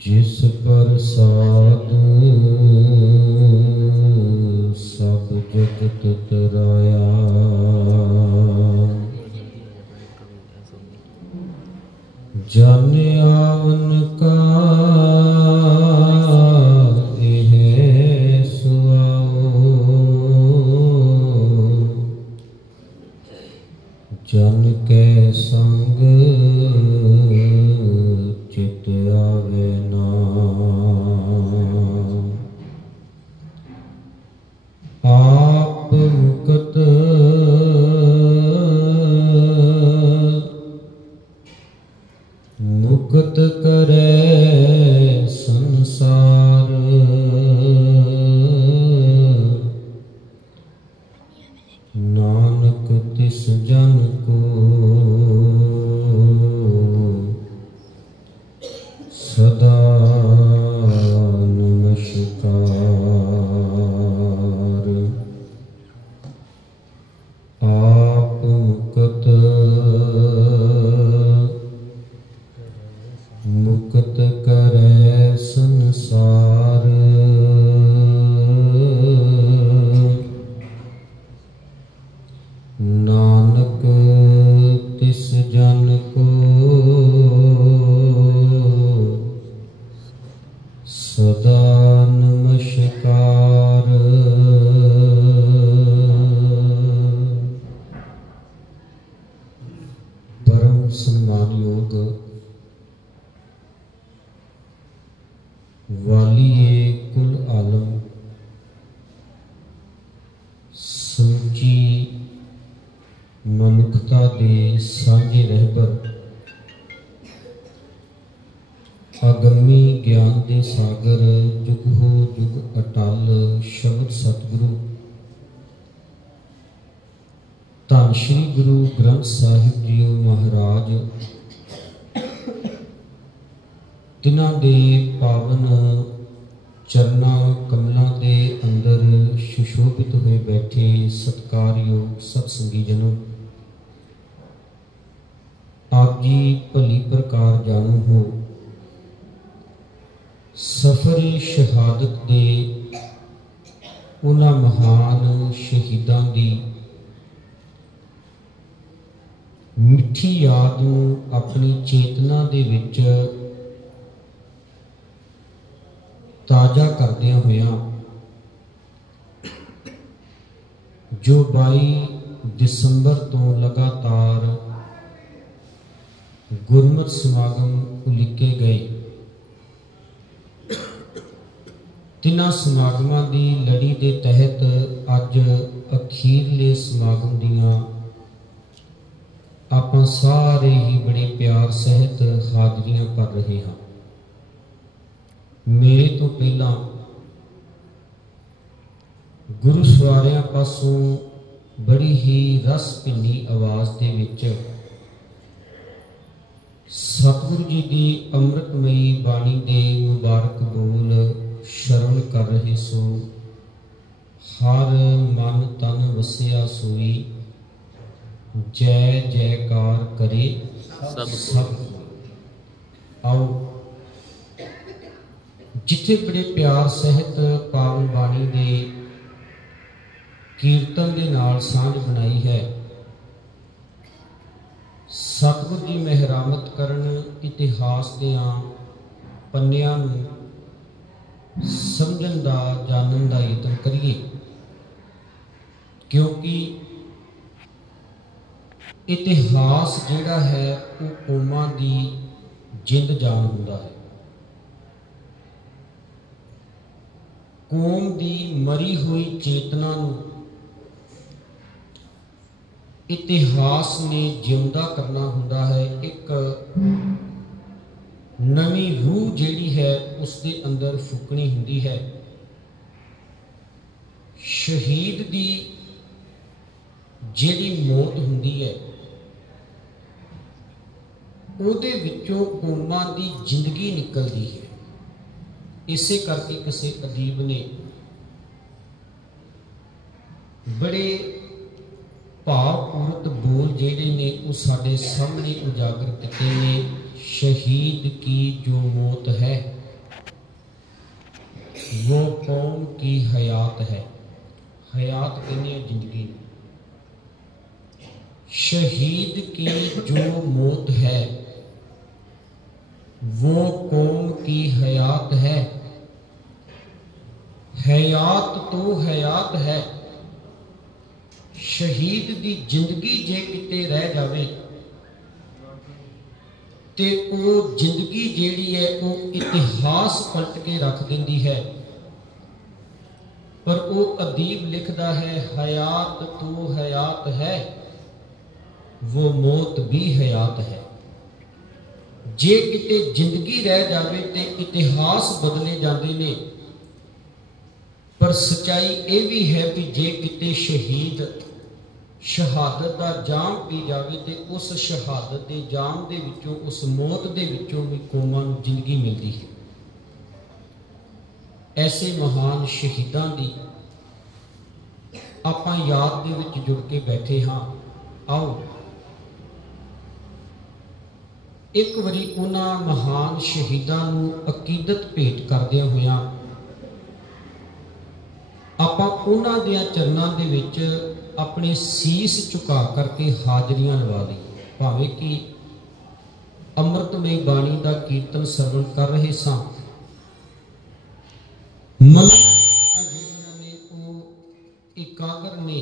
जिस प्रसाद सब जगत तराया, जन आवन का एह सुआओ, जन के संग चित आवे ना, आप मुक्त मुक्त करे संसार, नानक तिस जन को सदा नमस्कार। आप मुक्त मुक्त करे संसार, नानक तिस जन को सदा नमस्कार। परम सम्मानयोग वालिए कुल आलम, समूची मनुखता दे सांझे रहबर, अगमी ज्ञान दे सागर, जुग हो जुग अटल शब्द सतगुरु, धन श्री गुरु ग्रंथ साहिब जीओ महाराज, तिन्हां दे पावन चरना कमलों के अंदर सुशोभित हुए बैठे सत्कारयोग सत्संगी जनों, आप जी भली प्रकार जानू हो। सफर शहादत दे उन्हां महान शहीदां दी मिठी याद नूं अपनी चेतना दे विच ताज़ा करदियां होइयां जो 22 दिसंबर तो लगातार गुरमत समागम उलीके गए, तिन्हां समागमां दी लड़ी दे तहत अज अखीरले समागम दियां आपां सारे ही बड़े प्यार सहित हाजरियां कर रहे हैं। मेरे तो पहला गुरु सवारियां पासों बड़ी ही रस भिंडी आवाज़ दे विच सतगुरु जी की अमृतमयी बाणी दे मुबारक बोल शरण कर रहे सो। हर मन तन वसिया सोई, जय जयकार करे सब। आओ जिथे बड़े प्यार सहित पावन बाणी दे कीर्तन दे नाल सांझ बनाई है, सतगुरु जी मेहरामत करन इतिहास दियां पन्नियां नूं समझण दा जानन दा यतन करिए, क्योंकि इतिहास जिहड़ा है वो कौमां दी जिंद जान हुंदा है। कौम दी मरी हुई चेतना नूं इतिहास ने जिंदा करना हुंदा है। एक नवी रूह जिहड़ी है उसके अंदर फूकनी हुंदी है। शहीद दी जिहड़ी मौत हुंदी है ਉਹਦੇ ਵਿੱਚੋਂ ਕੌਮਾਂ ਦੀ ਜ਼ਿੰਦਗੀ ਨਿਕਲਦੀ ਹੈ। ਇਸੇ ਕਰਕੇ ਕਿਸੇ ਅਦੀਬ ਨੇ बड़े भावपूर्त बोल जेड़े ने वो साडे सामने उजागर किए ने। शहीद की जो मौत है वो कौम की हयात है। हयात कहने जिंदगी। शहीद की जो मौत है वो कौम की हयात है। हयात तो हयात है। शहीद दी जिंदगी जे किते रह जावे ते वो जिंदगी जेड़ी है वो इतिहास पलट के रख देंदी है। पर वो अदीब लिखदा है हयात तो हयात है, वो मौत भी हयात है। जे किते जिंदगी रह जावे ते इतिहास बदले जाते ने। पर सच्चाई ये भी है कि जे किते शहीद शहादत का जाम पी जावे ते उस शहादत के जाम दे विचों उस मौत दे विचों भी कौमां नूं जिंदगी मिलती है। ऐसे महान शहीदां दी आपां याद दे विच जुड़ के बैठे हाँ। आओ एक वारी उन्हां महान शहीदां नूं अकीदत भेंट करदिआं होइआं आपां उन्हां दियां चरनां दे विच अपने सीस झुका करके हाजरियां लवा ली। भावें कि अमृतमय बाणी का कीर्तन श्रवण कर रहे सां, मन ने एकाग्र ने,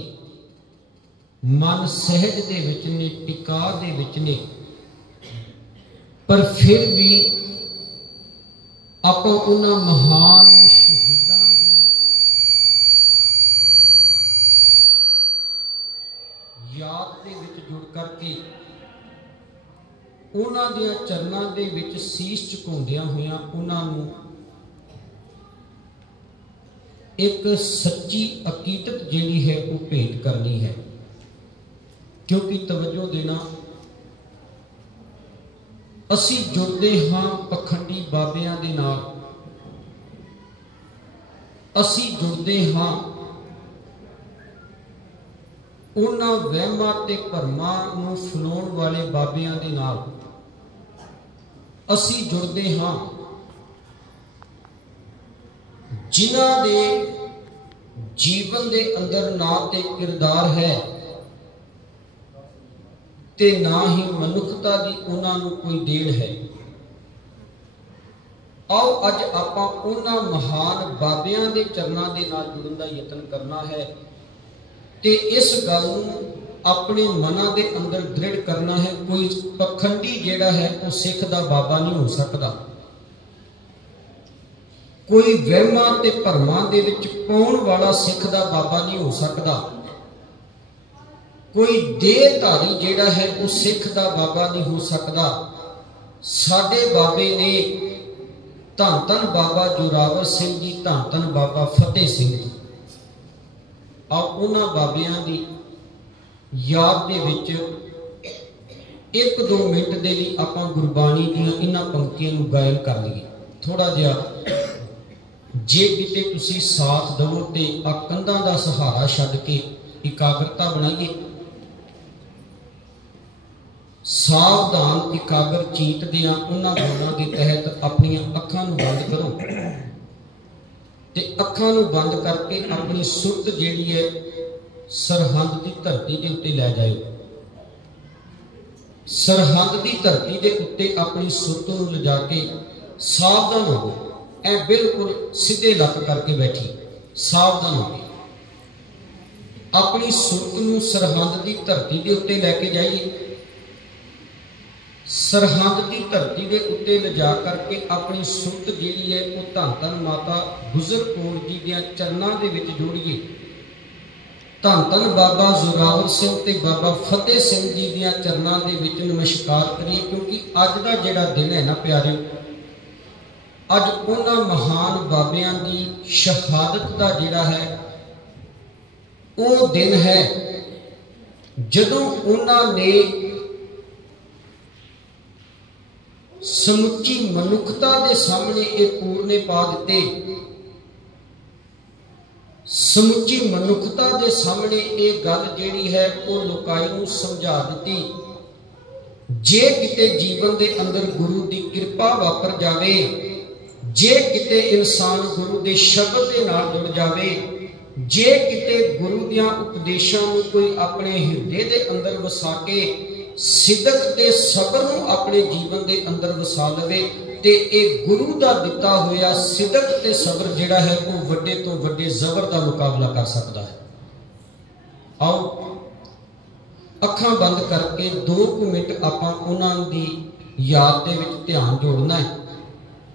मन सहज दे विच ने, टिका दे विच ने। पर फिर भी आपां उन्हां महान शहीदां याद दे विच जुड़ करके उन्हां दियां चरनां दे विच सीस झुकाउंदियां होइआं उन्हां नूं एक सच्ची अकीदत जिहड़ी है वो भेंट करनी है। क्योंकि तवज्जो देना, असीं जुड़दे हां पखंडी बाबियां दे नाल, असीं जुड़दे हां उन्हां वहमां ते भरमां नूं फैलाउण वाले बाबियां दे नाल। असीं जुड़दे हां जिन्हां दे जीवन दे अंदर ना ते किरदार है ते ना ही मनुखता दी उन्हां नूं कोई देण है। आओ अज आपां उन्हां महान बाबियां दे चरनां दे नाल जुड़न दा यतन करना है ते इस गल नूं अपने मनां दे अंदर दृढ़ करना है। कोई पखंडी जिहड़ा है वो सिख दा बाबा नहीं हो सकदा। कोई वहमां ते भरमां दे विच पाउण वाला सिख दा बाबा नहीं हो सकदा। कोई देहधारी जिहड़ा है वो सिख दा बाबा नहीं हो सकदा। साडे बाबे ने धन धन बाबा जोरावर सिंह जी, धन धन बाबा फतेह सिंह जी। आओ उन्हां बाबियां दी याद दे विच एक दो मिनट दे लई आपां गुरबाणी दीआं इन्हां पंक्तियां नूं गायन कर लईए। थोड़ा जिहा जे किते तुसीं साथ दवो ते आ कंधां दा सहारा छड्ड के एकाग्रता बनाइए। सावधान एकाग्र चीत दियां उन्हां बोलां दे तहत अपनियां अखां नूं बंद करो ते अखां नूं बंद करके अपनी सुरत जिहड़ी है सरहंद की धरती के उत्ते लै जाओ। सरहंद की धरती के उत्ते अपनी सुरत नूं लिजा के सावधान हो। ऐ बिल्कुल सीधे लक करके बैठी, सावधान हो गई। अपनी सुरत नूं सरहंद की धरती के उत्ते लैके जाइए। सरहंद की धरती के उत्ते लिजा करके अपनी सुरत जिहड़ी है वो धन धन माता गुजर कौर जी के चरणों के विच जोड़िए। धन धन बाबा जोरावर सिंह ते बाबा फतेह सिंह जी दियां चरणों के विच नमस्कार करिए, क्योंकि अज का जिहड़ा दिन है ना प्यारे, अज उन्हां महान बाबियां दी शहादत का जिहड़ा है वो दिन है जदों उन्होंने समुची मनुखता के सामने एक पूरने पा दिते। समुची मनुखता के सामने एक गल जिहड़ी है वो लोकाई नूं समझा दी। जे किते जीवन के अंदर गुरु की कृपा वापर जावे, जे किते इंसान गुरु के शब्द के नाल जुड़ जावे, जे किते गुरु दियां उपदेशां नूं कोई अपने हिरदे दे अंदर वसा के सिदक ते सबर नूं अपने जीवन के अंदर वसा लवे, ते एक गुरु का दिता होया सिदक ते सबर जिहड़ा है वो वड्डे तो वड्डे जबर का मुकाबला कर सकता है। आओ अखां बंद करके 2 मिनट आपां उन्हां दी याद दे विच ध्यान जोड़ना है।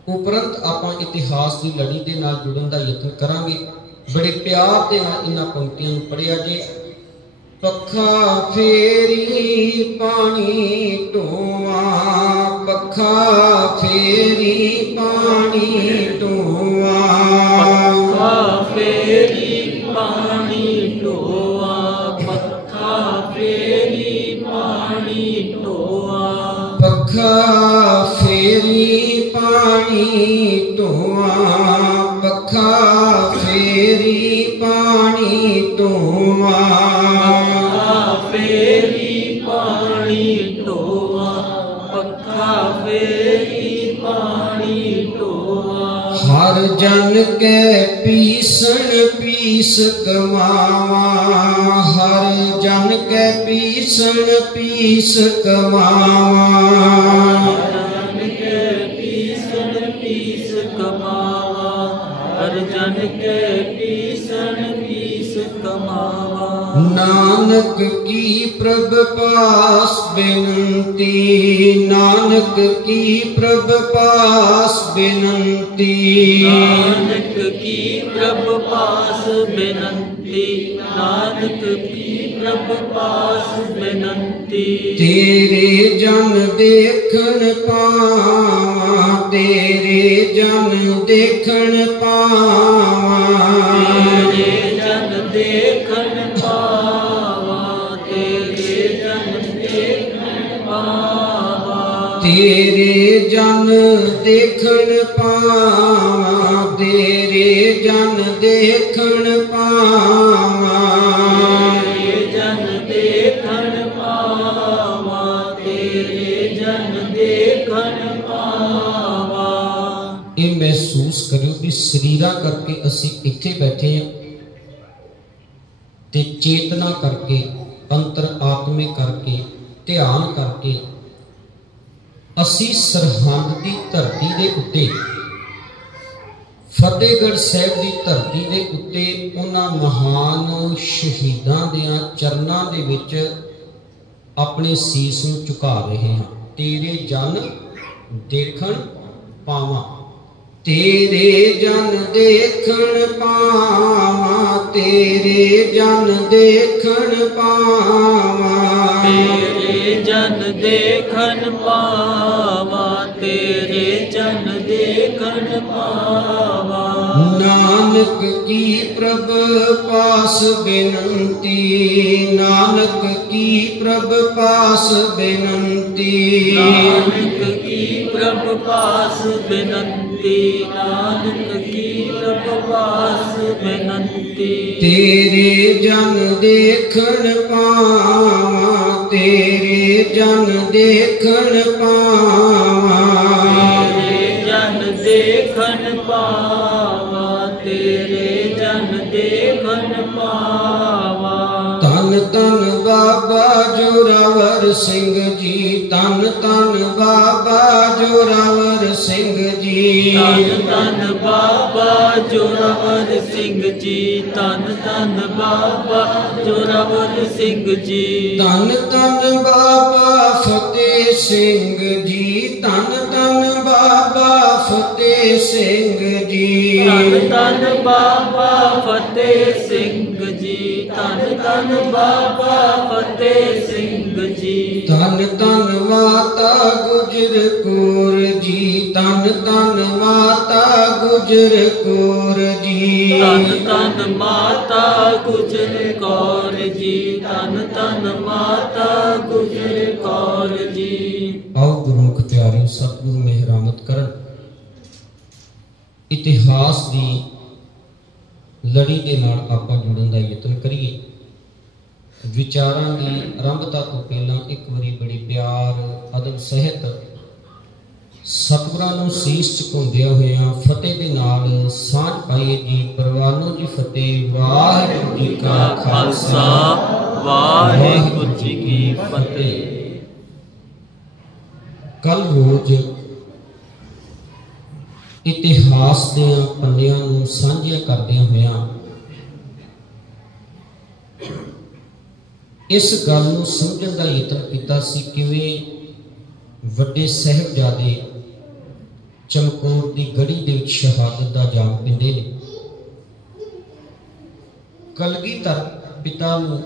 उपरंत आपां इतिहास की लड़ी दे नाल जुड़न का यतन करांगे। बड़े प्यार के नाल इन्हां पंक्तियां पढ़िया जी। पखा फेरी पानी ढोवा, पखा फेरी पानी ढोवा, पखा फेरी पानी ढोवा, पखा फेरी पानी ढोवा, पखा फेरी पानी ढोवा, पखा फेरी पानी ढोवा, फेरी पानी ढोवा, पखा फेरी पानी ढोवा। हर जन के पीसन पीस कमावा, हर जन के पीसन पीस कमावा, हर जन के पीसन पीस कमावा, हर जन के पीसन पीस कमावा। नानक की प्रभ पास बिनती, नानक की प्रभ पास बिनती, नानक की प्रभ पास बिनती, नानक की प्रभ पास बिनती। तेरे जन देखन पावा, तेरे जन देखन पावा, तेरे जन देखन पावा, तेरे जन देखन पावा, तेरे जन देखन पावा, तेरे जन देखन पावा, तेरे जन देखन पावा, तेरे जन देखन पावा। ये महसूस करो कि शरीरा करके असी इत्थे बैठे हैं ते चेतना करके अंतर आत्मे करके ध्यान करके असी सरहंद की धरती के उत्ते फतेहगढ़ साहब की धरती के उत्ते उन्हां महान शहीदां दियां चरनां दे विच अपने सीस नूं झुका रहे हैं। तेरे जन देखण पावां, तेरे जन देखण पावां, तेरे जन देखण पावां, तेरे जन देखन पावा, तेरे जन देखन पावा। नानक की प्रभ पास बिनती, नानक की प्रभ पास बिनती, नानक की प्रभ पास बिनती, नानक की प्रभ पास बिनती। तेरे जन देखन पावां, तेरे जन देखन पावां, तेरे जन देखन पावा, तेरे जन देखन पावा। धन धन बाबा जोरावर सिंह जी, धन धन बाबा जोरावर सिंह जी, धन धन ਜੋਰਾਵਰ ਸਿੰਘ ਜੀ ਧੰਨ ਧੰਨ ਬਾਬਾ ਜੋਰਾਵਰ ਸਿੰਘ ਜੀ ਧੰਨ ਧੰਨ ਬਾਬਾ ਫਤਿਹ ਸਿੰਘ ਜੀ ਧੰਨ ਧੰਨ ਬਾਬਾ ਫਤਿਹ ਸਿੰਘ ਜੀ ਧੰਨ ਧੰਨ ਬਾਬਾ ਫਤਿਹ ਸਿੰਘ ਜੀ ਧੰਨ ਧੰਨ ਬਾਬਾ ਫਤਿਹ ਸਿੰਘ ਜੀ ਧੰਨ ਧੰਨ ਮਾਤਾ ਗੁਜਰ ਕੌਰ ਜੀ ਧੰਨ ਧੰਨ ਮਾਤਾ ਗੁਜਰ ਕੌਰ ਜੀ ਧੰਨ ਧੰਨ ਮਾਤਾ ਗੁਜਰ ਕੌਰ ਜੀ ਧੰਨ ਧੰਨ ਮਾਤਾ ਗੁਜਰ ਕੌਰ ਜੀ। ਆਓ ਗੁਰਮੁਖ ਪਿਆਰਿਓ, ਸਤਿਗੁਰੂ ਮਿਹਰਾਮਤ ਕਰਨ। ਇਤਿਹਾਸ ਦੀ ਲੜੀ ਦੇ ਨਾਲ ਆਪਾਂ ਜੁੜਨ ਦਾ ਯਤਨ ਕਰੀਏ। ਵਿਚਾਰਾਂ ਦੀ ਆਰੰਭਤਾ ਤੋਂ ਪਹਿਲਾਂ ਇੱਕ ਵਾਰੀ ਬੜੀ ਪਿਆਰ ਅਦਬ ਸਹਿਤ ਸਤਿਗੁਰਾਂ ਨੂੰ ਸੀਸ ਝੁਕਾਉਂਦਿਆਂ ਹੋਇਆਂ ਫਤਿਹ ਦੇ ਨਾਲ ਸਾਂਝ ਪਾਈਏ ਜੀ। ਪ੍ਰਵਾਨੋ ਜੀ ਫਤਿਹ। ਵਾਹਿਗੁਰੂ ਜੀ ਕਾ ਖਾਲਸਾ ਵਾਹਿਗੁਰੂ ਜੀ ਕੀ ਫਤਿਹ। ਕੱਲ ਰੋਜ਼ ਇਤਿਹਾਸ ਦੇ ਪੰਨਿਆਂ ਨੂੰ ਸਾਂਝਿਆ ਕਰਦਿਆਂ ਹੋਇਆਂ ਇਸ ਗੱਲ ਨੂੰ ਸਮਝਣ ਦਾ ਯਤਨ ਕੀਤਾ ਸੀ ਕਿਵੇਂ ਵੱਡੇ ਸਾਹਿਬਜ਼ਾਦੇ ਚਮਕੌਰ ਦੀ ਗੜੀ ਦੇ ਵਿੱਚ ਸ਼ਹਾਦਤ ਦਾ ਜਾਮ ਪੀਂਦੇ ਨੇ। ਕਲਗੀਧਰ ਪਿਤਾ ਨੂੰ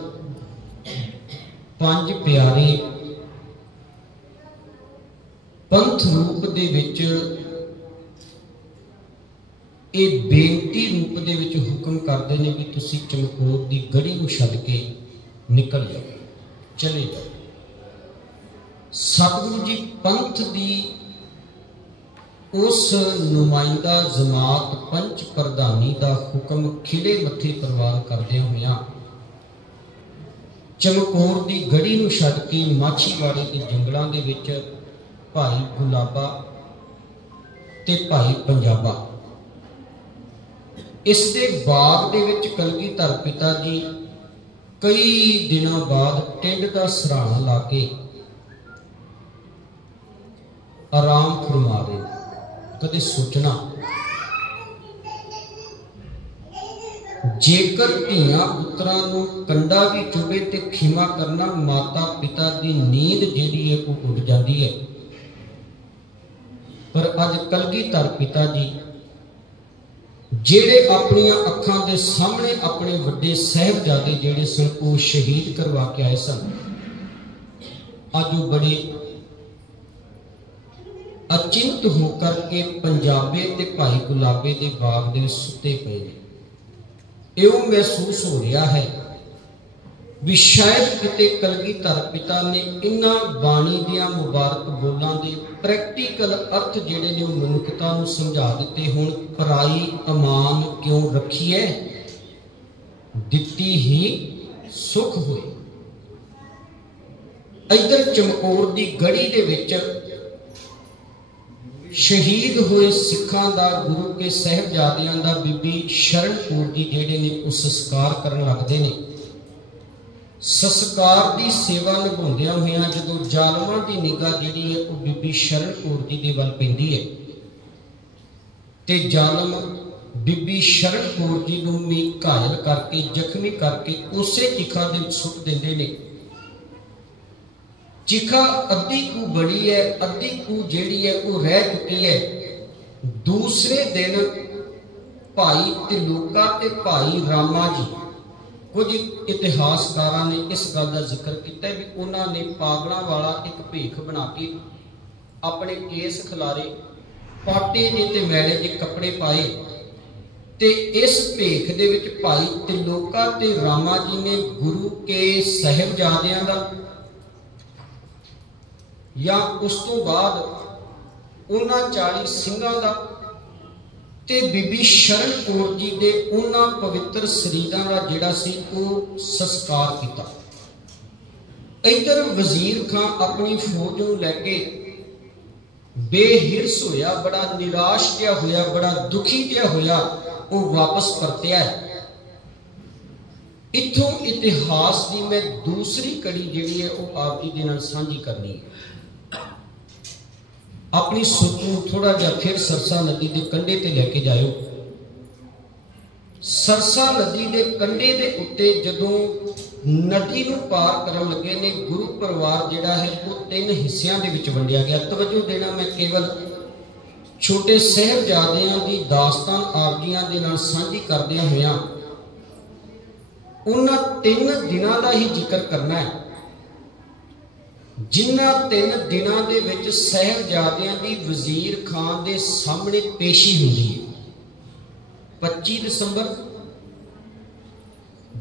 ਪੰਜ ਪਿਆਰੇ ਪੰਥ ਰੂਪ ਦੇ ਵਿੱਚ ਇਹ ਬੇਨਤੀ ਰੂਪ ਦੇ ਵਿੱਚ ਹੁਕਮ ਕਰਦੇ ਨੇ ਵੀ ਤੁਸੀਂ ਚਮਕੌਰ ਦੀ ਗੜੀ ਨੂੰ ਛੱਡ ਕੇ ਨਿਕਲ ਜਾਓ, ਚਲੇ ਜਾਓ। ਸਤਿਗੁਰੂ ਜੀ ਪੰਥ ਦੀ ਉਸ ਨੁਮਾਇੰਦਾ ਜਮਾਤ ਪੰਚ ਪ੍ਰਧਾਨੀ ਦਾ ਹੁਕਮ ਖਿਲੇ ਮੱਥੇ ਪ੍ਰਵਾਨ ਕਰਦਿਆਂ ਹੋਇਆਂ ਚਮਕੌਰ ਦੀ ਗੜੀ ਨੂੰ ਛੱਡ ਕੇ ਮਾਛੀਵਾੜੇ ਦੇ ਜੰਗਲਾਂ ਦੇ ਵਿੱਚ ਭਾਈ ਗੁਲਾਬਾ ਤੇ ਭਾਈ ਪੰਜਾਬਾ ਇਸ ਦੇ ਬਾਗ ਦੇ ਵਿੱਚ ਕਲਗੀਧਰ ਪਿਤਾ ਜੀ ਕਈ ਦਿਨਾਂ ਬਾਅਦ ਟਿੰਡ ਦਾ ਸਰਾਣਾ ਲਾ ਕੇ ਆਰਾਮ ਫਰਮਾ ਰਹੇ। ਕਦੇ ਸੋਚਣਾ ਜੇਕਰ ਧੀਆਂ ਪੁੱਤਰਾਂ ਨੂੰ ਕੰਡਾ ਵੀ ਚੁਭੇ ਤੇ ਖਿਮਾ ਕਰਨਾ ਮਾਤਾ ਪਿਤਾ ਦੀ ਨੀਂਦ ਜਿਹੜੀ ਹੈ ਉਹ ਉੱਡ ਜਾਂਦੀ ਹੈ। ਪਰ ਅੱਜ ਕਲਗੀਧਰ ਪਿਤਾ ਜੀ ਜਿਹੜੇ ਆਪਣੀਆਂ ਅੱਖਾਂ ਦੇ ਸਾਹਮਣੇ ਆਪਣੇ ਵੱਡੇ ਸਾਹਿਬਜ਼ਾਦੇ ਜਿਹੜੇ ਸਨ ਉਹ ਸ਼ਹੀਦ ਕਰਵਾ ਕੇ ਆਏ ਸਨ, ਅੱਜ ਉਹ ਬੜੇ ਅਚਿੰਤ ਹੋ ਕਰਕੇ ਪੰਜਾਬੇ ਤੇ ਭਾਈ ਗੁਲਾਬੇ ਦੇ ਬਾਗ ਦੇ ਸੁੱਤੇ ਪਏ ਨੇ। ਇਉਂ ਮਹਿਸੂਸ ਹੋ ਰਿਹਾ ਹੈ ਵੀ ਸ਼ਾਇਦ ਕਿਤੇ ਕਲਗੀਧਰ ਪਿਤਾ ਨੇ ਇਹਨਾਂ ਬਾਣੀ ਦੀਆਂ ਮੁਬਾਰਕ ਬੋਲਾਂ ਦੇ ਪ੍ਰੈਕਟੀਕਲ ਅਰਥ ਜਿਹੜੇ ਨੇ ਉਹ ਮਨੁੱਖਤਾ ਨੂੰ ਸਮਝਾ ਦਿੱਤੇ। ਹੁਣ ਪਰਾਈ ਅਮਾਨ ਕਿਉਂ ਰੱਖੀਏ, ਦਿੱਤੀ ਹੀ ਸੁਖ ਹੋਏ। ਇੱਧਰ ਚਮਕੌਰ ਦੀ ਗੜੀ ਦੇ ਵਿੱਚ ਸ਼ਹੀਦ ਹੋਏ ਸਿੱਖਾਂ ਦਾ, ਗੁਰੂ ਕੇ ਸਾਹਿਬਜ਼ਾਦਿਆਂ ਦਾ ਬੀਬੀ ਸ਼ਰਨ ਕੌਰ ਜੀ ਜਿਹੜੇ ਨੇ ਉਹ ਸੰਸਕਾਰ ਕਰਨ ਲੱਗਦੇ ਨੇ। ਸੰਸਕਾਰ ਦੀ ਸੇਵਾ ਨਿਭਾਉਂਦਿਆਂ ਹੋਇਆਂ ਜਦੋਂ ਜ਼ਾਲਮਾਂ ਦੀ ਨਿਗਾਹ ਜਿਹੜੀ ਹੈ ਉਹ ਬੀਬੀ ਸ਼ਰਨ ਕੌਰ ਜੀ ਦੇ ਵੱਲ ਪੈਂਦੀ ਹੈ ਤੇ ਜ਼ਾਲਮ ਬੀਬੀ ਸ਼ਰਨ ਕੌਰ ਜੀ ਨੂੰ ਵੀ ਘਾਇਲ ਕਰਕੇ ਜ਼ਖਮੀ ਕਰਕੇ ਉਸੇ ਚਿਖਾ ਦੇ ਵਿੱਚ ਸੁੱਟ ਦਿੰਦੇ ਨੇ। ਚਿਖਾ ਅੱਧੀ ਕੁ ਬੜੀ ਹੈ, ਅੱਧੀ ਕੁ ਜਿਹੜੀ ਹੈ ਉਹ ਰਹਿ ਚੁੱਕੀ ਹੈ। ਦੂਸਰੇ ਦਿਨ ਭਾਈ ਤਿਲੋਕਾ ਤੇ ਭਾਈ ਰਾਮਾ ਜੀ, ਕੁਝ ਇਤਿਹਾਸਕਾਰਾਂ ਨੇ ਇਸ ਗੱਲ ਦਾ ਜ਼ਿਕਰ ਕੀਤਾ ਵੀ ਉਹਨਾਂ ਨੇ ਪਾਗਲਾਂ ਵਾਲਾ ਇੱਕ ਭੇਖ ਬਣਾ ਕੇ ਆਪਣੇ ਕੇਸ ਖਿਲਾਰੇ, ਪਾਟੇ ਜਿਹੇ ਤੇ ਮੈਲੇ ਜਿਹੇ ਕੱਪੜੇ ਪਾਏ ਤੇ ਇਸ ਭੇਖ ਦੇ ਵਿੱਚ ਭਾਈ ਤਿਲੋਕਾ ਤੇ ਰਾਮਾ ਜੀ ਨੇ ਗੁਰੂ ਕੇ ਸਾਹਿਬਜ਼ਾਦਿਆਂ ਦਾ ਜਾਂ ਉਸ ਤੋਂ ਬਾਅਦ ਉਹਨਾਂ 40 ਸਿੰਘਾਂ ਦਾ ਤੇ ਬੀਬੀ ਸ਼ਰਨ ਕੌਰ ਜੀ ਦੇ ਉਹਨਾਂ ਪਵਿੱਤਰ ਸਰੀਰਾਂ ਦਾ ਜਿਹੜਾ ਸੀ ਉਹ ਸੰਸਕਾਰ ਕੀਤਾ। ਇੱਧਰ ਵਜ਼ੀਰ ਖਾਂ ਆਪਣੀ ਫੌਜ ਨੂੰ ਲੈ ਕੇ ਬੇਹਿਰਸ ਹੋਇਆ, ਬੜਾ ਨਿਰਾਸ਼ ਜਿਹਾ ਹੋਇਆ, ਬੜਾ ਦੁਖੀ ਜਿਹਾ ਹੋਇਆ, ਉਹ ਵਾਪਸ ਪਰਤਿਆ ਹੈ। ਇੱਥੋਂ ਇਤਿਹਾਸ ਦੀ ਮੈਂ ਦੂਸਰੀ ਕੜੀ ਜਿਹੜੀ ਹੈ ਉਹ ਆਪ ਜੀ ਦੇ ਨਾਲ ਸਾਂਝੀ ਕਰਨੀ ਹੈ। ਆਪਣੀ ਸੋਚ ਨੂੰ ਥੋੜਾ ਜਿਹਾ ਫਿਰ ਸਰਸਾ ਨਦੀ ਦੇ ਕੰਢੇ ਤੇ ਲੈ ਕੇ ਜਾਇਓ। सरसा नदी के कंढे के उत्ते जदों नदी नूं पार करन लगे ने गुरु परिवार जिहड़ा है वो 3 हिस्सियां दे विच वंडिया गया। तवज्जो देना, मैं केवल छोटे साहिबजादियां दी दास्तान आप जियां दे नाल सांझी करदियां होइयां उन्हां 3 दिनां दा ही जिक्र करना है जिन्हां 3 दिनां दे विच साहिबजादियां दी वजीर खान दे सामने पेशी हुंदी है। 25 दिसंबर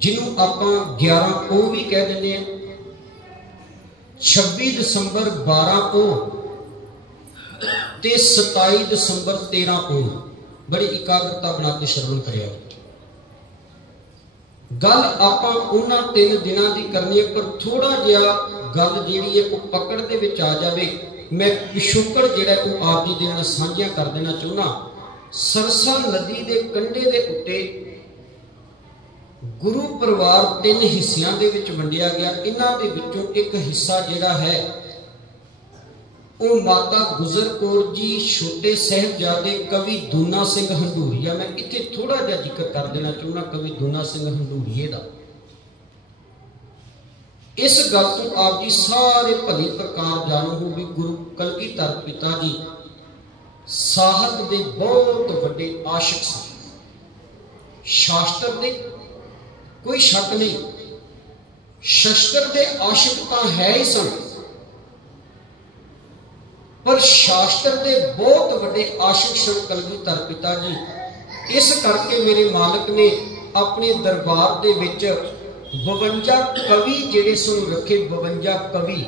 जिन्हों आपां 11 पो भी कह देंगे हैं, 26 दिसंबर 12 पो ते 27 दिसंबर 13 पो। बड़ी एकाग्रता बना के श्रवण करिया। गल आपां उन्हां 3 दिनां दी करनी है, पर थोड़ा जिहा गल जिहड़ी है वो पकड़ दे विच आ जावे। मैं पिछोकड़ जिहड़ा वो आप जी दे नाल साझियां कर देना चाहुंदा। सरसा नदी के कंढे के उत्ते गुरु परिवार 3 हिस्सियां दे विच वंडिया गया। इन्हां दे विचों एक हिस्सा जिहड़ा है वो माता गुजर कौर जी छोटे साहिबजादे कवि दूना सिंह हंडूरिया। मैं इत्थे थोड़ा जिहा जिक्र कर देना चाहुंदा कवि दूना सिंह हंडूरिए दा। इस गल तो आप जी सारे भली प्रकार जाणो हो भी गुरु कलगीधर पिता जी साहब दे बहुत वड्डे आशिक सन। शास्त्र दे कोई शक नहीं, शस्त्र दे आशिक तो है ही सन, पर शास्त्र दे बहुत वड्डे आशिक सन कलगीधर पिता जी। इस करके मेरे मालिक ने अपने दरबार दे विच 52 कवि जेड़े सन रखे। 52 कवि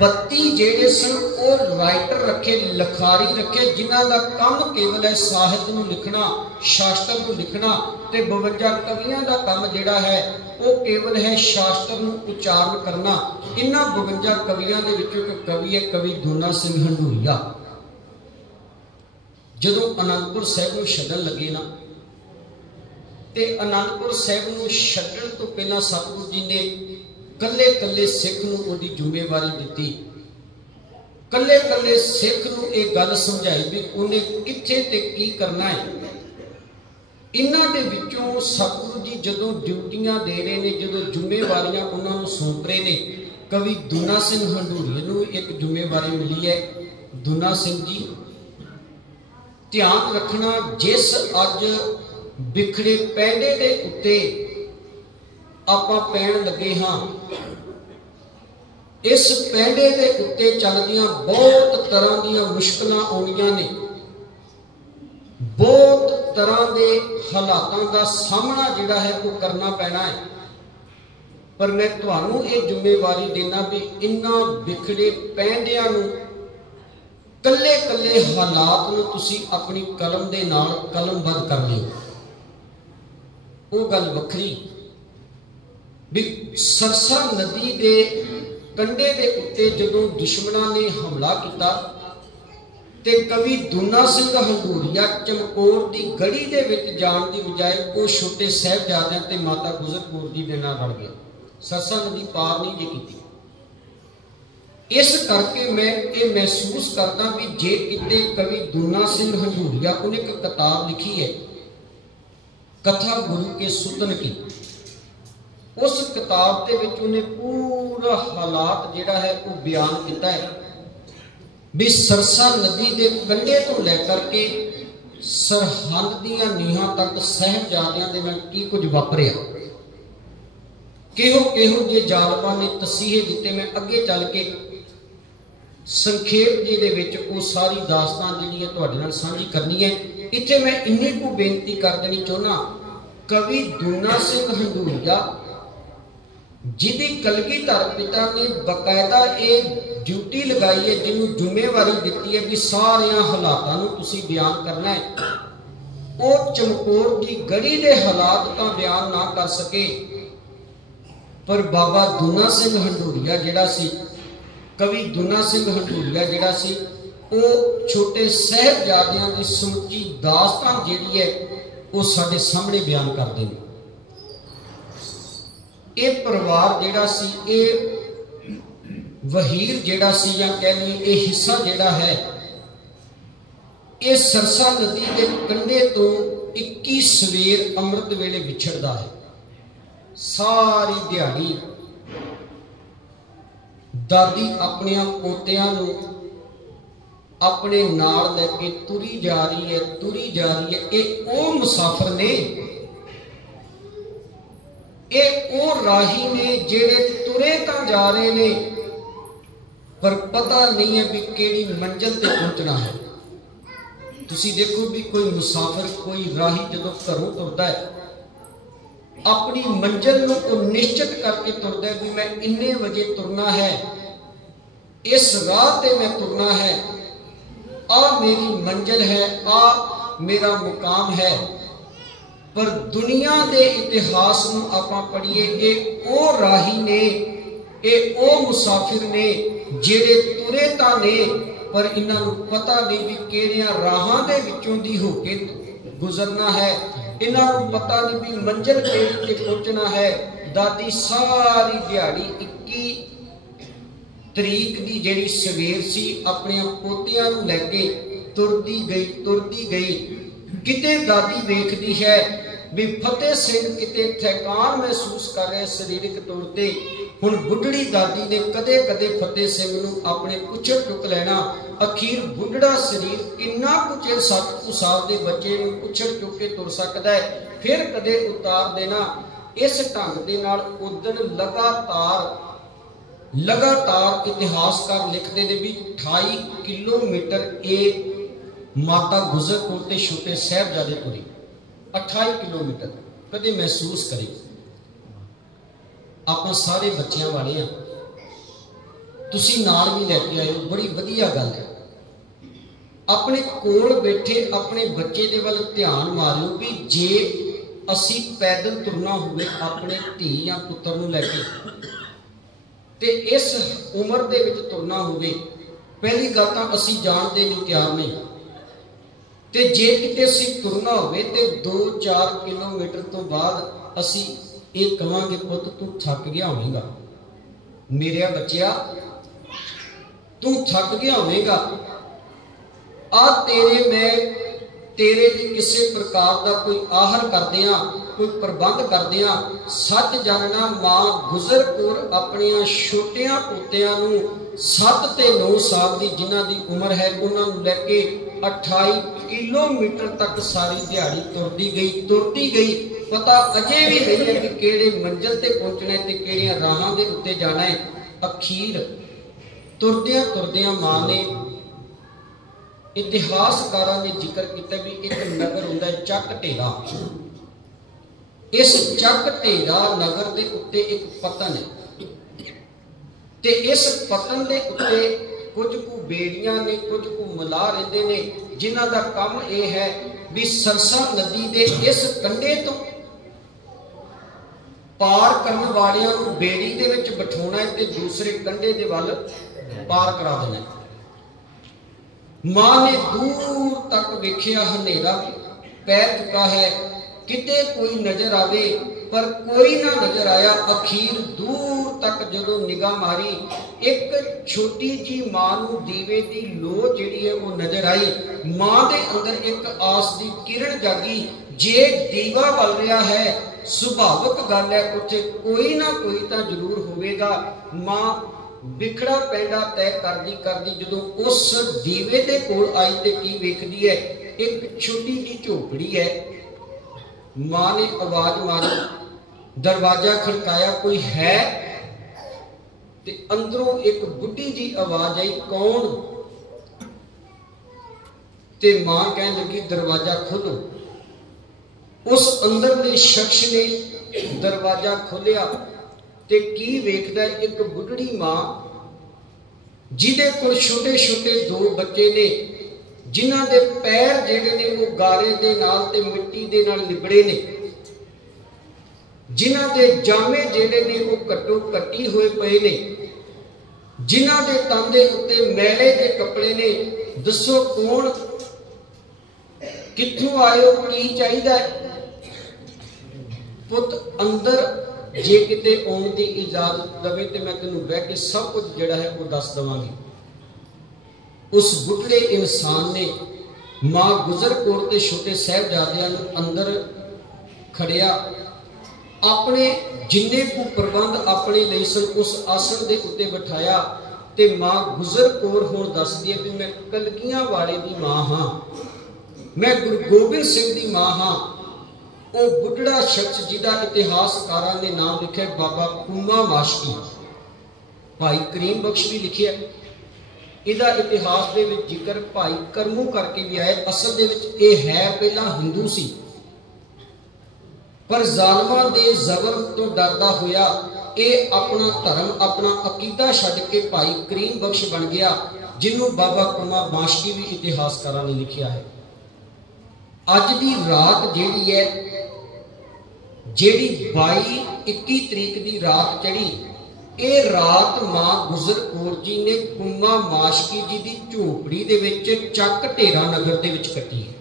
32 जेड़े सन और राइटर रखे, लिखारी रखे, जिन्हां दा काम केवल है साहित्य नूं लिखना, शास्त्र नूं लिखना। ते 52 कवियां दा काम जिहड़ा है वो केवल है शास्त्र नूं उच्चारण करना। इन्हां 52 कवियां दे विचों एक कवि है कवि दूना सिंह हंडूरिया। जदों आनंदपुर साहिब नूं छड्डण लगे ना ते आनंदपुर साहिब नूं छड्डण तो पहलां सतगुरु जी ने कल्ले कल्ले सिख नूं उहदी जिम्मेवारी दित्ती। कल्ले कल्ले सिख नूं इह गल समझाई भी उन्हें कित्थे ते की करना है। इन्हां दे विचों सतगुरु जी जदों ड्यूटियां दे रहे ने, जदों जिम्मेवारियां उन्हां नूं सौंप रहे ने, कवि दूना सिंह हंडूरिया नूं एक जिम्मेवारी मिली है। दूना सिंह जी ध्यान रखना, जिस अज बिखड़े पैंडे दे उत्ते आपां पैण लगे हां, इस पैंडे दे उत्ते चलदियां बहुत तरह दीयां मुश्किलां आउणियां ने, बहुत तरह के हालातों का सामना जिहड़ा है वो करना पैना है। पर मैं तुहानूं ये जिम्मेवारी देना भी इन्हां बिखड़े पैंडियां नूं कल्ले कल्ले हालात नूं तुसीं अपनी कलम दे नाल कलमबंद कर लिओ। वो गल वखरी भी सरसा नदी के कंढे के उत्ते जदों दुश्मनां ने हमला किया ते कवि दूना सिंह हंडूरिया चमकौर की गढ़ी दे विच जाण की बजाय वो छोटे साहिबजादियां ते माता गुजर कौर जी दे नाल लड़ गया। सरसा नदी पार नहीं जी की। इस करके मैं ये महसूस करता भी जे किते कवि दूना सिंह हंडूरिया उन्हें एक किताब लिखी है कथा गुरु के सुतन की। उस किताब के विच उन्हें पूरा हालात जिहड़ा है वो बयान किया है भी सरसा नदी के कंढे तो लैकर के सरहद दीयां नीहां तक साहिबजादियां दे नाल की कुछ वापरिया, किहो किहो जे जालमां ने तसीहे दिते। मैं अगे चल के संखेप जी दे विच वो सारी दास्तान जिहड़ी है तुहाडे नाल सांझी करनी है। इत्थे मैं इन्नी को बेनती कर देनी चाहुंदा, कवि दूना सिंह हंडूरिया जिहदी कलगीधर पिता ने बकायदा ये ड्यूटी लगाई है, जिन्हों जिम्मेवारी दी है कि सारे हालातों को तुसीं बयान करना है। वो चमकौर की गढ़ी के हालात तो बयान ना कर सके, पर बाबा दूना सिंह हंडूरिया जिहड़ा सी, कवि दूना सिंह हंडूरिया जिहड़ा सी, वो छोटे साहिबजादियां की समुची दास्तान जिहड़ी है वो साडे सामने बयान करते हैं। ये परिवार जिहड़ा सी, ये वहीर जिहड़ा सी या कह लीए ये हिस्सा जिहड़ा है ये सरसा नदी के कंढे तो 21 ਸਵੇਰ ਅੰਮ੍ਰਿਤ ਵੇਲੇ ਵਿਛੜਦਾ ਹੈ। ਸਾਰੀ ਦਿਹਾੜੀ ਦਾਦੀ ਆਪਣਿਆਂ ਪੋਤਿਆਂ ਨੂੰ ਆਪਣੇ ਨਾਲ ਲੈ ਕੇ ਤੁਰੀ ਜਾ ਰਹੀ ਹੈ, ਤੁਰੀ ਜਾ ਰਹੀ ਹੈ। ਇਹ ਉਹ ਮੁਸਾਫਰ ਨੇ, ਇਹ ਉਹ ਰਾਹੀ ਨੇ ਜਿਹੜੇ ਤੁਰੇ ਤਾਂ ਜਾ ਰਹੇ ਨੇ ਪਰ ਪਤਾ ਨਹੀਂ ਹੈ ਵੀ ਕਿਹੜੀ ਮੰਜ਼ਿਲ ਤੇ ਪਹੁੰਚਣਾ ਹੈ। ਤੁਸੀਂ ਦੇਖੋ ਵੀ ਕੋਈ ਮੁਸਾਫਰ, ਕੋਈ ਰਾਹੀ ਜਦੋਂ ਘਰੋਂ ਤੁਰਦਾ ਹੈ, ਆਪਣੀ ਮੰਜ਼ਿਲ ਨੂੰ ਉਹ ਨਿਸ਼ਚਿਤ ਕਰਕੇ ਤੁਰਦਾ ਹੈ ਵੀ ਮੈਂ ਇੰਨੇ ਵਜੇ ਤੁਰਨਾ ਹੈ, ਇਸ ਰਾਹ ਤੇ ਮੈਂ ਤੁਰਨਾ ਹੈ, ਆ ਮੇਰੀ ਮੰਜ਼ਿਲ ਹੈ, ਆ ਮੇਰਾ ਮੁਕਾਮ ਹੈ। ਪਰ ਦੁਨੀਆ ਦੇ ਇਤਿਹਾਸ ਨੂੰ ਆਪਾਂ ਪੜ੍ਹੀਏ, ਇਹ ਉਹ ਰਾਹੀ ਨੇ, ਇਹ ਉਹ ਮੁਸਾਫਿਰ ਨੇ ਜਿਹੜੇ ਤੁਰੇ ਤਾਂ ਨੇ ਪਰ ਇਹਨਾਂ ਨੂੰ ਪਤਾ ਨਹੀਂ ਵੀ ਕਿਹੜੀਆਂ ਰਾਹਾਂ ਦੇ ਵਿੱਚੋਂ ਦੀ ਹੋ ਕੇ ਗੁਜ਼ਰਨਾ ਹੈ। ਇਹਨਾਂ ਨੂੰ ਪਤਾ ਨਹੀਂ ਵੀ ਮੰਜ਼ਿਲ ਕਿਹੜੀ ਤੇ ਪਹੁੰਚਣਾ ਹੈ। ਦਾਦੀ ਸਾਰੀ ਦਿਹਾੜੀ 21 ਤਰੀਕ ਦੀ ਜਿਹੜੀ ਸਵੇਰ ਸੀ ਆਪਣੀਆਂ ਪੋਤਿਆਂ ਨੂੰ ਲੈ ਕੇ ਤੁਰਦੀ ਗਈ, ਤੁਰਦੀ ਗਈ। ਕਿਤੇ ਦਾਦੀ ਵੇਖਦੀ ਹੈ ਵੀ ਫਤਿਹ ਸਿੰਘ ਕਿਤੇ ਥਕਾਨ ਮਹਿਸੂਸ ਕਰ ਰਿਹਾ ਸਰੀਰਕ ਤੌਰ ਤੇ। ਹੁਣ ਬੁੱਢੜੀ ਦਾਦੀ ਨੇ ਕਦੇ ਕਦੇ ਫਤਿਹ ਸਿੰਘ ਨੂੰ ਆਪਣੇ ਪੁੱਛੜ ਚੁੱਕ ਲੈਣਾ। ਅਖੀਰ ਬੁੱਢੜਾ ਸਰੀਰ ਕਿੰਨਾ ਕੁ ਚਿਰ 7 ਸਾਲ ਦੇ ਬੱਚੇ ਨੂੰ ਪੁੱਛੜ ਚੁੱਕ ਕੇ ਤੁਰ ਸਕਦਾ ਹੈ, ਫਿਰ ਕਦੇ ਉਤਾਰ ਦੇਣਾ। ਇਸ ਢੰਗ ਦੇ ਨਾਲ ਉਦਣ ਲਗਾਤਾਰ ਇਤਿਹਾਸਕਾਰ ਲਿਖਦੇ ਨੇ ਵੀ 28 ਕਿਲੋਮੀਟਰ ਇਹ ਮਾਤਾ ਗੁਜਰ ਕੌਰ ਤੇ ਛੋਟੇ ਸਾਹਿਬਜ਼ਾਦੇ ਤੁਰੇ। 28 ਕਿਲੋਮੀਟਰ ਕਦੇ ਮਹਿਸੂਸ ਕਰੇ। ਆਪਾਂ ਸਾਰੇ ਬੱਚਿਆਂ ਵਾਲੇ ਆ, ਤੁਸੀਂ ਨਾਲ ਵੀ ਲੈ ਕੇ ਆਇਓ, ਬੜੀ ਵਧੀਆ ਗੱਲ ਹੈ। ਆਪਣੇ ਕੋਲ ਬੈਠੇ ਆਪਣੇ ਬੱਚੇ ਦੇ ਵੱਲ ਧਿਆਨ ਮਾਰਿਓ ਵੀ ਜੇ ਅਸੀਂ ਪੈਦਲ ਤੁਰਨਾ ਹੋਵੇ ਆਪਣੇ ਧੀ ਜਾਂ ਪੁੱਤਰ ਨੂੰ ਲੈ ਕੇ, ਤੇ ਇਸ ਉਮਰ ਦੇ ਵਿੱਚ ਤੁਰਨਾ ਹੋਵੇ, ਪਹਿਲੀ ਗੱਲ ਤਾਂ ਅਸੀਂ ਜਾਣ ਦੇ ਲਈ ਤਿਆਰ ਨਹੀਂ। ਤੇ ਜੇ ਕਿਤੇ ਅਸੀਂ ਤੁਰਨਾ ਹੋਵੇ ਤੇ 2-4 ਕਿਲੋਮੀਟਰ ਤੋਂ ਬਾਅਦ ਅਸੀਂ ਇਹ ਕਹਾਂਗੇ ਪੁੱਤ ਤੂੰ ਥੱਕ ਗਿਆ ਹੋਵੇਗਾ, ਮੇਰਿਆ ਬੱਚਿਆ ਤੂੰ ਥੱਕ ਗਿਆ ਹੋਵੇਗਾ, ਆ ਤੇਰੇ ਲਈ ਕਿਸੇ ਪ੍ਰਕਾਰ ਦਾ ਕੋਈ ਆਹਰ ਕਰਦੇ ਆ, ਕੋਈ ਪ੍ਰਬੰਧ ਕਰਦੇ ਆ। ਸੱਚ ਜਾਣਨਾ ਮਾਂ ਗੁਜਰ ਕੌਰ ਆਪਣੀਆਂ ਛੋਟਿਆਂ ਪੋਤਿਆਂ ਨੂੰ 7 ਤੇ 9 ਸਾਲ ਦੀ ਜਿਨ੍ਹਾਂ ਦੀ ਉਮਰ ਹੈ ਉਹਨਾਂ ਨੂੰ ਲੈ ਕੇ 28 ਕਿਲੋਮੀਟਰ ਤੱਕ ਸਾਰੀ ਦਿਹਾੜੀ ਤੁਰਦੀ ਗਈ। ਪਤਾ ਅਜੇ ਵੀ ਨਹੀਂ ਹੈ ਕਿ ਕਿਹੜੇ ਮੰਜ਼ਿਲ ਤੇ ਪਹੁੰਚਣਾ ਹੈ ਤੇ ਕਿਹੜੀਆਂ ਰਾਹਾਂ ਦੇ ਉੱਤੇ ਜਾਣਾ ਹੈ। ਅਖੀਰ ਤੁਰਦਿਆਂ ਤੁਰਦਿਆਂ ਮਾਂ ਨੇ, ਇਤਿਹਾਸਕਾਰਾਂ ਨੇ ਜ਼ਿਕਰ ਕੀਤਾ ਵੀ ਇੱਕ ਨਗਰ ਹੁੰਦਾ ਹੈ ਚੱਕ ਢੇਰਾ। ਇਸ ਚੱਕ ਢੇਰਾ ਨਗਰ ਦੇ ਉੱਤੇ ਇੱਕ ਪਤਨ ਹੈ ਤੇ ਇਸ ਪਤਨ ਦੇ ਉੱਤੇ ਕੁਝ ਕੁ ਬੇੜੀਆਂ ਨੇ, ਕੁਝ ਕੁ ਮਲਾਹ ਰਹਿੰਦੇ ਨੇ ਜਿਨ੍ਹਾਂ ਦਾ ਕੰਮ ਇਹ ਹੈ ਵੀ ਸਰਸਾ ਨਦੀ ਦੇ ਇਸ ਕੰਢੇ ਤੋਂ ਪਾਰ ਕਰਨ ਵਾਲਿਆਂ ਨੂੰ ਬੇੜੀ ਦੇ ਵਿੱਚ ਬਿਠਾਉਣਾ ਹੈ ਤੇ ਦੂਸਰੇ ਕੰਢੇ ਦੇ ਵੱਲ ਪਾਰ ਕਰਾ ਦੇਣਾ। ਮਾਂ ਨੇ ਦੂਰ ਤੱਕ ਵੇਖਿਆ, ਹਨੇਰਾ ਪੈ ਚੁੱਕਾ ਹੈ, ਕਿਤੇ ਕੋਈ ਨਜ਼ਰ ਆਵੇ ਪਰ ਕੋਈ ਨਾ ਨਜ਼ਰ ਆਇਆ। ਅਖੀਰ ਦੂਰ ਤੱਕ ਜਦੋਂ ਨਿਗਾਹ ਮਾਰੀ, ਇੱਕ ਛੋਟੀ ਜੀ ਮਾਂ ਨੂੰ ਦੀਵੇ ਦੀ ਲੋ ਜਿਹੜੀ ਹੈ ਉਹ ਨਜ਼ਰ ਆਈ। ਮਾਂ ਦੇ ਅੰਦਰ ਇੱਕ ਆਸ ਦੀ ਕਿਰਨ ਜਾਗੀ, ਜੇ ਦੀਵਾ ਬਲ ਰਿਹਾ ਹੈ ਸੁਭਾਵਿਕ ਗੱਲ ਹੈ ਉੱਥੇ ਕੋਈ ਨਾ ਕੋਈ ਤਾਂ ਜ਼ਰੂਰ ਹੋਵੇਗਾ। ਮਾਂ ਵਿਖੜਾ ਪੈਂਡਾ ਤੈਅ ਕਰਦੀ ਜਦੋਂ ਉਸ ਦੀਵੇ ਦੇ ਕੋਲ ਆਈ ਤੇ ਕੀ ਵੇਖਦੀ ਹੈ, ਇੱਕ ਛੋਟੀ ਜੀ ਝੋਪੜੀ ਹੈ। ਮਾਂ ਨੇ ਆਵਾਜ਼ ਮਾਰੀ, ਦਰਵਾਜ਼ਾ ਖੜਕਾਇਆ, ਕੋਈ ਹੈ? ਤੇ ਅੰਦਰੋਂ ਇੱਕ ਬੁੱਢੀ ਜੀ ਆਵਾਜ਼ ਆਈ, ਕੌਣ? ਤੇ ਮਾਂ ਕਹਿਣ ਲੱਗੀ ਦਰਵਾਜ਼ਾ ਖੋਲੋ। ਉਸ ਅੰਦਰਲੇ ਸ਼ਖਸ ਨੇ ਦਰਵਾਜ਼ਾ ਖੋਲਿਆ ਤੇ ਕੀ ਵੇਖਦਾ, ਇੱਕ ਬੁੱਢੜੀ ਮਾਂ ਜਿਹਦੇ ਕੋਲ ਛੋਟੇ ਛੋਟੇ 2 ਬੱਚੇ ਨੇ, ਜਿਨ੍ਹਾਂ ਦੇ ਪੈਰ ਜਿਹੜੇ ਨੇ ਉਹ ਗਾਰੇ ਦੇ ਨਾਲ ਤੇ ਮਿੱਟੀ ਦੇ ਨਾਲ ਲਿਬੜੇ ਨੇ, ਜਿਨ੍ਹਾਂ ਦੇ ਜਾਮੇ ਜਿਹੜੇ ਨੇ ਉਹ ਕੱਟੋ ਕੱਟੀ ਹੋਏ ਪਏ ਨੇ, ਜਿਨ੍ਹਾਂ ਦੇ ਤਨ ਦੇ ਉੱਤੇ ਮੈਲੇ ਦੇ ਕੱਪੜੇ ਨੇ। ਦੱਸੋ ਕੌਣ, ਕਿੱਥੋਂ ਆਏ ਹੋ, ਕੀ ਚਾਹੀਦਾ? ਪੁੱਤ ਅੰਦਰ ਜੇ ਕਿਤੇ ਆਉਣ ਦੀ ਇਜਾਜ਼ਤ ਦੇਵੇ ਤੇ ਮੈਂ ਤੈਨੂੰ ਬਹਿ ਕੇ ਸਭ ਕੁਝ ਜਿਹੜਾ ਹੈ ਉਹ ਦੱਸ ਦਵਾਂਗੀ। ਉਸ ਬੁੱਢੜੇ ਇਨਸਾਨ ਨੇ मां गुजर कौर ते छोटे साहिबजादियां नूं अंदर खड़िया, अपने जिन्ने को प्रबंध अपने लिए सन उस आसन के उत्ते बिठाया ते मां गुजर कौर होर दसदी है कि मैं कलगियां वाले दी मां हाँ, मैं गुरु गोबिंद सिंह दी मां हाँ। वो बुढ़ड़ा शख्स जिहदा इतिहासकारां ने नाम लिखा बाबा कुमा माशकी, भाई करीम बख्श भी लिखिया, इहदा इतिहास दे विच जिक्र भाई करमू करके भी आया। असल दे विच इह है पहला हिंदू सी, पर जालमां दे ज़बर तो डरदा होया ये अपना धर्म अपना अकीदा छड्ड के भाई करीम बख्श बन गया, जिन्हों बाबा कुमा माशकी भी इतिहासकारां ने लिखिया है। अज दी रात जिहड़ी है, जिहड़ी 22-21 तरीक दी रात चढ़ी, ये रात मां गुजर कौर जी ने कुमा माशकी जी की झोपड़ी दे विच चक ढेरा नगर दे विच कटी है।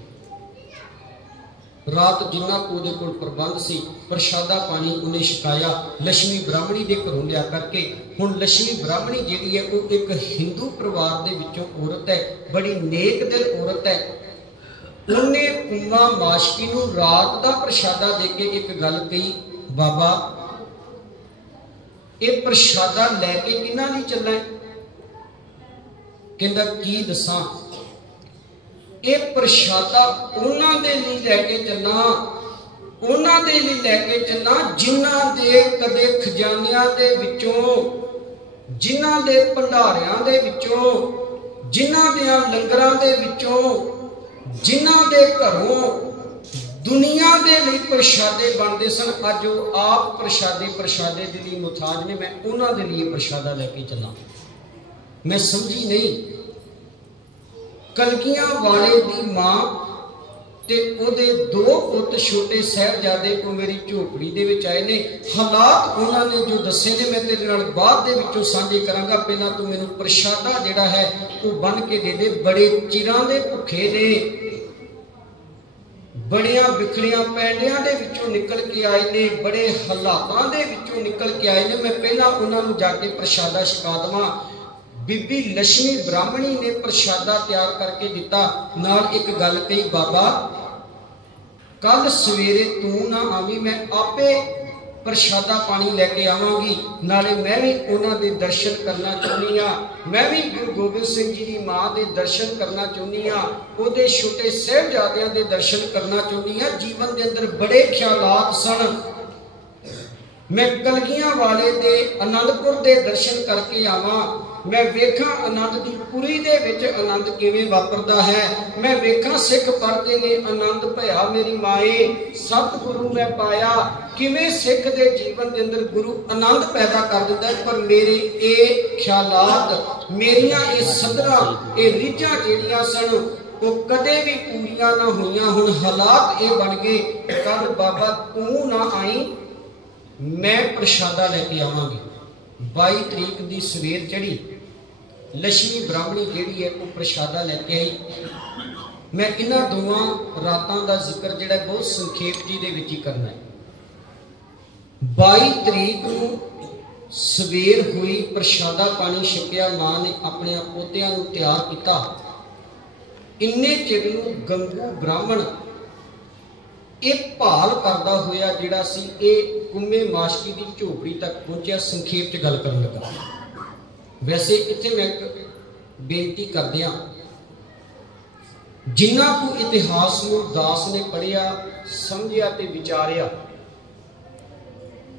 रात जिन्ना को उहदे कोल प्रबंध सी, प्रशादा पानी उन्हें छकाया लक्ष्मी ब्राह्मणी के घरों लिया करके। हुण लक्ष्मी ब्राह्मणी जिहड़ी है वो एक हिंदू परिवार दे विचों औरत है, बड़ी नेक दिल औरत है। उन्हें कुमा माशकी नूं रात का प्रशादा दे के एक गल कही, बाबा ये प्रशादा लैके किन्हां लई चलना है? कहंदा की दसां, ये प्रशादा उन्हां दे लई लैके चलना, उन्हां दे लई लैके चलना जिन्हां दे कदे खजानियां दे विचों, जिन्हां दे भंडारियां दे विचों, जिन्हां दे लंगरां दे विचों, जिन्हां दे घरों दुनिया दे लिए प्रशादे बनते सन। अज वो आप प्रशादे के लिए मुथाज ने, मैं उन्हां दे लिए प्रशादा लैके चला। मैं समझी नहीं, कलगियां वाले दी मां ते ओदे 2 पुत छोटे साहिबजादे को मेरी झोपड़ी दे विच आए ने। हालात उन्होंने जो दसे ने मैं तेरे नाल बाद दे विचों साझे करांगा। पहला तू मैनूं प्रशादा जिहड़ा है वो बन के दे दे। बड़े चिरां दे भुखे ने, बड़िया बिखड़िया पैंडियां दे विचों निकल के आए ने, बड़े हालातां दे विचों निकल के आए ने। मैं पहला उन्होंने जाके प्रशादा छका देवां। बीबी लक्ष्मी ब्राह्मणी ने प्रशादा तैयार करके दिता, नाल एक गल कही, बाबा कल सवेरे तू ना आवी, मैं आपे प्रशादा पानी लैके आवांगी, नाले मैं भी उन्हां दे दर्शन करना चाहुंदी हां। मैं भी गुरु गोबिंद सिंह जी की मां के दर्शन करना चाहुंदी हां, उहदे छोटे साहिबजादियां दे दर्शन करना चाहुंदी हां। जीवन के अंदर बड़े ख्यालात सन। मैं कलगियां वाले दे आनंदपुर दे दर्शन करके आवां, मैं वेखा आनंद की पुरी दे विच आनंद किवें वापरदा है, मैं वेखा सिख पढ़ते ने आनंद भया मेरी माए, सतगुरु मैं पाया, किवें सिख दे जीवन के अंदर गुरु आनंद पैदा कर दिंदा है। पर मेरे ये ख्यालात, मेरियां ये सदरा, ये रीझां जिहड़ियां सन वो कदे भी पूरियां ना होईयां। हुण हालात ये बन गए, कल बाबा तू ना आई, मैं प्रशादा लैके आवांगी। 22 तरीक की सवेर चढ़ी, लक्ष्मी ब्राह्मणी जिहड़ी है वो प्रशादा लैके आई। मैं इन्हां दोवां रातां दा जिक्र जिहड़ा बहुत संखेप जी दे विच ही करना है। 22 तरीक नूं सवेर हुई, प्रशादा पानी छकिया, मां ने अपने पोतियां नूं तैयार किया। इन्ने चिर नूं गंगू ब्राह्मण एक भाल करता होया जिहड़ा सी ये कुमे माशकी की झोपड़ी तक पहुंचा। संखेप च गल करन लगा। वैसे इत्थे मैं बेनती करदिया, जिन्ना को इतिहास नूं दास ने पढ़िया समझिया ते विचारिया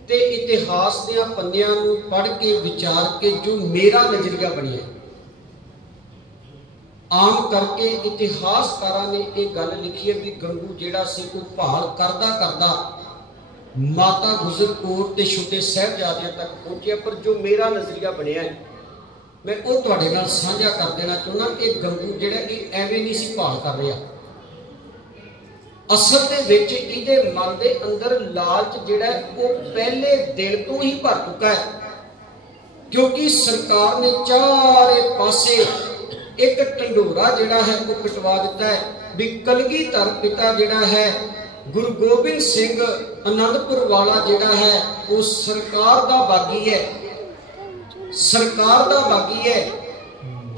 ते इतिहास दियां पन्नियां नूं पढ़ के विचार के जो मेरा नजरिया बनिया, आम करके इतिहासकारां ने एक गल लिखी है भी गंगू जिहड़ा सी वो भाल करदा करदा माता गुजर कौर ते छोटे साहिबजादियां तक पहुंचिया। पर जो मेरा नजरिया बनिया है मैं वो तुहाडे नाल साझा कर देना चाहुंदा। कि गंगू जिहड़ा ये एवें नहीं सी भाल कर रहा, असल दे विच इहदे मन दे अंदर लालच जिहड़ा वो पहले दिल तो ही भर चुका है। क्योंकि सरकार ने चारे पासे एक ढंडोरा जिहड़ा है वो पिटवा दिता है भी कलगीधर पिता जिहड़ा है गुरु गोबिंद सिंह आनंदपुर वाला जिहड़ा है वो सरकार दा बागी है, सरकार दा बागी है।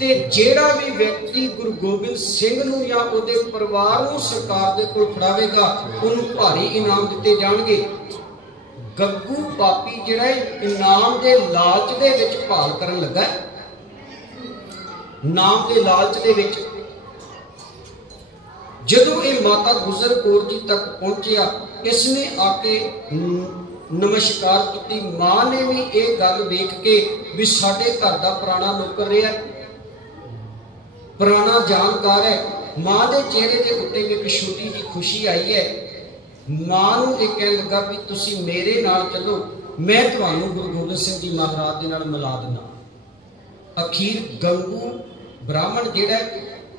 ਤੇ ਜਿਹੜਾ ਵੀ ਵਿਅਕਤੀ ਗੁਰੂ ਗੋਬਿੰਦ ਸਿੰਘ ਨੂੰ ਜਾਂ ਉਹਦੇ ਪਰਿਵਾਰ ਨੂੰ ਸਰਕਾਰ ਦੇ ਕੋਲ ਫੜਾਵੇਗਾ ਉਹਨੂੰ ਭਾਰੀ ਇਨਾਮ ਦਿੱਤੇ ਜਾਣਗੇ। ਗੱਗੂ ਪਾਪੀ ਜਿਹੜਾ ਇਨਾਮ ਦੇ ਲਾਲਚ ਦੇ ਵਿੱਚ ਭਾਲ ਕਰਨ ਲੱਗਾ, ਨਾਮ ਦੇ ਲਾਲਚ ਦੇ ਵਿੱਚ। ਜਦੋਂ ਇਹ ਮਾਤਾ ਗੁਜਰ ਕੌਰ ਜੀ ਤੱਕ ਪਹੁੰਚਿਆ, ਇਸਨੇ ਆ ਕੇ ਨਮਸਕਾਰ ਕੀਤੀ। ਮਾਂ ਨੇ ਵੀ ਇਹ ਗੱਲ ਵੇਖ ਕੇ ਵੀ ਸਾਡੇ ਘਰ ਦਾ ਪੁਰਾਣਾ ਨੌਕਰ ਰਿਹਾ, ਪੁਰਾਣਾ ਜਾਣਕਾਰ ਹੈ, ਮਾਂ ਦੇ ਚਿਹਰੇ ਦੇ ਉੱਤੇ ਵੀ ਇੱਕ ਛੋਟੀ ਜਿਹੀ ਖੁਸ਼ੀ ਆਈ ਹੈ। ਮਾਂ ਨੂੰ ਇਹ ਕਹਿਣ ਲੱਗਾ ਵੀ ਤੁਸੀਂ ਮੇਰੇ ਨਾਲ ਚੱਲੋ, ਮੈਂ ਤੁਹਾਨੂੰ ਗੁਰੂ ਗੋਬਿੰਦ ਸਿੰਘ ਜੀ ਮਹਾਰਾਜ ਦੇ ਨਾਲ ਮਿਲਾ ਦਿੰਦਾ। ਅਖੀਰ ਗੰਗੂ ਬ੍ਰਾਹਮਣ ਜਿਹੜਾ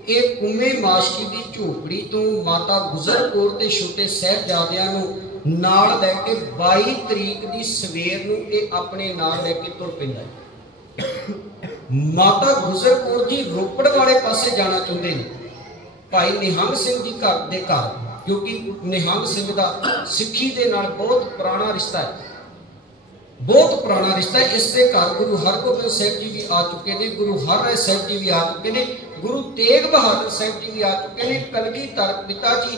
ਇਹ ਕੁੰਮੇ ਮਾਸ਼ਕੀ ਦੀ ਝੋਪੜੀ ਤੋਂ ਮਾਤਾ ਗੁਜਰ ਕੌਰ ਤੇ ਛੋਟੇ ਸਾਹਿਬਜ਼ਾਦਿਆਂ ਨੂੰ ਨਾਲ ਲੈ ਕੇ 22 ਤਰੀਕ ਦੀ ਸਵੇਰ ਨੂੰ ਇਹ ਆਪਣੇ ਨਾਲ ਲੈ ਕੇ ਤੁਰ ਪੈਂਦਾ ਹੈ। ਮਾਤਾ ਗੁਜਰ ਕੌਰ ਜੀ ਰੋਪੜ ਵਾਲੇ ਪਾਸੇ ਜਾਣਾ ਚਾਹੁੰਦੇ ਨੇ, ਭਾਈ ਨਿਹੰਗ ਸਿੰਘ ਜੀ ਘਰ ਦੇ ਘਰ, ਕਿਉਂਕਿ ਨਿਹੰਗ ਸਿੰਘ ਦਾ ਸਿੱਖੀ ਦੇ ਨਾਲ ਬਹੁਤ ਪੁਰਾਣਾ ਰਿਸ਼ਤਾ ਹੈ, ਬਹੁਤ ਪੁਰਾਣਾ ਰਿਸ਼ਤਾ ਹੈ। ਇਸ ਦੇ ਘਰ ਗੁਰੂ ਹਰਗੋਬਿੰਦ ਸਾਹਿਬ ਜੀ ਵੀ ਆ ਚੁੱਕੇ ਨੇ, ਗੁਰੂ ਹਰਿਰਾਏ ਸਾਹਿਬ ਜੀ ਵੀ ਆ ਚੁੱਕੇ ਨੇ, ਗੁਰੂ ਤੇਗ ਬਹਾਦਰ ਸਾਹਿਬ ਜੀ ਵੀ ਆ ਚੁੱਕੇ ਨੇ, ਕਲਗੀਧਰ ਪਿਤਾ ਜੀ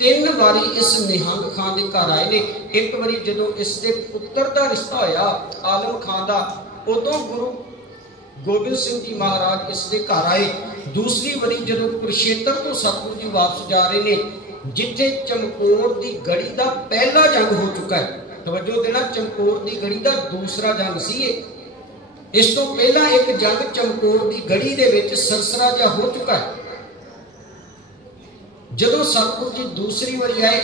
3 ਵਾਰੀ ਇਸ ਨਿਹੰਗ ਖਾਨ ਦੇ ਘਰ ਆਏ ਨੇ। ਇੱਕ ਵਾਰੀ ਜਦੋਂ ਇਸ ਦੇ ਪੁੱਤਰ ਦਾ ਰਿਸ਼ਤਾ ਹੋਇਆ ਆਲਮ ਖਾਨ ਦਾ, ਉਦੋਂ ਗੁਰੂ ਗੋਬਿੰਦ ਸਿੰਘ ਜੀ ਮਹਾਰਾਜ ਇਸ ਦੇ ਘਰ ਆਏ। ਦੂਸਰੀ ਵਾਰੀ ਜਦੋਂ ਕੁਰਸ਼ੇਤਰ ਤੋਂ ਸਤਿਗੁਰੂ ਜੀ ਵਾਪਸ ਜਾ ਰਹੇ ਨੇ, ਜਿੱਥੇ ਚਮਕੌਰ ਦੀ ਗੜੀ ਦਾ ਪਹਿਲਾ ਜੰਗ ਹੋ ਚੁੱਕਾ ਹੈ, ਤਵੱਜੋ ਦੇਣਾ, ਚਮਕੌਰ ਦੀ ਗੜੀ ਦਾ ਦੂਸਰਾ ਜੰਗ ਸੀ ਇਹ। ਇਸ ਤੋਂ ਪਹਿਲਾਂ ਇੱਕ ਜੰਗ ਚਮਕੌਰ ਦੀ ਗੜੀ ਦੇ ਵਿੱਚ ਸਰਸਰਾ ਜਿਹਾ ਹੋ ਚੁੱਕਾ ਹੈ। ਜਦੋਂ ਸਤਿਗੁਰੂ ਜੀ ਦੂਸਰੀ ਵਾਰੀ ਆਏ,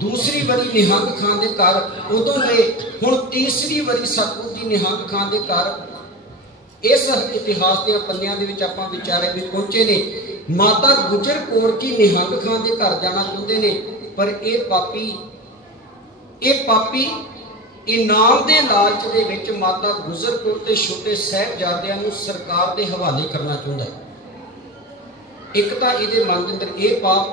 ਦੂਸਰੀ ਵਾਰੀ ਨਿਹੰਗ ਖਾਨ ਦੇ ਘਰ ਉਦੋਂ ਗਏ, ਹੁਣ ਤੀਸਰੀ ਵਾਰੀ ਸਤਿਗੁਰੂ ਜੀ ਨਿਹੰਗ ਖਾਨ ਦੇ ਘਰ ਇਸ ਇਤਿਹਾਸ ਦੇ ਪੰਨਿਆਂ ਦੇ ਵਿੱਚ ਆਪਾਂ ਵਿਚਾਰੇ ਵੀ ਪਹੁੰਚੇ ਨੇ। ਮਾਤਾ ਗੁਜਰ ਕੌਰ ਜੀ ਨਿਹੰਗ ਖਾਨ ਦੇ ਘਰ ਜਾਣਾ ਚਾਹੁੰਦੇ ਨੇ, ਪਰ ਇਹ ਪਾਪੀ ਇਨਾਮ ਦੇ ਲਾਲਚ ਦੇ ਵਿੱਚ ਮਾਤਾ ਗੁਜਰ ਕੌਰ ਤੇ ਛੋਟੇ ਸਾਹਿਬਜ਼ਾਦਿਆਂ ਨੂੰ ਸਰਕਾਰ ਦੇ ਹਵਾਲੇ ਕਰਨਾ ਚਾਹੁੰਦਾ ਹੈ। ਇੱਕ ਤਾਂ ਇਹਦੇ ਮਨ ਦੇ ਅੰਦਰ ਇਹ ਪਾਪ,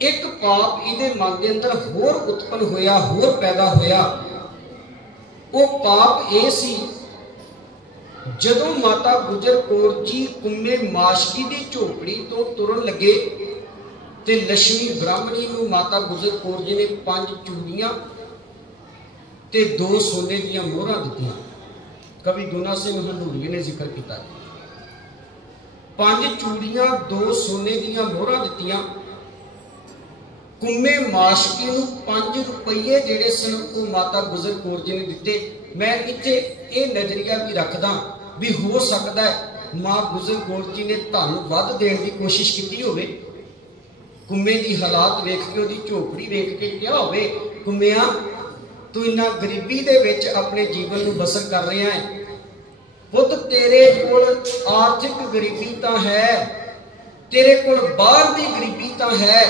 ਇੱਕ ਪਾਪ ਇਹਦੇ ਮਨ ਦੇ ਅੰਦਰ ਹੋਰ ਉਤਪਨ ਹੋਇਆ, ਹੋਰ ਪੈਦਾ ਹੋਇਆ। ਉਹ ਪਾਪ ਇਹ ਸੀ, ਜਦੋਂ ਮਾਤਾ ਗੁਜਰ ਕੌਰ ਜੀ ਕੁੰਮੇ ਮਾਸ਼ਕੀ ਦੀ ਝੋਪੜੀ ਤੋਂ ਤੁਰਨ ਲੱਗੇ ਤੇ ਲక్ష్ਮੀ ਬ੍ਰਾਹਮਣੀ ਨੂੰ ਮਾਤਾ ਗੁਜਰ ਕੌਰ ਜੀ ਨੇ 5 ਚੂੜੀਆਂ ਤੇ 2 ਸੋਨੇ ਦੀਆਂ ਮੋਹਰਾਂ ਦਿੱਤੀਆਂ। ਕਵੀ ਗੁਨਾ ਸਿੰਘ ਹੰਡੂਰੀਏ ਨੇ ਜ਼ਿਕਰ ਕੀਤਾ, 5 ਚੂੜੀਆਂ 2 ਸੋਨੇ ਦੀਆਂ ਮੋਹਰਾਂ ਦਿੱਤੀਆਂ। ਕੁੰਮੇ ਮਾਸ਼ਕੀ ਨੂੰ 5 ਰੁਪਏ ਜਿਹੜੇ ਸਨ ਉਹ ਮਾਤਾ ਗੁਜਰ ਕੌਰ ਜੀ ਨੇ ਦਿੱਤੇ। ਮੈਂ ਇੱਥੇ ਇਹ ਨਜ਼ਰੀਆ ਵੀ ਰੱਖਦਾ ਵੀ ਹੋ ਸਕਦਾ ਹੈ ਮਾਂ ਗੁਜਰ ਕੌਰ ਜੀ ਨੇ ਧਨ ਵੱਧ ਦੇਣ ਦੀ ਕੋਸ਼ਿਸ਼ ਕੀਤੀ ਹੋਵੇ। ਕੁੰਮੇ ਦੀ ਹਾਲਾਤ ਵੇਖ ਕੇ, ਉਹਦੀ ਝੋਪੜੀ ਵੇਖ ਕੇ ਕਿਹਾ ਹੋਵੇ, ਕੁੰਮਿਆ ਤੂੰ ਇੰਨਾ ਗਰੀਬੀ ਦੇ ਵਿੱਚ ਆਪਣੇ ਜੀਵਨ ਨੂੰ ਬਸਰ ਕਰ ਰਿਹਾ ਹੈ, ਪੁੱਤ ਤੇਰੇ ਕੋਲ ਆਰਥਿਕ ਗਰੀਬੀ ਤਾਂ ਹੈ, ਤੇਰੇ ਕੋਲ ਬਾਹਰ ਦੀ ਗਰੀਬੀ ਤਾਂ ਹੈ,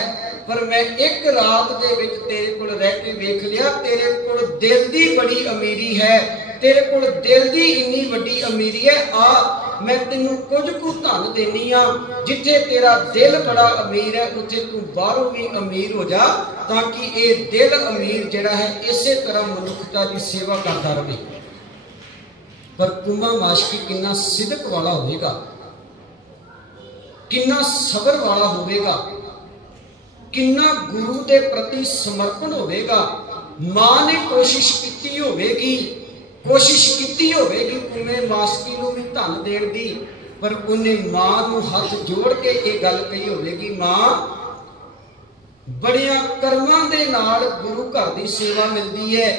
ਪਰ ਮੈਂ ਇੱਕ ਰਾਤ ਦੇ ਵਿੱਚ ਤੇਰੇ ਕੋਲ ਰਹਿ ਕੇ ਵੇਖ ਲਿਆ, ਤੇਰੇ ਕੋਲ ਦਿਲ ਦੀ ਬੜੀ ਅਮੀਰੀ ਹੈ, ਤੇਰੇ ਕੋਲ ਦਿਲ ਦੀ ਇੰਨੀ ਵੱਡੀ ਅਮੀਰੀ ਹੈ। ਆ ਮੈਂ ਤੈਨੂੰ ਕੁਝ ਕੁ ਧਨ ਦੇਣੀ ਆ, ਜਿੱਥੇ ਤੇਰਾ ਦਿਲ ਬੜਾ ਅਮੀਰ ਹੈ ਉੱਥੇ ਤੂੰ ਬਾਹਰੋਂ ਵੀ ਅਮੀਰ ਹੋ ਜਾ, ਤਾਂ ਕਿ ਇਹ ਦਿਲ ਅਮੀਰ ਜਿਹੜਾ ਹੈ ਇਸੇ ਤਰ੍ਹਾਂ ਮਨੁੱਖਤਾ ਦੀ ਸੇਵਾ ਕਰਦਾ ਰਹੇ। ਪਰ ਕੁੰਮਾ ਮਾਸ਼ਕੀ ਕਿੰਨਾ ਸਿਦਕ ਵਾਲਾ ਹੋਵੇਗਾ, ਕਿੰਨਾ ਸਬਰ ਵਾਲਾ ਹੋਵੇਗਾ, ਕਿੰਨਾ ਗੁਰੂ ਦੇ ਪ੍ਰਤੀ ਸਮਰਪਣ ਹੋਵੇਗਾ। ਮਾਂ ਨੇ ਕੋਸ਼ਿਸ਼ ਕੀਤੀ ਹੋਵੇਗੀ ਕੁੰਮੇ ਮਾਸ਼ਕੀ ਨੂੰ ਵੀ ਧਨ ਦੇਣ ਦੀ, ਪਰ ਉਹਨੇ ਮਾਂ ਨੂੰ ਹੱਥ ਜੋੜ ਕੇ ਇਹ ਗੱਲ ਕਹੀ ਹੋਵੇਗੀ, ਮਾਂ ਬੜਿਆਂ ਕਰਮਾਂ ਦੇ ਨਾਲ ਗੁਰੂ ਘਰ ਦੀ ਸੇਵਾ ਮਿਲਦੀ ਹੈ,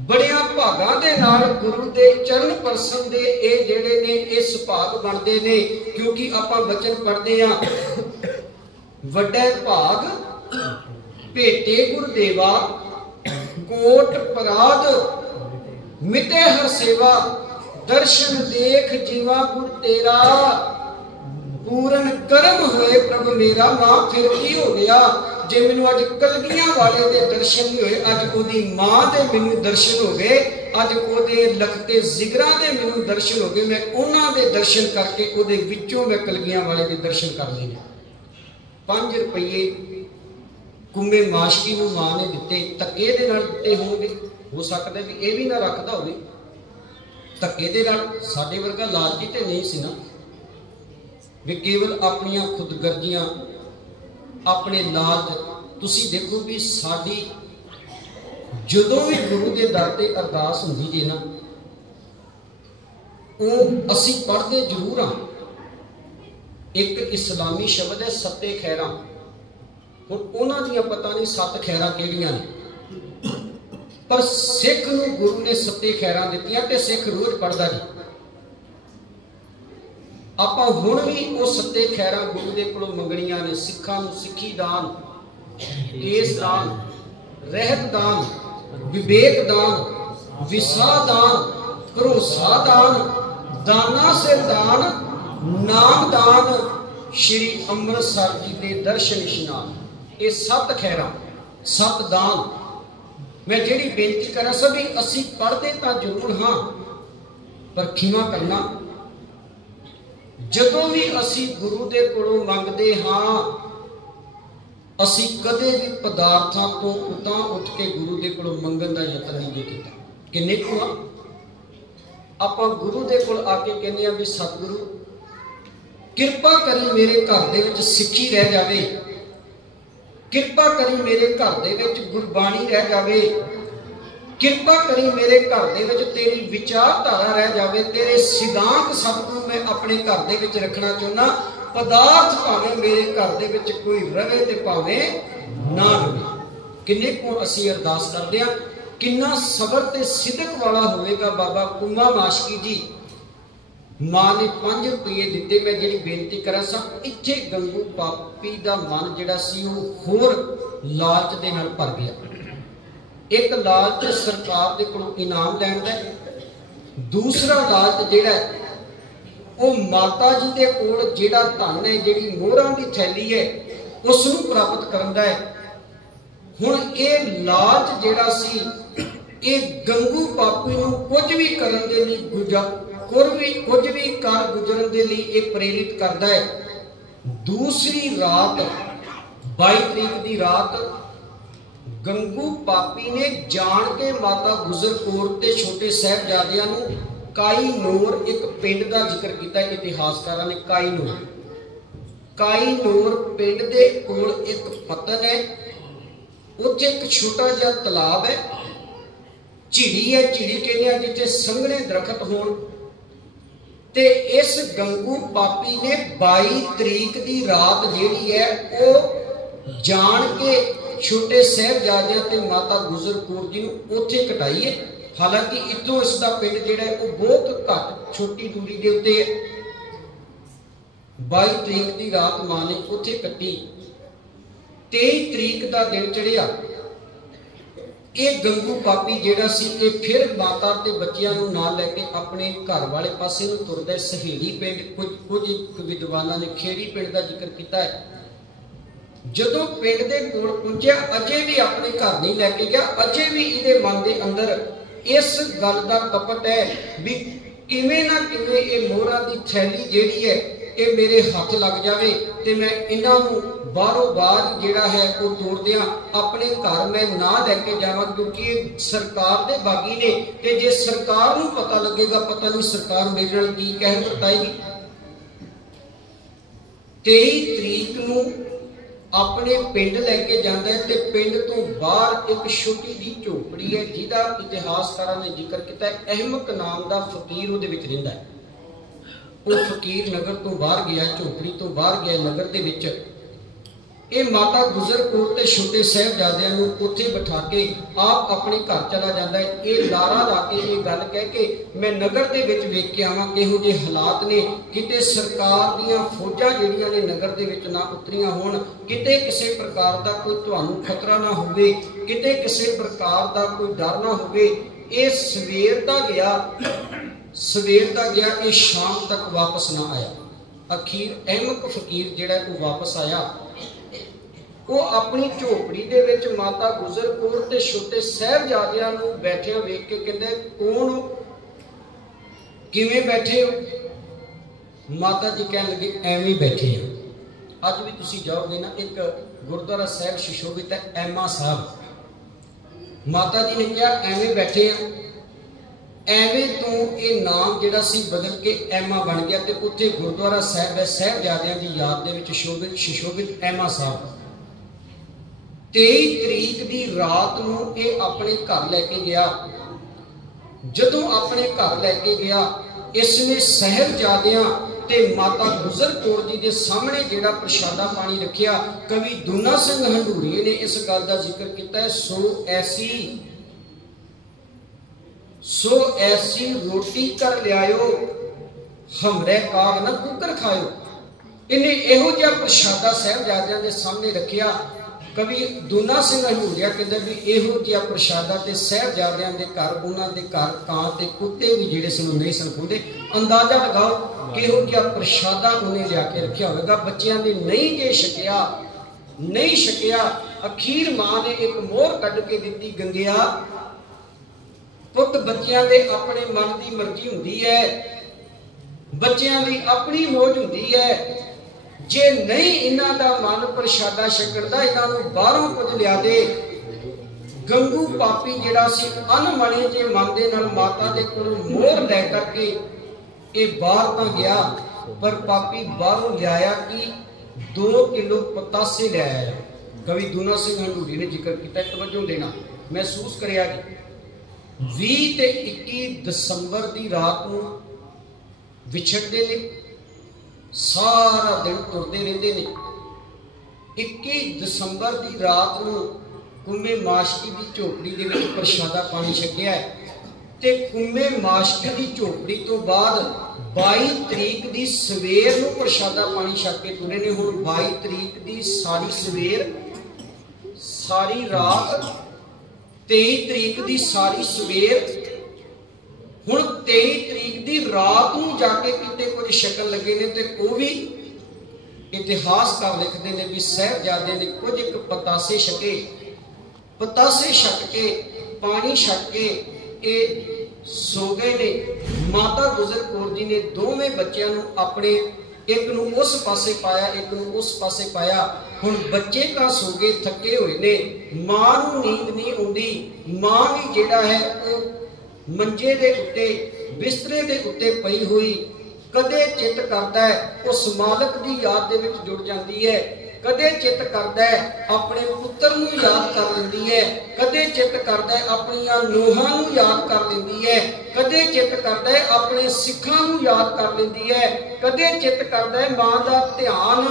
ਬੜਿਆਂ ਭਾਗਾਂ ਦੇ ਨਾਲ ਗੁਰੂ ਦੇ ਚਰਨ ਪਰਸਨ ਦੇ ਇਹ ਜਿਹੜੇ ਨੇ ਇਹ ਸੁਭਾਗ ਬਣਦੇ ਨੇ। ਕਿਉਂਕਿ ਆਪਾਂ ਬਚਨ ਪੜ੍ਹਦੇ ਆ, ਵੱਡੇ ਭਾਗ ਭੇਟੇ ਗੁਰਦੇਵਾ, ਕੋਟ ਪਰਾਧ ਮਿਟੇ ਹਰ ਸੇਵਾ, ਦਰਸ਼ਨ ਦੇਖ ਜੀਵਾ ਗੁਰ ਤੇਰਾ, ਪੂਰਨ ਕਰਮ ਹੋਏ ਪ੍ਰਭ ਮੇਰਾ। ਮਾਂ ਫਿਰ ਕੀ ਹੋ ਗਿਆ, ਜੇ ਮੈਨੂੰ ਅੱਜ ਕਲਗੀਆਂ ਵਾਲੇ ਦੇ ਦਰਸ਼ਨ ਨਹੀਂ ਹੋਏ, ਅੱਜ ਉਹਦੀ ਮਾਂ ਦੇ ਮੈਨੂੰ ਦਰਸ਼ਨ ਹੋ ਗਏ, ਅੱਜ ਉਹਦੇ ਲਖਤੇ ਜ਼ਿਗਰਾਂ ਦੇ ਮੈਨੂੰ ਦਰਸ਼ਨ ਹੋ ਗਏ, ਮੈਂ ਉਹਨਾਂ ਦੇ ਦਰਸ਼ਨ ਕਰਕੇ ਉਹਦੇ ਵਿੱਚੋਂ ਮੈਂ ਕਲਗੀਆਂ ਵਾਲੇ ਦੇ ਦਰਸ਼ਨ ਕਰ ਲਏ। 5 ਰੁਪਏ ਕੁੰਮੇ ਮਾਸ਼ਕੀ ਨੂੰ ਮਾਂ ਨੇ ਦਿੱਤੇ, ਧੱਕੇ ਦੇ ਨਾਲ ਦਿੱਤੇ ਹੋਣਗੇ, ਹੋ ਸਕਦਾ ਵੀ ਇਹ ਵੀ ਨਾ ਰੱਖਦਾ ਹੋਵੇ। ਧੱਕੇ ਦੇ ਨਾਲ। ਸਾਡੇ ਵਰਗਾ ਲਾਲਚੀ ਤੇ ਨਹੀਂ ਸੀ ਨਾ ਵੀ ਕੇਵਲ ਆਪਣੀਆਂ ਖੁਦਗਰਜ਼ੀਆਂ, ਆਪਣੇ ਲਾਲਚ। ਤੁਸੀਂ ਦੇਖੋ ਵੀ ਸਾਡੀ ਜਦੋਂ ਵੀ ਗੁਰੂ ਦੇ ਦਰ ਤੇ ਅਰਦਾਸ ਹੁੰਦੀ ਜੇ ਨਾ, ਉਹ ਅਸੀਂ ਪੜ੍ਹਦੇ ਜ਼ਰੂਰ ਹਾਂ। ਇੱਕ ਇਸਲਾਮੀ ਸ਼ਬਦ ਹੈ ਸੱਤੇ ਖੈਰਾਂ। ਹੁਣ ਉਹਨਾਂ ਦੀਆਂ ਪਤਾ ਨਹੀਂ 7 ਖੈਰਾਂ ਕਿਹੜੀਆਂ ਨੇ, ਪਰ ਸਿੱਖ ਨੂੰ ਗੁਰੂ ਨੇ 7 ਖੈਰਾਂ ਦਿੱਤੀਆਂ ਤੇ ਸਿੱਖ ਰੋਜ਼ ਪੜ੍ਹਦਾ ਜੀ। ਆਪਾਂ ਹੁਣ ਵੀ ਉਹ 7 ਖੈਰਾਂ ਗੁਰੂ ਦੇ ਕੋਲੋਂ ਮੰਗਣੀਆਂ ਨੇ। ਸਿੱਖਾਂ ਨੂੰ ਸਿੱਖੀ ਦਾਨ, ਕੇਸ ਦਾਨ, ਰਹਿਤ ਦਾਨ, ਵਿਵੇਕ ਦਾਨ, ਵਿਸਾ ਦਾਨ, ਭਰੋਸਾ ਦਾਨ, ਦਾਨਾ ਸੇ ਦਾਨ, ਨਾਮ ਦਾਨ, ਸ਼੍ਰੀ ਅੰਮ੍ਰਿਤਸਰ ਜੀ ਦੇ ਦਰਸ਼ਨ ਇਸ਼ਨਾਨ। ਇਹ 7 ਖੈਰਾਂ, 7 ਦਾਨ। ਮੈਂ ਜਿਹੜੀ ਬੇਨਤੀ ਕਰਾਂ ਸਭੀ, ਅਸੀਂ ਪੜ੍ਹਦੇ ਤਾਂ ਜ਼ਰੂਰ ਹਾਂ, ਪਰ ਖਿਮਾ ਕਰਨਾ। ਜਦੋਂ ਵੀ ਅਸੀਂ ਗੁਰੂ ਦੇ ਕੋਲੋਂ ਮੰਗਦੇ ਹਾਂ, ਅਸੀਂ ਕਦੇ ਵੀ ਪਦਾਰਥਾਂ ਤੋਂ ਉਤਾਂ ਉੱਠ ਕੇ ਗੁਰੂ ਦੇ ਕੋਲੋਂ ਮੰਗਣ ਦਾ ਯਤਨ ਨਹੀਂ ਕੀਤਾ। ਕਿੰਨੇ ਕੁ ਆਪਾਂ ਗੁਰੂ ਦੇ ਕੋਲ ਆ ਕੇ ਕਹਿੰਦੇ ਆ ਵੀ ਸਤਿਗੁਰੂ ਕਿਰਪਾ ਕਰੀ ਮੇਰੇ ਘਰ ਦੇ ਵਿੱਚ ਸਿੱਖੀ ਰਹਿ ਜਾਵੇ, ਕਿਰਪਾ ਕਰੀ ਮੇਰੇ ਘਰ ਦੇ ਵਿੱਚ ਗੁਰਬਾਣੀ ਰਹਿ ਜਾਵੇ, ਕਿਰਪਾ ਕਰੀ ਮੇਰੇ ਘਰ ਦੇ ਵਿੱਚ ਤੇਰੀ ਵਿਚਾਰਧਾਰਾ ਰਹਿ ਜਾਵੇ, ਤੇਰੇ ਸਿਧਾਂਤ ਸਤਿਗੁਰੂ ਮੈਂ ਆਪਣੇ ਘਰ ਦੇ ਵਿੱਚ ਰੱਖਣਾ ਚਾਹੁੰਦਾ। ਪਦਾਰਥ ਭਾਵੇਂ ਮੇਰੇ ਘਰ ਦੇ ਵਿੱਚ ਕੋਈ ਰਵੇ ਤੇ ਭਾਵੇਂ ਨਾ ਰਵੇ। ਕਿੰਨੇ ਕੁ ਅਸੀਂ ਅਰਦਾਸ ਕਰਦੇ ਹਾਂ। ਕਿੰਨਾ ਸਬਰ ਤੇ ਸਿਦਕ ਵਾਲਾ ਹੋਵੇਗਾ ਬਾਬਾ ਕੁਮਾ ਮਾਸ਼ਕੀ ਜੀ। ਮਾਂ ਨੇ 5 ਰੁਪਏ ਦਿੱਤੇ। ਮੈਂ ਜਿਹੜੀ ਬੇਨਤੀ ਕਰਾਂ ਸਭ, ਇੱਥੇ ਗੰਗੂ ਪਾਪੀ ਦਾ ਮਨ ਜਿਹੜਾ ਸੀ ਉਹ ਹੋਰ ਲਾਲਚ ਦੇ ਨਾਲ ਭਰ ਗਿਆ। ਇੱਕ ਲਾਲਚ ਸਰਕਾਰ ਦੇ ਕੋਲੋਂ ਇਨਾਮ ਲੈਣ ਦਾ, ਦੂਸਰਾ ਲਾਲਚ ਜਿਹੜਾ ਉਹ ਮਾਤਾ ਜੀ ਦੇ ਕੋਲ ਜਿਹੜਾ ਧਨ ਹੈ, ਜਿਹੜੀ ਮੋਹਰਾਂ ਦੀ ਥੈਲੀ ਹੈ, ਉਸ ਨੂੰ ਪ੍ਰਾਪਤ ਕਰਨ ਦਾ ਹੈ। ਹੁਣ ਇਹ ਲਾਲਚ ਜਿਹੜਾ ਸੀ, ਇਹ ਗੰਗੂ ਪਾਪੀ ਨੂੰ ਕੁਝ ਵੀ ਕਰਨ ਦੇ ਲਈ ਕੁਝ ਵੀ ਕਰ ਗੁਜ਼ਰਨ ਦੇ ਲਈ ਇਹ ਪ੍ਰੇਰਿਤ ਕਰਦਾ ਹੈ। ਦੂਸਰੀ ਰਾਤ 22 ਤਰੀਕ ਦੀ ਰਾਤ ਗੰਗੂ ਪਾਪੀ ਨੇ ਜਾਣ ਕੇ ਮਾਤਾ ਗੁਜਰ ਕੌਰ ਤੇ ਛੋਟੇ ਸਾਹਿਬਜ਼ਾਦਿਆਂ ਨੂੰ ਕਾਈ ਨੂਰ, ਇੱਕ ਪਿੰਡ ਦਾ ਜ਼ਿਕਰ ਕੀਤਾ ਇਤਿਹਾਸਕਾਰਾਂ ਨੇ। ਕਾਈ ਨੂਰ ਪਿੰਡ ਦੇ ਕੋਲ ਇੱਕ ਪੱਤਨ ਹੈ, ਉੱਥੇ ਇੱਕ ਛੋਟਾ ਜਿਹਾ ਤਲਾਬ ਹੈ, ਝਿੜੀ ਹੈ, ਝਿੜੀ ਕਹਿੰਦੇ ਆ ਜਿੱਥੇ ਸੰਘਣੇ ਦਰਖਤ ਹੋਣ। ਤੇ ਇਸ ਗੰਗੂ ਪਾਪੀ ਨੇ 22 ਤਰੀਕ ਦੀ ਰਾਤ ਜਿਹੜੀ ਹੈ ਉਹ ਜਾਣ ਕੇ ਛੋਟੇ ਸਾਹਿਬਜ਼ਾਦਿਆਂ ਤੇ ਮਾਤਾ ਗੁਜਰ ਕੌਰ ਜੀ ਨੂੰ ਉੱਥੇ ਕਟਾਈ ਹੈ। ਹਾਲਾਂਕਿ ਇੱਥੋਂ ਇਸ ਦਾ ਪਿੰਡ ਜਿਹੜਾ ਉਹ ਬਹੁਤ ਘੱਟ ਛੋਟੀ ਦੂਰੀ ਦੇ ਉੱਤੇ ਹੈ। 22 ਤਰੀਕ ਦੀ ਰਾਤ ਮਾਂ ਨੇ ਉੱਥੇ ਕੱਟੀ। 23 ਤਰੀਕ ਦਾ ਦਿਨ ਚੜਿਆ। ਇਹ ਗੰਗੂ ਪਾਪੀ ਜਿਹੜਾ ਸੀ ਇਹ ਫਿਰ ਮਾਤਾ ਤੇ ਬੱਚਿਆਂ ਨੂੰ ਨਾਲ ਲੈ ਕੇ ਆਪਣੇ ਘਰ ਵਾਲੇ ਪਾਸੇ ਨੂੰ ਤੁਰਦਾ। ਸਹੇੜੀ ਪਿੰਡ, ਕੁਝ ਵਿਦਵਾਨਾਂ ਨੇ ਖੇੜੀ ਪਿੰਡ ਦਾ ਜ਼ਿਕਰ ਕੀਤਾ ਹੈ। ਜਦੋਂ ਪਿੰਡ ਦੇ ਕੋਲ ਪਹੁੰਚਿਆ, ਅਜੇ ਵੀ ਆਪਣੇ ਘਰ ਨਹੀਂ ਲੈ ਕੇ ਗਿਆ। ਅਜੇ ਵੀ ਇਹਦੇ ਮਨ ਦੇ ਅੰਦਰ ਇਸ ਗੱਲ ਦਾ ਕਪਟ ਹੈ ਵੀ ਕਿਵੇਂ ਨਾ ਕਿਵੇਂ ਇਹ ਮੋਹਰਾਂ ਦੀ ਥੈਲੀ ਜਿਹੜੀ ਹੈ ਇਹ ਮੇਰੇ ਹੱਥ ਲੱਗ ਜਾਵੇ ਤੇ ਮੈਂ ਇਹਨਾਂ ਨੂੰ ਬਾਹਰੋਂ ਬਾਹਰ ਜਿਹੜਾ ਹੈ ਉਹ ਤੋੜ ਦਿਆਂ, ਆਪਣੇ ਘਰ ਮੈਂ ਨਾ ਲੈ ਕੇ ਜਾਵਾਂ, ਕਿਉਂਕਿ ਇਹ ਸਰਕਾਰ ਦੇ ਬਾਗੀ ਨੇ ਤੇ ਜੇ ਸਰਕਾਰ ਨੂੰ ਪਤਾ ਲੱਗੇਗਾ, ਪਤਾ ਨਹੀਂ ਸਰਕਾਰ ਮੇਰੇ ਨਾਲ ਕੀ ਕਹਿ ਵਰਤਾਏਗੀ। 23 ਤਰੀਕ ਨੂੰ ਆਪਣੇ ਪਿੰਡ ਲੈ ਕੇ ਜਾਂਦਾ ਹੈ ਤੇ ਪਿੰਡ ਤੋਂ ਬਾਹਰ ਇੱਕ ਛੋਟੀ ਜਿਹੀ ਝੋਪੜੀ ਹੈ ਜਿਹਦਾ ਇਤਿਹਾਸਕਾਰਾਂ ਨੇ ਜ਼ਿਕਰ ਕੀਤਾ ਹੈ। ਅਹਿਮਕ ਨਾਮ ਦਾ ਫਕੀਰ ਉਹਦੇ ਵਿੱਚ ਰਹਿੰਦਾ ਹੈ। ਉਹ ਫਕੀਰ ਨਗਰ ਤੋਂ ਬਾਹਰ ਗਿਆ, ਝੋਪੜੀ ਤੋਂ ਬਾਹਰ ਗਿਆ ਨਗਰ ਦੇ ਵਿੱਚ। ਇਹ ਮਾਤਾ ਗੁਜਰ ਕੌਰ ਤੇ ਛੋਟੇ ਸਾਹਿਬਜ਼ਾਦਿਆਂ ਨੂੰ ਉੱਥੇ ਬਿਠਾ ਕੇ ਆਪ ਆਪਣੇ ਘਰ ਚਲਾ ਜਾਂਦਾ ਹੈ। ਇਹ ਲਾਰਾ ਲਾ ਕੇ ਇਹ ਗੱਲ ਕਹਿ ਕੇ ਮੈਂ ਨਗਰ ਦੇ ਵਿੱਚ ਵੇਖ ਕੇ ਆਵਾਂ ਕਿਹੋ ਜਿਹੇ ਹਾਲਾਤ ਨੇ, ਕਿਤੇ ਸਰਕਾਰ ਦੀਆਂ ਫੌਜਾਂ ਜਿਹੜੀਆਂ ਨੇ ਨਗਰ ਦੇ ਵਿੱਚ ਨਾ ਉਤਰੀਆਂ ਹੋਣ, ਕਿਤੇ ਕਿਸੇ ਪ੍ਰਕਾਰ ਦਾ ਕੋਈ ਤੁਹਾਨੂੰ ਖਤਰਾ ਨਾ ਹੋਵੇ, ਕਿਤੇ ਕਿਸੇ ਪ੍ਰਕਾਰ ਦਾ ਕੋਈ ਡਰ ਨਾ ਹੋਵੇ। ਇਹ ਸਵੇਰ ਦਾ ਗਿਆ, ਇਹ ਸ਼ਾਮ ਤੱਕ ਵਾਪਸ ਨਾ ਆਇਆ। ਅਖੀਰ ਅਹਿਮਕ ਫਕੀਰ ਜਿਹੜਾ ਉਹ ਵਾਪਸ ਆਇਆ। ਉਹ ਆਪਣੀ ਝੋਪੜੀ ਦੇ ਵਿੱਚ ਮਾਤਾ ਗੁਜਰ ਕੌਰ ਤੇ ਛੋਟੇ ਸਾਹਿਬਜ਼ਾਦਿਆਂ ਨੂੰ ਬੈਠਿਆਂ ਵੇਖ ਕੇ ਕਹਿੰਦੇ, ਕੌਣ ਹੋ, ਕਿਵੇਂ ਬੈਠੇ ਹੋ? ਮਾਤਾ ਜੀ ਕਹਿਣ ਲੱਗੇ, ਐਵੇਂ ਬੈਠੇ ਆ। ਅੱਜ ਵੀ ਤੁਸੀਂ ਜਾਓਗੇ ਨਾ, ਇੱਕ ਗੁਰਦੁਆਰਾ ਸਾਹਿਬ ਸੁਸ਼ੋਭਿਤ ਹੈ ਐਮਾ ਸਾਹਿਬ। ਮਾਤਾ ਜੀ ਨੇ ਕਿਹਾ ਐਵੇਂ ਬੈਠੇ ਆ। ਐਵੇਂ ਤੋਂ ਇਹ ਨਾਮ ਜਿਹੜਾ ਸੀ ਬਦਲ ਕੇ ਐਮਾ ਬਣ ਗਿਆ ਤੇ ਉੱਥੇ ਗੁਰਦੁਆਰਾ ਸਾਹਿਬ ਹੈ ਸਾਹਿਬਜ਼ਾਦਿਆਂ ਦੀ ਯਾਦ ਦੇ ਵਿੱਚ ਸ਼ੋਭਿਤ ਐਮਾ ਸਾਹਿਬ। 23 ਤਰੀਕ ਦੀ ਰਾਤ ਨੂੰ ਇਹ ਆਪਣੇ ਘਰ ਲੈ ਕੇ ਗਿਆ। ਜਦੋਂ ਆਪਣੇ ਘਰ ਲੈ ਕੇ ਗਿਆ, ਇਸ ਨੇ ਸਾਹਿਬਜ਼ਾਦਿਆਂ ਤੇ ਮਾਤਾ ਗੁਜਰ ਕੌਰ ਜੀ ਦੇ ਸਾਹਮਣੇ ਜਿਹੜਾ ਪ੍ਰਸ਼ਾਦਾ ਪਾਣੀ ਰੱਖਿਆ। ਕਵੀ ਦੂਨਾ ਸਿੰਘ ਹੰਡੂਰੀਏ ਨੇ ਇਸ ਗੱਲ ਦਾ ਜ਼ਿਕਰ ਕੀਤਾ ਹੈ, ਸੋ ਐਸੀ ਰੋਟੀ ਕਰ ਲਿਆਇਓ, ਹਮਰੇ ਕਾਗ ਨਾ ਕੁੱਕਰ ਖਾਇਓ। ਇਹਨੇ ਇਹੋ ਜਿਹਾ ਪ੍ਰਸ਼ਾਦਾ ਸਾਹਿਬਜ਼ਾਦਿਆਂ ਦੇ ਸਾਹਮਣੇ ਰੱਖਿਆ। ਕਵੀ ਦੂਨਾ ਸਿੰਘ ਹੰਡੂਰੀਆ ਕਹਿੰਦਾ ਵੀ ਇਹੋ ਜਿਹਾ ਪ੍ਰਸ਼ਾਦਾ ਤੇ ਸਾਹਿਬਜ਼ਾਦਿਆਂ ਦੇ ਘਰ, ਉਹਨਾਂ ਦੇ ਘਰ ਕਾਂ ਤੇ ਕੁੱਤੇ ਵੀ ਜਿਹੜੇ ਸਨ ਨਹੀਂ ਸਨ ਖਾਂਦੇ। ਅੰਦਾਜ਼ਾ ਲਗਾਓ ਕਿਹੋ ਜਿਹਾ ਪ੍ਰਸ਼ਾਦਾ ਉਹਨੇ ਲਿਆ ਕੇ ਰੱਖਿਆ ਹੋਵੇਗਾ। ਬੱਚਿਆਂ ਨੇ ਨਹੀਂ ਜੇ ਛਕਿਆ। ਅਖੀਰ ਮਾਂ ਨੇ ਇੱਕ ਮੋਹਰ ਕੱਢ ਕੇ ਦਿੱਤੀ, ਗੰਗਿਆ ਪੁੱਤ, ਬੱਚਿਆਂ ਦੇ ਆਪਣੇ ਮਨ ਦੀ ਮਰਜ਼ੀ ਹੁੰਦੀ ਹੈ, ਬੱਚਿਆਂ ਦੀ ਆਪਣੀ ਮੌਜ ਹੁੰਦੀ ਹੈ। ਜੇ ਨਹੀਂ ਇਹਨਾਂ ਦਾ ਮਨ ਪ੍ਰਸ਼ਾਦਾ ਛਕਣ ਦਾ, ਇਹਨਾਂ ਨੂੰ ਬਾਹਰੋਂ ਕੁਝ ਲਿਆ ਦੇ। ਗੰਗੂ ਪਾਪੀ ਜਿਹੜਾ ਸੀ ਅਨਮਣੇ ਜੇ ਮਨ ਦੇ ਨਾਲ ਮਾਤਾ ਦੇ ਕੋਲੋਂ ਮੋਹਰ ਲੈ ਕਰਕੇ ਇਹ ਬਾਹਰ ਤਾਂ ਗਿਆ, ਪਰ ਪਾਪੀ ਬਾਹਰੋਂ ਲਿਆਇਆ ਕਿ 2 ਕਿਲੋ ਪਤਾਸੇ ਲਿਆਇਆ। ਕਵੀ ਦੂਨਾ ਸਿੰਘ ਹੰਡੂਰੀ ਨੇ ਜ਼ਿਕਰ ਕੀਤਾ, ਤਵੱਜੋ ਦੇਣਾ, ਮਹਿਸੂਸ ਕਰਿਆ ਕਿ 20 ਤੇ 21 ਦਸੰਬਰ ਦੀ ਰਾਤ ਨੂੰ ਵਿਛੜਦੇ ਨੇ, ਸਾਰਾ ਦਿਨ ਤੁਰਦੇ ਰਹਿੰਦੇ ਨੇ। 21 ਦਸੰਬਰ ਦੀ ਰਾਤ ਨੂੰ ਕੁੰਮੇ ਮਾਸ਼ਕੀ ਦੀ ਝੋਪੜੀ ਦੇ ਵਿੱਚ ਪ੍ਰਸ਼ਾਦਾ ਪਾਣੀ ਛਕਿਆ ਤੇ ਕੁੰਮੇ ਮਾਸ਼ਕੀ ਦੀ ਝੋਪੜੀ ਤੋਂ ਬਾਅਦ 22 ਤਰੀਕ ਦੀ ਸਵੇਰ ਨੂੰ ਪ੍ਰਸ਼ਾਦਾ ਪਾਣੀ ਛਕ ਕੇ ਤੁਰੇ ਨੇ। ਹੁਣ 22 ਤਰੀਕ ਦੀ ਸਾਰੀ ਸਵੇਰ, ਸਾਰੀ ਰਾਤ, 23 ਤਰੀਕ ਦੀ ਸਾਰੀ ਸਵੇਰ, ਹੁਣ 23 ਤਰੀਕ ਦੀ ਰਾਤ ਨੂੰ ਜਾ ਕੇ ਕਿਤੇ ਕੁਝ ਛਕਣ ਲੱਗੇ ਨੇ। ਤੇ ਉਹ ਵੀ ਇਤਿਹਾਸਕਾਰ ਲਿਖਦੇ ਨੇ ਵੀ ਸਾਹਿਬਜ਼ਾਦਿਆਂ ਨੇ ਕੁਝ ਇੱਕ ਪਤਾਸੇ ਛਕੇ, ਪਤਾਸੇ ਛਕ ਕੇ, ਪਾਣੀ ਛਕ ਕੇ ਇਹ ਸੋ ਗਏ ਨੇ। ਮਾਤਾ ਗੁਜਰ ਕੌਰ ਜੀ ਨੇ ਦੋਵੇਂ ਬੱਚਿਆਂ ਨੂੰ ਆਪਣੇ, ਇੱਕ ਨੂੰ ਉਸ ਪਾਸੇ ਪਾਇਆ, ਇੱਕ ਨੂੰ ਉਸ ਪਾਸੇ ਪਾਇਆ। ਹੁਣ ਬੱਚੇ ਤਾਂ ਸੋ ਗਏ, ਥੱਕੇ ਹੋਏ ਨੇ, ਮਾਂ ਨੂੰ ਨੀਂਦ ਨਹੀਂ ਆਉਂਦੀ। ਮਾਂ ਵੀ ਜਿਹੜਾ ਹੈ ਉਹ ਮੰਜੇ ਦੇ ਉੱਤੇ, ਬਿਸਤਰੇ ਦੇ ਉੱਤੇ ਪਈ ਹੋਈ, ਕਦੇ ਚਿੱਤ ਕਰਦਾ ਹੈ ਉਸ ਮਾਲਕ ਦੀ ਯਾਦ ਦੇ ਵਿੱਚ ਜੁੜ ਜਾਂਦੀ ਹੈ, ਕਦੇ ਚਿੱਤ ਕਰਦਾ ਹੈ ਆਪਣੇ ਪੁੱਤਰ ਨੂੰ ਯਾਦ ਕਰ ਲੈਂਦੀ ਹੈ, ਕਦੇ ਚਿੱਤ ਕਰਦਾ ਹੈ ਆਪਣੀਆਂ ਨੂੰਹਾਂ ਨੂੰ ਯਾਦ ਕਰ ਲੈਂਦੀ ਹੈ, ਕਦੇ ਚਿੱਤ ਕਰਦਾ ਹੈ ਆਪਣੇ ਸਿੱਖਾਂ ਨੂੰ ਯਾਦ ਕਰ ਲੈਂਦੀ ਹੈ, ਕਦੇ ਚਿੱਤ ਕਰਦਾ ਹੈ ਮਾਂ ਦਾ ਧਿਆਨ,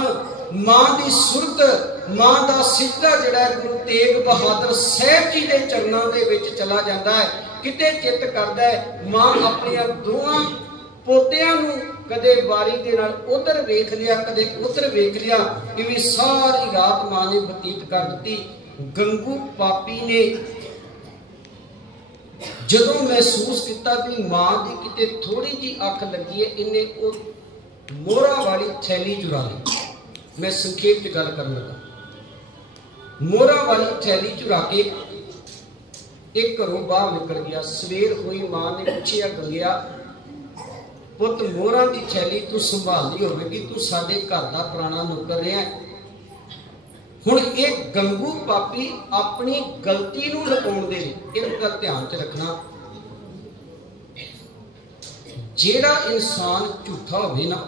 ਮਾਂ ਦੀ ਸੁਰਤ, ਮਾਂ ਦਾ ਸਿਜਦਾ ਜਿਹੜਾ ਗੁਰੂ ਤੇਗ ਬਹਾਦਰ ਸਾਹਿਬ ਜੀ ਦੇ ਚਰਨਾਂ ਦੇ ਵਿੱਚ ਚਲਾ ਜਾਂਦਾ ਹੈ। ਕਿਤੇ ਚਿੱਤ ਕਰਦਾ ਹੈ ਮਾਂ ਆਪਣੀਆਂ ਦੋਹਾਂ ਪੋਤਿਆਂ ਨੂੰ ਕਦੇ ਵਾਰੀ ਦੇ ਨਾਲ ਉਧਰ ਵੇਖ ਲਿਆ, ਕਦੇ ਉਧਰ ਵੇਖ ਲਿਆ। ਇਵੇਂ ਸਾਰੀ ਰਾਤ ਮਾਂ ਨੇ ਬਤੀਤ ਕਰ ਦਿੱਤੀ। ਗੰਗੂ ਪਾਪੀ ਨੇ ਜਦੋਂ ਮਹਿਸੂਸ ਕੀਤਾ ਕਿ ਮਾਂ ਦੀ ਕਿਤੇ ਥੋੜੀ ਜੀ ਅੱਖ ਲੱਗੀ ਹੈ, ਇਹਨੇ ਉਹ ਮੋਹਰਾਂ ਵਾਲੀ ਥੈਲੀ ਚੁਰਾ ਲਈ। ਮੈਂ ਸੰਖੇਪ ਚ ਗੱਲ ਕਰਨ ਲੱਗਾ। ਮੋਹਰਾਂ ਵਾਲੀ ਥੈਲੀ ਚੁਰਾ ਕੇ ਇਹ ਘਰੋਂ ਬਾਹਰ ਨਿਕਲ ਗਿਆ। ਸਵੇਰ ਹੋਈ, ਮਾਂ ਨੇ ਪੁੱਛਿਆ, ਗੰਗਿਆ ਪੁੱਤ, ਮੋਹਰਾਂ ਦੀ ਥੈਲੀ ਤੂੰ ਸੰਭਾਲਦੀ ਹੋਵੇਗੀ, ਤੂੰ ਸਾਡੇ ਘਰ ਦਾ ਪੁਰਾਣਾ ਨੌਕਰ ਰਿਹਾ। ਹੁਣ ਇਹ ਗੰਗੂ ਪਾਪੀ ਆਪਣੀ ਗਲਤੀ ਨੂੰ ਲੁਕਾਉਣ ਦੇ ਲਈ, ਇਹ ਗੱਲ ਧਿਆਨ 'ਚ ਰੱਖਣਾ, ਜਿਹੜਾ ਇਨਸਾਨ ਝੂਠਾ ਹੋਵੇ ਨਾ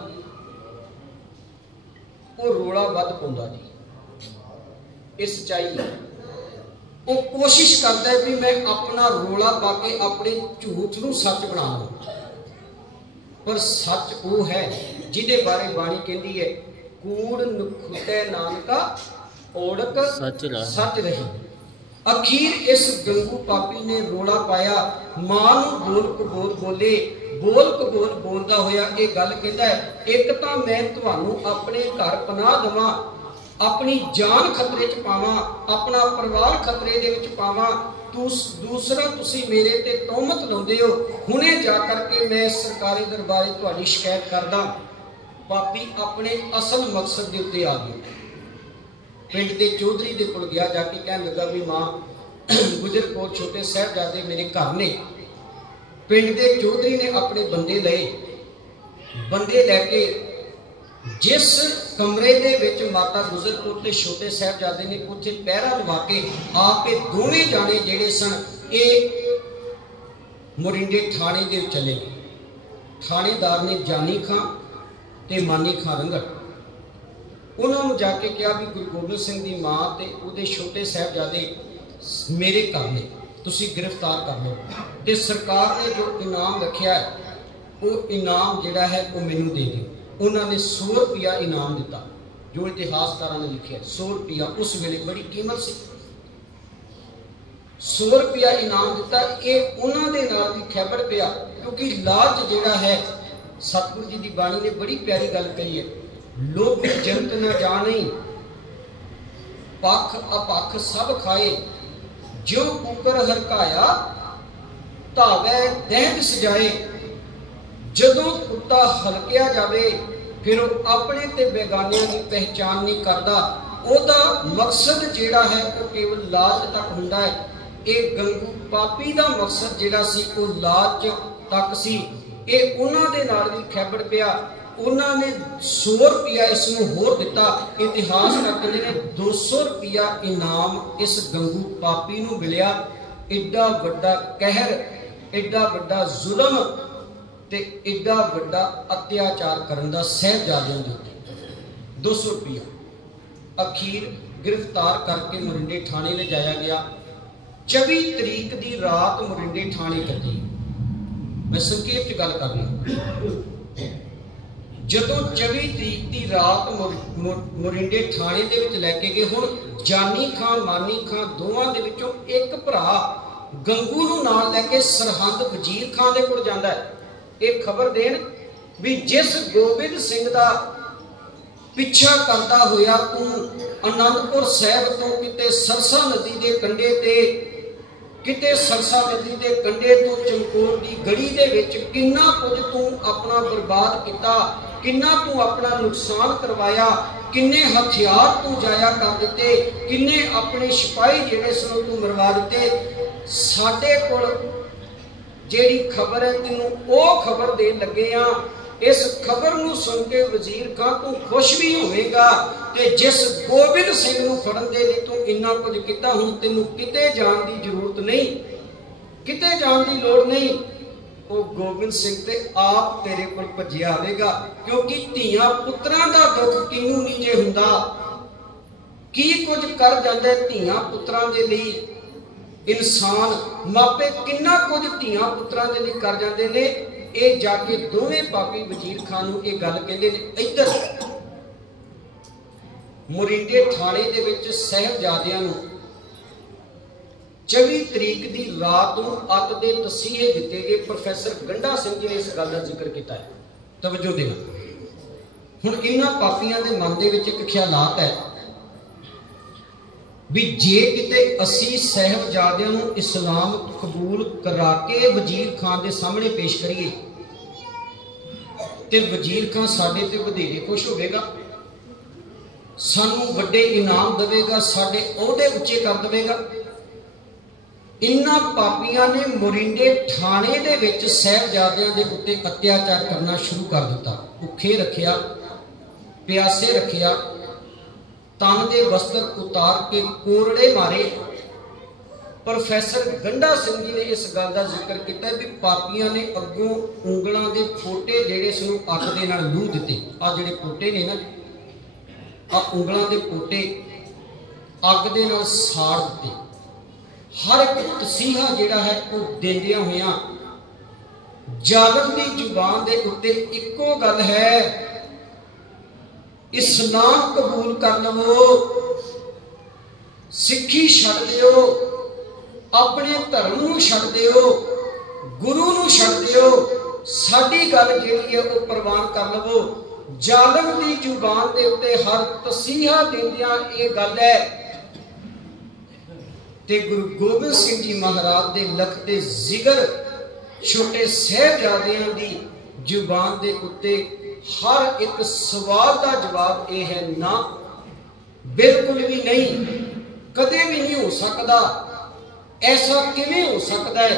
ਉਹ ਰੋਲਾ ਵੱਧ ਪਾਉਂਦਾ ਜੀ। ਇਹ ਸੱਚਾਈ ਹੈ। ਉਹ ਕੋਸ਼ਿਸ਼ ਕਰਦਾ ਹੈ ਵੀ ਮੈਂ ਆਪਣਾ ਰੋਲਾ ਪਾ ਕੇ ਆਪਣੇ ਝੂਠ ਨੂੰ ਸੱਚ ਬਣਾ ਲਵਾਂ, ਪਰ ਸੱਚ ਉਹ ਹੈ ਜਿਹਦੇ ਬਾਰੇ ਬਾਣੀ ਕਹਿੰਦੀ ਹੈ, ਕੂੜ ਨਖੁੱਟੇ ਨਾਨਕਾ ਓੜਕ ਸੱਚ ਰਹੀ। ਅਖੀਰ ਇਸ ਗੰਗੂ ਪਾਪੀ ਨੇ ਰੋਲਾ ਪਾਇਆ, ਮਾਂ ਨੂੰ ਬੋਲ ਕਬੋਲ ਬੋਲੇ, ਬੋਲ ਕਬੋਲ ਬੋਲਦਾ ਹੋਇਆ ਇਹ ਗੱਲ ਕਹਿੰਦਾ ਹੈ, ਇੱਕ ਤਾਂ ਮੈਂ ਤੁਹਾਨੂੰ ਆਪਣੇ ਘਰ ਪਨਾਹ ਦੇਵਾਂ, ਆਪਣੀ ਜਾਨ ਖਤਰੇ 'ਚ ਪਾਵਾਂ, ਆਪਣਾ ਪਰਿਵਾਰ ਖਤਰੇ ਦੇ ਵਿੱਚ ਪਾਵਾਂ, ਦੂਸਰਾ ਤੁਸੀਂ ਮੇਰੇ ਤੇ ਤੋਹਮਤ ਲਾਉਂਦੇ ਹੋ, ਹੁਣੇ ਜਾ ਕਰਕੇ ਮੈਂ ਸਰਕਾਰੀ ਦਰਬਾਰੇ ਤੁਹਾਡੀ ਸ਼ਿਕਾਇਤ ਕਰਦਾ। ਪਾਪੀ ਆਪਣੇ ਅਸਲ ਮਕਸਦ ਦੇ ਉੱਤੇ ਆ ਗਿਆ। ਪਿੰਡ ਦੇ ਚੌਧਰੀ ਦੇ ਕੋਲ ਗਿਆ, ਜਾ ਕੇ ਕਹਿਣ ਲੱਗਾ ਵੀ ਮਾਂ ਗੁਜਰ ਕੌਰ ਛੋਟੇ ਸਾਹਿਬਜ਼ਾਦੇ ਮੇਰੇ ਘਰ ਨੇ। ਪਿੰਡ ਦੇ ਚੌਧਰੀ ਨੇ ਆਪਣੇ ਬੰਦੇ ਲਏ, ਬੰਦੇ ਲੈ ਕੇ ਜਿਸ ਕਮਰੇ ਦੇ ਵਿੱਚ ਮਾਤਾ ਗੁਜਰ ਕੌਰ ਤੇ ਛੋਟੇ ਸਾਹਿਬਜ਼ਾਦੇ ਨੇ ਉੱਥੇ ਪਹਿਰਾ ਲਵਾ ਕੇ ਆਪੇ ਦੋਵੇਂ ਜਾਣੇ ਜਿਹੜੇ ਸਨ ਇਹ मोरिंडे थाने दे चले गए। थानेदार ने जानी खां ते मानी खां रंगड़ उन्होंने जाके कहा भी गुरु गोबिंद सिंह की मां ते उहदे छोटे साहबजादे मेरे घर ने, तुसी गिरफ्तार कर लो ते सरकार ने जो इनाम रखिया है वो इनाम जिहड़ा है वो मैनू दे दिओ। उन्होंने 100 रुपया इनाम दिता, जो इतिहासकारों ने लिखा 100 रुपया उस वेले बड़ी कीमत सी। 100 रुपया इनाम दिता। ये उन्होंने नाल भी खैबर पिया, क्योंकि लालच जिहड़ा है, सतगुरु जी की बाणी ने बड़ी प्यारी गल कही है, लोभ जंत न जाने पख अपख सब खाए, जो कुकर हरकाया धावे दहद सजाए। जदों कुत्ता हलकिया जावे फिर अपने ते बेगानियां की पहचान नहीं करता, ओदा मकसद जिहड़ा है वो केवल लालच तक हुंदा है। एक गंगू पापी का मकसद जिहड़ा सी वो लालच तक सी। ये उन्हां दे नाल भी खैबड़ पिया। उन्होंने 100 रुपया इसनूं होर दिता। इतिहास कहते हैं 200 रुपया इनाम इस गंगू पापी नूं मिलिया। एडा वड्डा कहर, एडा वड्डा जुल्म ते एडा वड्डा अत्याचार करन दा साहिबजादियां दे उत्ते 200 रुपया। अखीर गिरफ्तार करके मोरिंडे थाने ले जाया गया। 24 तरीक की रात मोरिंडे थाने कटी। मैं संक्षेप च गल कर रहा। जदों 24 तरीक की रात मोरिंडे थाने दे विच लैके गए, हुण जानी खां मानी खां दोवां दे विचों एक भरा गंगू नूं नाल लैके सरहंद वजीर खां दे कोल जांदा है। एक खबर देन भी जिस गोबिंद सिंह दा पिछा करता होया तू आनंदपुर साहब तो किते सरसा नदी के कंढे ते किते सरसा नदी के कंढे तो चमकौर की गड़ी दे विच किन्ना कुछ तू अपना बर्बाद किया, किन्ना तू अपना नुकसान करवाया, किन्ने हथियार तू जाया कर दिते, किन्ने अपने सिपाही जिहड़े सन तू मरवा दिते। साडे कोल जेड़ी खबर है तेनू ओ खबर दे लगे आ। इस खबर नूं सुन के वजीर खां तू खुश भी होवेगा ते जिस गोबिंद सिंह नूं फड़न दे लई तू इन्ना कुछ कीता, हुण तेनू किते जाण दी जरूरत नहीं, किते जाण दी लोड़ नहीं। वो गोबिंद सिंह ते आप तेरे कोल भज्जिया आवेगा, क्योंकि धीआं पुत्रां दा दुख किनू नहीं जे हुंदा। की कुछ कर जांदे धीआं पुत्रां दे लई। इंसान मापे किन्ना कुछ धीआं पुत्रां दे लई कर जांदे ने। ये जाके दोवें पापी वजीर खान नूं ये गल कहंदे ने। इधर मोरिंडे थाने दे विच साहिबजादियां नूं 24 तरीक की रात नूं अत दे तसीहे दिते गए। प्रोफैसर गंडा सिंह जी ने इस गल का जिक्र किया है, तवज्जो देना। हुण इन्हां पापियां दे मन दे विच एक ख्यालात है भी जे किते असी साहिबजादियां नूं इस्लाम कबूल करा के वजीर खान के सामने पेश करिए ते वजीर खान साडे ते वधेरे खुश होवेगा, सानू वड्डे इनाम देवेगा, साडे ओहदे उच्चे कर देवेगा। इन्हां पापियां ने मोरिंडे थाने दे विच साहिबजादियां दे उत्ते अत्याचार करना शुरू कर दिता। भुखे रखिया, प्यासे रखिया, तन के वस्त्र उतार के कोरड़े मारे। प्रोफैसर गंडा सिंह जी ने इस गल का जिक्र किया भी पापियां ने अगों उंगलों के पोटे जेड़े सनू अग दे नाल लूह दिते। आ जेड़े पोटे ने ना, आ उंगलों के पोटे अग दे नाल साड़ दिते। हर एक तसीहा जिहड़ा है वो देंदियां होइयां जालिम दी जुबान दे उत्ते इक्को गल है, इस्लाम कबूल कर लवो, सिक्खी छड्ड दिओ, अपने धर्म नूं छड्ड दिओ, गुरु नूं छड्ड दिओ, साडी गल जिहड़ी है वो प्रवान कर लवो। जालिम दी जुबान दे उत्ते हर तसीहा देंदियां ये गल है। ते गुरु गोबिंद सिंह जी महाराज दे लखते जिगर छोटे साहिबजादियां दी जुबान दे उत्ते हर एक सवाल का जवाब यह है ना, बिल्कुल भी नहीं, कदे भी नहीं हो सकता, ऐसा किवें हो सकता है।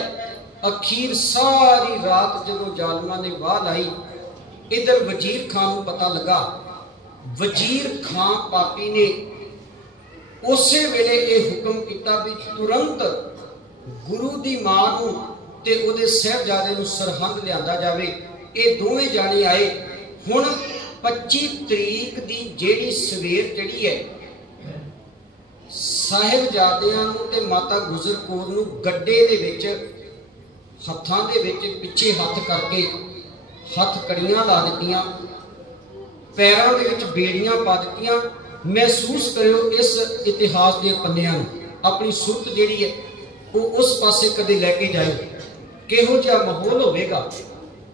अखीर सारी रात जदों जालिमां ने वाह लाई, इधर वजीर खान को पता लगा। वजीर खान पापी ने उस वेले ये हुक्म किया भी तुरंत गुरु की मां नूं ते उहदे साहिबजादे नूं सरहंद लिआंदा जावे। ये दोवें जाने आए। हुण 25 तरीक दी जेड़ी सवेर जड़ी है, साहिबजादियां नूं ते माता गुजर कौर नूं गड्डे दे विच हत्थां दे विच पिछे हत्थ करके हत्थ कड़ियां ला दित्तियां, पैरां दे विच बेड़ियां पा दित्तियां। महसूस करियो इस इतिहास दे पन्नियां नूं, अपनी सुरत जिहड़ी है वो उस पासे कदे लैके जाओ। किहो जिहा माहौल होवेगा,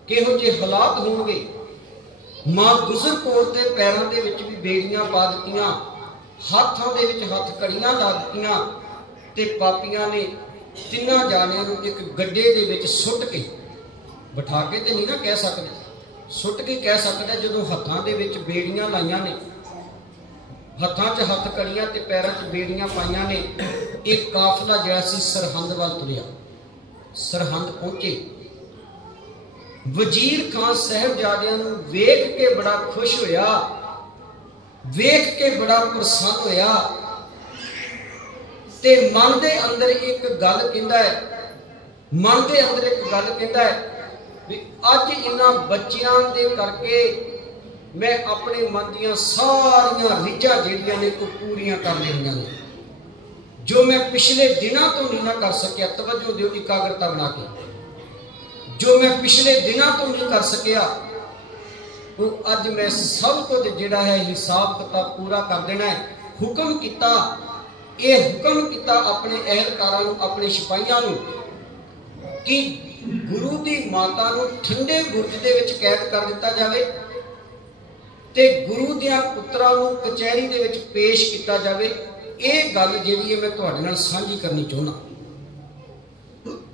किहो जिहे हालात होणगे। मां गुजर कौर दे पैरां दे विच भी बेड़ियां पा दित्तियां, हाथां दे विच हत्थ कड़ियां ला दित्तियां ते पापियां ने तिन्हां जाणियां नूं एक गड्डे दे विच सुੱਟ के, बिठा के ते नहीं ना कह सकदे, सुੱਟ के कह सकदा। जदों हत्थां दे विच बेड़ियां लाइयां ने, हत्थां 'च हत्थ कड़ियां ते पैरां 'च बेड़ियां पाइयां ने, एक काफला जिहड़ा सी सरहंद वल तुरिया। सरहंद पहुंचे। वजीर खान साहिबजादियां नूं वेख के बड़ा खुश होया, वेख के बड़ा प्रसन्न होया ते मन दे अंदर एक गल कहंदा है, मन दे अंदर एक गल कहंदा है भी अज इन्हां बच्चियां दे करके मैं अपने मन दियां सारियां रिझां जिहड़ियां ने पूरियां कर लेणियां ने, जो मैं पिछले दिनों तो नहीं ना कर सकिया। तवज्जो दिओ, एकाग्रता बना के, जो मैं पिछले दिनों तो नहीं कर सकिया वो अज मैं सब कुछ जिहड़ा है हिसाब किताब पूरा कर देना है। हुक्म किया, ये हुक्म किया अपने अहलकारां नूं, अपने सिपाहियां नूं कि गुरु की माता नूं ठंडे बुरज दे विच कैद कर दिता जाए ते गुरु दियां पुत्रां नूं कचहरी दे विच पेश किया जाए। ये गल जिहड़ी है मैं तुहाडे नाल साझी करनी चाहुंदा।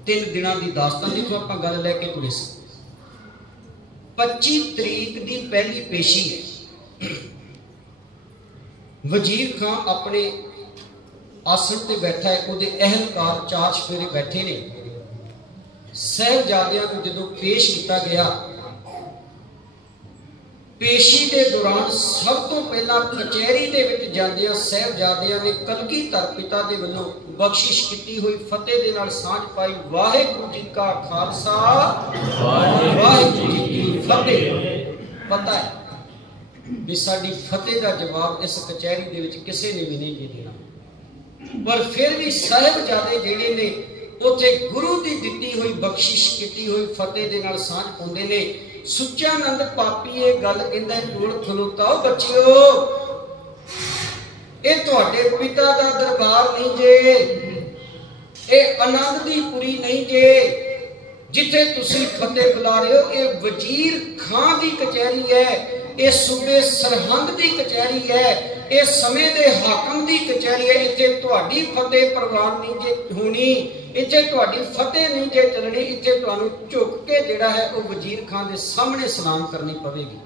3 दिनां दी दास्तान देखो, आपां गल लैके तुरे सी। 25 तरीक दी पहली पेशी है। वजीर खान अपने आसन ते बैठा है, उहदे अहलकार 4 चफेरे बैठे ने। साहिबजादियां नूं जदों पेश किया गया, पेशी के दौरान सब तो पहला कचहरी दे विच जांदियां साहिबजादियां ने कलगीधर पिता दे वल्लों बख्शिश की हुई फतेह दे नाल सांझ पाई। वाहिगुरू जी का खालसा, वाहिगुरू जी की फतेह। पता है भी साडी फतेह का जवाब इस कचहरी दे विच किसी ने भी नहीं देना, पर फिर भी साहिबजादे जिहड़े ने उत्थे गुरु की दित्ती हुई बख्शिश की हुई फतेह दे नाल सांझ पाउंदे ने। सुचानंद पापी ये गल कहंदा कोल खलोता, ओ बच्चिओ ये तुहाडे पिता दा दरबार नहीं जे, ये आनंद दी पुरी नहीं जे जिथे तुसी फतेह बुला रहे हो। ये वजीर खां दी कचहरी है, ये सूबे सरहंद दी कचहरी है, ये समय दे हाकम दी कचहरी है। इत्थे तुहाडी फतेह परवान नहीं जे होनी, इत्थे तुहाडी फतेह नहीं जे चलनी, इत्थे तुहानू झुक के जिहड़ा है वो वजीर खान दे सामने सलाम करनी पवेगी।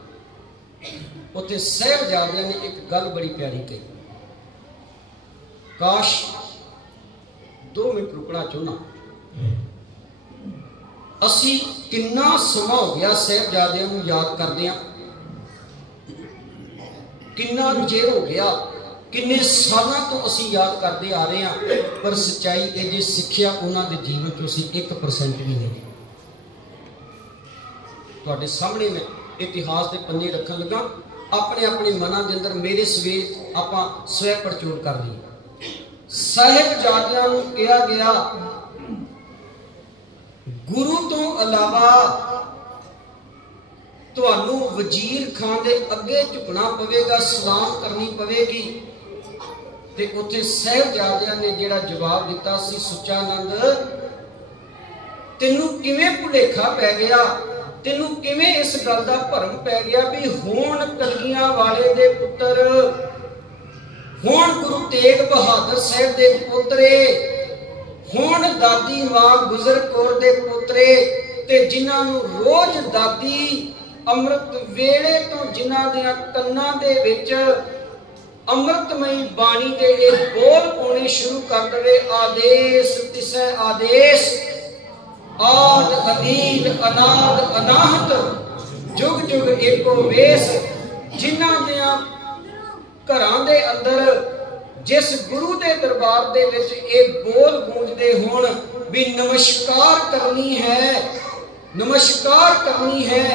उत्थे साहिबजादियां ने एक गल बड़ी प्यारी कही। काश 2 मिनट रुकना चाहुंदा। असी कितना समा हो गया साहिबजादियां नूं याद करदियां, कितना चेर हो गया, किन्ने सालों तो असी याद करते आ रहे हैं, पर सच्चाई ये जी सिक्ख्या उन्होंने जीवन को असी 1% भी नहीं। तुहाडे सामने मैं इतिहास के पन्ने रखन लगा, अपने अपने मनां दे अंदर मेरे सवेर आपां स्वै पड़चोल कर ली। साहिबजादियां नूं कहा गया गुरु तो अलावा तुहानू वजीर खान दे अगे झुकना पवेगा, सलाम करनी पवेगी। ते उत्थे साहिबजादियां ने जिहड़ा जवाब दिता सी, सुचानंद तेनू किवें भुलेखा पै गया, तेनू किवें इस गल दा भरम पै गया भी हुण कलगियां वाले दे पुत्तर, हुण गुरु तेग बहादुर साहिब दे पोतरे, हुण दादी मां गुजर कौर दे पोतरे, ते जिन्हां नू रोज दादी अमृत वेले तो जिन्हां दियां कन्नां दे विच अमृतमयी बाणी दे एक बोल पाने शुरू कर दे, आदेश तिसै आदेश, आद अदीद अनाद अनाहत, जुग जुग एको वेस। जिन्हां दियां घरां दे अंदर जिस गुरु के दरबार दे विच ये बोल गूंजते होण भी नमस्कार करनी है, नमस्कार करनी है,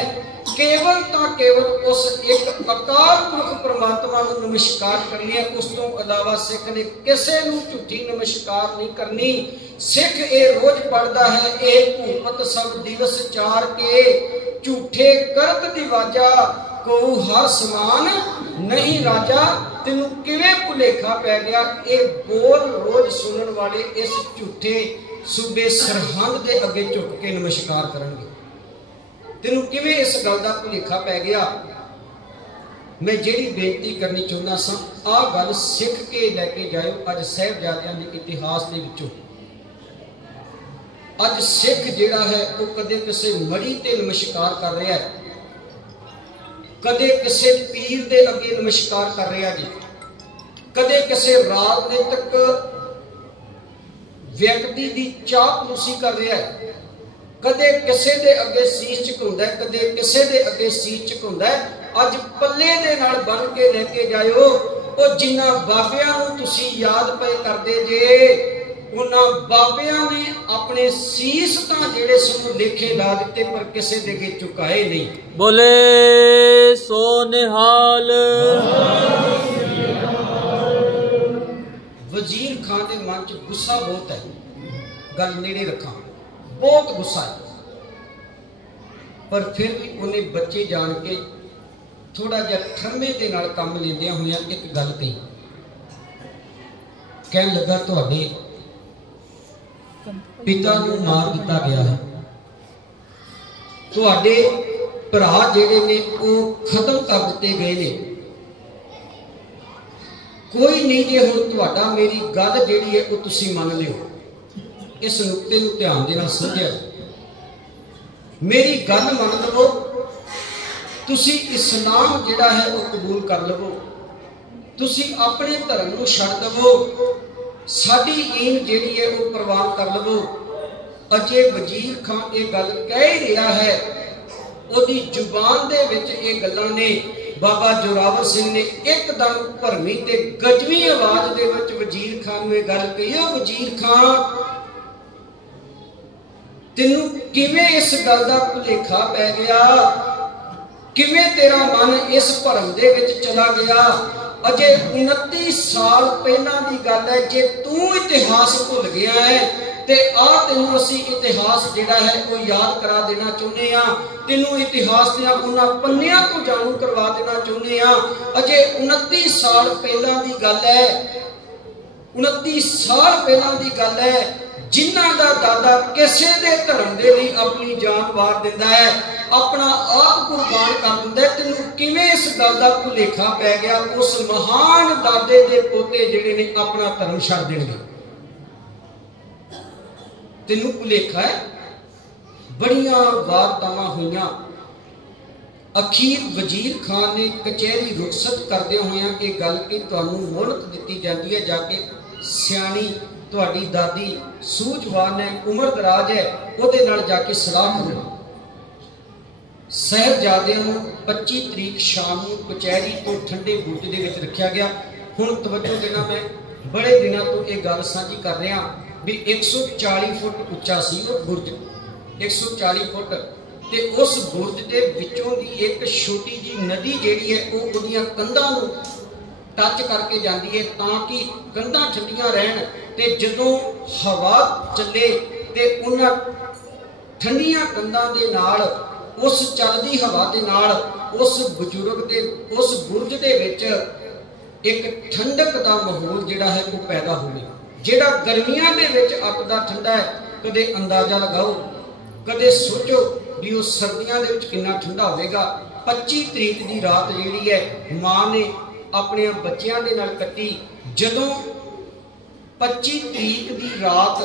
केवल तो केवल उस एक अकाल पुरख परमात्मा नूं नमस्कार करनी है। उस तो अलावा सिख ने किसी नूं झूठी नमस्कार नहीं करनी। सिख ये रोज पढ़ता है, एक भूपत सब दिवस चार के, झूठे करत दिवाजा को हर समान नहीं राजा। तेनू किवें भुलेखा पै गया? ये बोल रोज सुनने वाले इस झूठे सूबे सरहंद के अगे झुक के नमस्कार करनगे। तेनू किवें इस गल का भुलेखा पै गया? मैं जिहड़ी बेनती करनी चाहुंदा सां, आ गल सिख के लैके जाओ। अज साहिबजादियां दे इतिहास दे विचों अज सिख जिहड़ा है वो कदे किसी मड़ी ते नमस्कार कर रहा है, कदे किसी पीर दे अगे नमस्कार कर रहा जी, कदे किसी राजनीतिक व्यक्ति की चापलूसी कर रहा है, कदे किसी दे अगे शीश झुकाउंदा है, कदे किसी दे अगे शीश झुकाउंदा है। अज पल्ले दे नाल बन के लेके जाओ। वो जिन्हां बाबियां नूं तुसीं याद पे करदे जे, उन्हां बाबियां ने अपने शीश तां जिहड़े सन लेखे ला दिते, पर किसी दे अगे झुकाए नहीं। बोले सो निहाल। वजीर खान के मन च गुस्सा बहुत है, गल नेड़े रखा, बहुत गुस्सा है, पर फिर भी उन्हें बच्चे जान के थोड़ा जिहा ठरमे दे नाल काम लेंदियां होइयां एक गल कही। कहन लगा, तुहाडे पिता नूं मार दिता गया है, तुहाडे भरा जिहड़े ने वो खत्म कर दिते गए ने, कोई नहीं जे हुण तुहाडा मेरी गल जिहड़ी है वो तुसीं मन लिओ। इस नुक्ते नूं ध्यान दे नाल समझिआ, मेरी गल मन लवो, तुसीं इस्लाम जिहड़ा है वो कबूल कर लवो, तुसीं अपने धर्म नूं छड्ड दवो, साडी ईन जिहड़ी है वो प्रवान कर लवो। अजे वजीर खान ये गल कह ही रहा है, ओदी जुबान दे विच ये गल्लां ने। बाबा जोरावर सिंह ने एकदम भरमी ते गजवी आवाज दे विच वजीर खान नूं ये गल कही, वजीर खान तेनू किवें इस गल दा भुलेखा पै गया? किवें तेरा मन इस भरम दे विच चला गया? अजे 29 साल पहला दी गल है, जे तू इतिहास भुल गया है ते आ तेनू असी इतिहास जिहड़ा है वो याद करा देना चाहुंदे आ, तेनू इतिहास दियां उन्हां पन्नियां तो जाणू करवा देना चाहुंदे आ। अजे 29 साल पहला दी गल है, 29 साल पहला दी गल है, जिन्हां दा दादा किसे दे धर्म दे लई अपनी जान वार दिंदा है, अपना आप कुर्बान कर दिंदा है। तेनू किवें इस गल दा भुलेखा पै गया? उस महान दादे दे पोते जिहड़े ने अपना धर्म छड्ड देणगे, तेनू भुलेखा है? बड़ियां वारतावां होईयां। अखीर वजीर खान ने कचहरी रुखसत करदे होइयां ये गल कि तुहानू मोहलत दित्ती जाती है, जाके सियाणी तुहाडी दादी सूझवान है, उम्र दराज है, उहदे नाल जाके सलाह करो। साहिबजादियां नूं 25 तरीक शाम नूं कचहरी तो ठंडे बुर्ज दे विच रखिया गया। हुण तवज्जो देना, मैं बड़े दिनों तो ये गल साझी कर रहा भी 140 फुट उच्चा सी वो बुर्ज, 140 फुट, ते उस बुर्ज के विचों दी एक छोटी जी नदी जिहड़ी है वो उहदियां कंधां नूं टच करके जाती है, ताकि कंधां ठंडियां रहन ते जदों हवा चले ते उन्हां ठंडियां कंधां दे नाल, उस चलदी हवा दे नाल उस बजुर्ग दे उस बुर्ज दे विच एक ठंडक दा माहौल जिहड़ा है वो पैदा होवे। जिहड़ा गर्मियां दे विच अपदा ठंडा है, कदे अंदाजा लगाओ, कदे सोचो भी वो सर्दियां दे विच कितना ठंडा होवेगा। 25 तरीक की रात जिहड़ी है मां ने अपने बच्चों के नाल कट्टी। जदों 25 तरीक की रात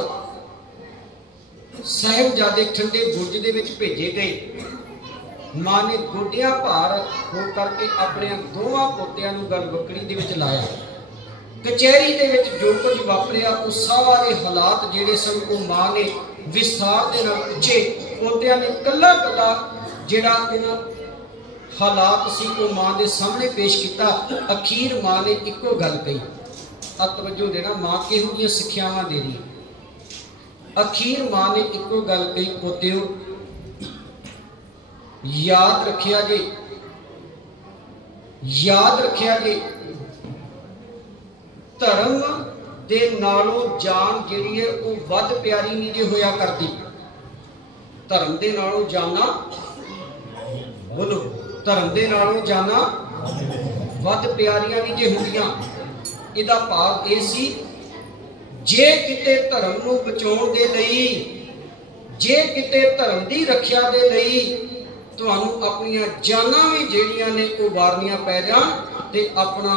साहिबजादे ठंडे बुर्ज दे विच भेजे गए, मां ने गोडियां भार हो करके अपने दोवां पोतियां नूं गल बकड़ी दे विच लाया। कचहरी दे विच जो कुछ वापरिया वो सारे हालात जिहड़े सन वो मां ने विस्तार दे नाल पूछे। पोतियां ने कल्ला कल्ला जिहड़ा वो हालात सी वो मां दे सामने पेश किया। अखीर मां ने इको गल कही, तवज्जो देना, मां किहो जिहियां सिक्ख्यावां दे रही है। अखीर मां ने इको गल कही, पोतियो याद रखिया जे, याद रखिया जे, धर्म दे नालों जान जिहड़ी है वो वध प्यारी नहीं जे होया करती। धर्म दे नालों जाना, बोलो, धर्म दे नालों जाना वध प्यारियां नहीं जे हुंदियां। इहदा भाव ये सी, जे किते धर्म नूं बचाउण दे लई, जे किते धर्म दी रखिया दे लई तुहानूं अपणियां जानां भी जिहड़ियां ने वो वारनियां पै जाण ते अपना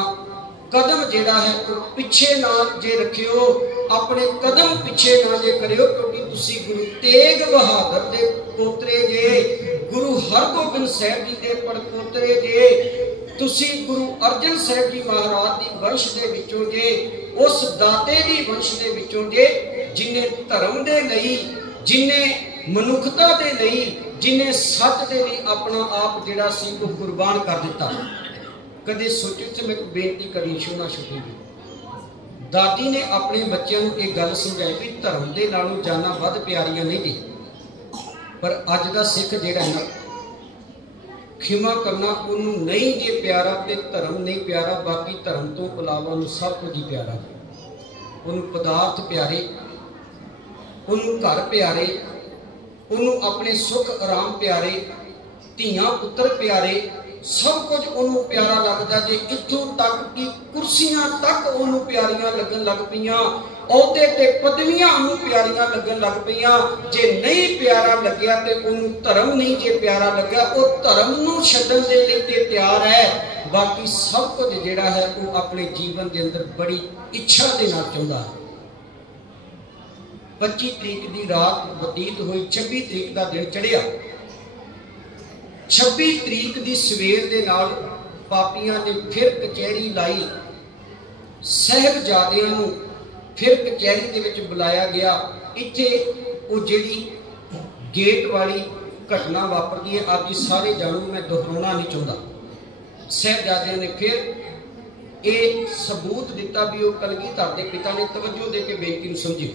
कदम जिहड़ा है वो पिछे ना जे रखियो, अपने कदम पिछे ना जे करियो, क्योंकि तुसी गुरु तेग बहादुर दे पोतरे जे, गुरु हरगोबिंद साहिब जी दे पड़पोतरे जे, तुसी गुरु अर्जन साहिब जी महाराज दी वंश दे विचों जे, उस दाते दी वंश दे विचों जे जिन्हें धर्म दे लई, जिन्हें मनुखता दे लई, जिन्हें सच दे लई अपना आप जिहड़ा सी वो कुर्बान कर दिता। कदे सोचो कि मैं बेनती करनी छूना छुट्टी, दादी ने अपने बच्चों को एक गल समझाई भी धर्म दे नालों जाना वध प्यारियां नहीं दी। पर अज दा सिख जिहड़ा है ना, खिमा करना उन्होंने नहीं जे प्यारा ते धर्म नहीं प्यारा, बाकी धर्म तो इलावा सब कुछ ही प्यारा। उन्होंने पदार्थ प्यारे, उन्होंने घर प्यारे, उन्होंने अपने सुख आराम प्यारे, धियां पुत्र प्यारे, सब कुछ उन्होंने प्यारा लगता। जे इत्थों तक कि कुर्सियां तक उन्होंने प्यारियां लगन लग पईयां, औहदे ते पदवियां उन्होंने प्यारियां लगन लग पईयां। जे नहीं प्यारा लग्या ते उन्होंने धर्म नहीं जे प्यारा लग्या, वो धर्म नूं छड्डण दे लई ते तैयार है। बाकी सब कुछ जिहड़ा है वो अपने जीवन के अंदर बड़ी इच्छा दे नाल चाहुंदा है। 25 तरीक की रात बतीत हुई, 26 तरीक का दिन चढ़िया। 26 तरीक की सवेर दे नाल पापियां ने फिर कचहरी लाई, साहिबजादियां नूं फिर कचहरी दे विच बुलाया गया। इत्थे वो जिहड़ी गेट वाली घटना वापरदी है, आप जी सारे जाणो, मैं दोहराउणा नहीं चाहुंदा। साहिबजादियां ने फिर ये सबूत दिता भी वो कलगीधर दे पिता ने, तवज्जो दे के बेनती नूं समझियो।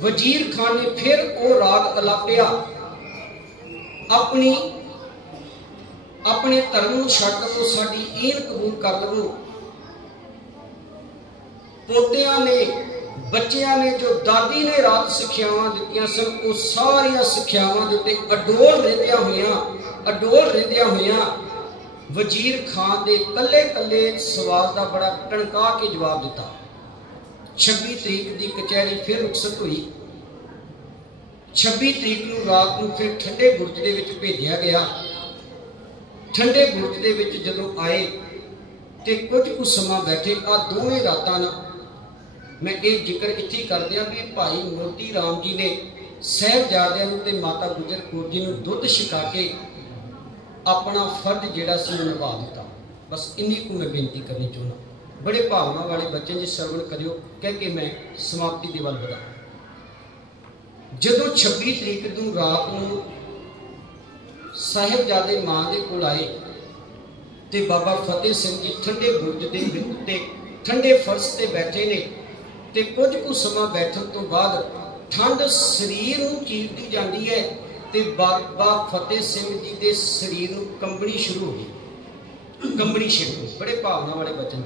वजीर खान ने फिर वो राग अलापिया, अपनी अपने धर्म नूं छड्ड दो, साडी ईन कबूल कर लवो। पोतियां ने, बच्चियां ने जो दादी ने रात सिक्ख्यावां दित्तियां सन, वो सारियां सिक्ख्यावां दे उत्ते अडोल रहिंदियां होइयां वजीर खान दे कल्ले कल्ले सवाल का बड़ा टणका के जवाब दिता। 26 तरीक की कचहरी फिर रुखसत हुई। 26 तरीक नूं रात नूं फिर ठंडे बुरज दे विच भेजिया गया। ठंडे बुरज दे विच जदों आए ते कुछ कुछ समा बैठे। आ दोवें रातां ना मैं ये जिक्र इत्थे कर दिया भी भाई मोती राम जी ने साहिबजादियां नूं ते माता गुजर कौर जी नूं दुध छिका के अपना फर्ज जिहड़ा सी निभा दिता। बस इन्नी को मैं बेनती करनी चाहुंदा। बड़े भावना वाले बच्चे जी श्रवण करियो, कह के मैं समाप्ति दे वल वधा। जदों 26 तरीक नूं रात नूं साहिबजादे मां दे कोल आए ते बाबा फतेह सिंह जी ठंडे बुरज दे उत्ते ठंडे फर्श ते बैठे ने ते कुछ कुछ समा बैठण तो बाद ठंड शरीर नूं चीरदी जांदी है ते बाबा फतेह सिंह जी दे शरीर नूं कंबणी शुरू हो गई। कंबणी शुरू, बड़े भावना वाले बचन।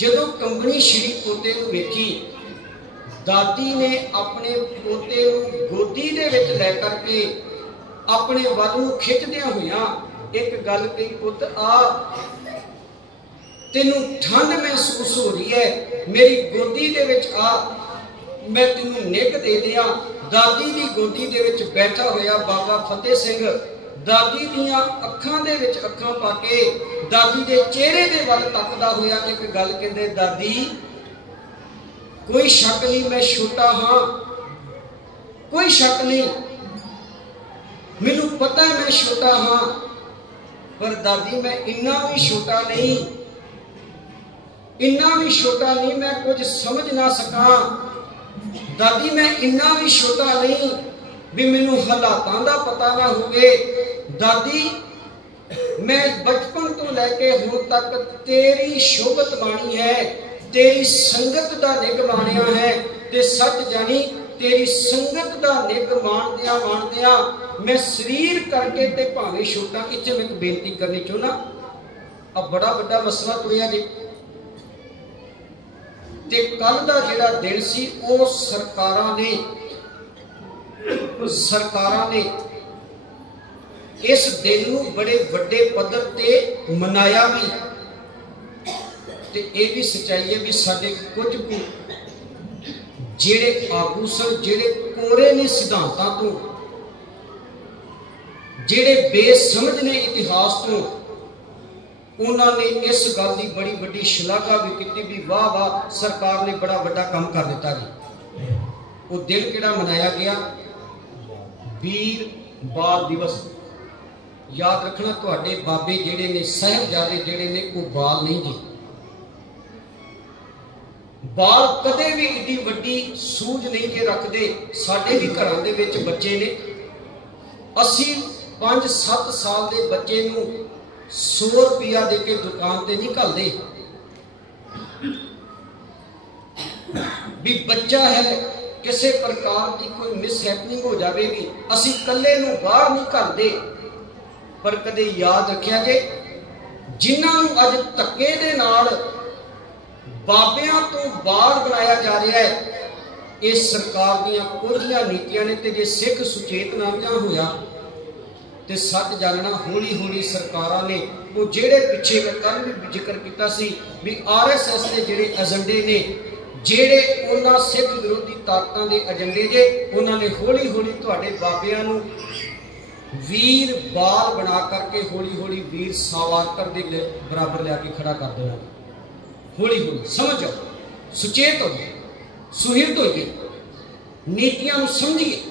जदों कंबणी श्री पोते नूं वेखी, दादी ने अपने पोते नूं गोदी दे विच लै करके अपने वल नूं खिचदियां होइयां एक गल कही, पुत आ तेनू ठंड महसूस हो रही है, मेरी गोदी दे विच आ, मैं तेनू निग दे दियां। दादी दी गोदी दे विच बैठा होया बाबा फतेह सिंह दादी दियां अखां दे विच अखां पा के दादी दे चेहरे दे वल तकदा होया एक गल कहंदे, दादी कोई शक नहीं मैं छोटा हाँ, कोई शक नहीं, मैनू पता है मैं छोटा हाँ, पर दादी मैं इन्ना भी छोटा नहीं, इन्ना भी छोटा नहीं मैं कुछ समझ ना सका। दादी मैं इन्ना भी छोटा नहीं भी मैनू हालातां दा पता ना होवे। दादी मैं बचपन तो लैके हुण तक तेरी शोभत बाणी है, तेरी संगत दा निग माणिया है। ते सच जानी तेरी संगत दा निग माणदिया मैं शरीर करके ते भावें छोटा। इत्थे मैं एक बेनती करनी चाहुंदा, अब बड़ा वड्डा मसला तुरिया जी। ते कल दा जिहड़ा दिन सी वो सरकारां ने इस दिन नूं बड़े वड्डे पद्धर ते मनाया भी। ते ये भी सच्चाई है भी साडे कुछ जेड़े आगू सन, जेड़े कोरे ने सिद्धांतां तो, जेड़े बेसमझ ने इतिहास तो, उन्होंने इस गल की बड़ी बड़ी शलाघा भी की भी वाह वाह सरकार ने बड़ा वड्डा काम कर दिता जी। वो दिन किहड़ा मनाया गया? वीर बाल दिवस। याद रखना तुहाडे बाबे जेड़े ने, साहिबजादे जेड़े ने, वो बाल नहीं जी। बाल कदे भी इतनी वड्डी सूझ नहीं के रखते। साडे भी घरां दे विच बच्चे ने, असी 5-7 साल के बच्चे नूं 100 रुपया दे के दुकान ते नहीं घल्लदे भी बच्चा है किसी प्रकार की कोई मिसहैपनिंग हो जाएगी, असी कल्ले नूं बाहर नहीं घल्लदे। पर कदे याद रखिया जे जिन्हां नूं अज धक्के दे नाल बाबियां तो बाहर बनाया जा रहा है, इस सरकार दीयां कोझियां नीतियां ने। ते जे सिख सुचेत ना होया ते सच जानना हौली हौली सरकारां ने वो जेड़े पिछे कल भी जिक्र किया सी भी RSS के जेड़े एजेंडे ने, जेड़े उन्हां सिख विरोधी ताकतां दे एजेंडे जे, उन्होंने हौली हौली तुहाडे बाबियां नूं वीर बाल बना करके हौली हौली वीर सावरकर दे बराबर लिया खड़ा कर देना। हौली हौली समझ जाओ, सुचेत हो गए, सुहिरद हो गए, नीतियां नूं समझिए।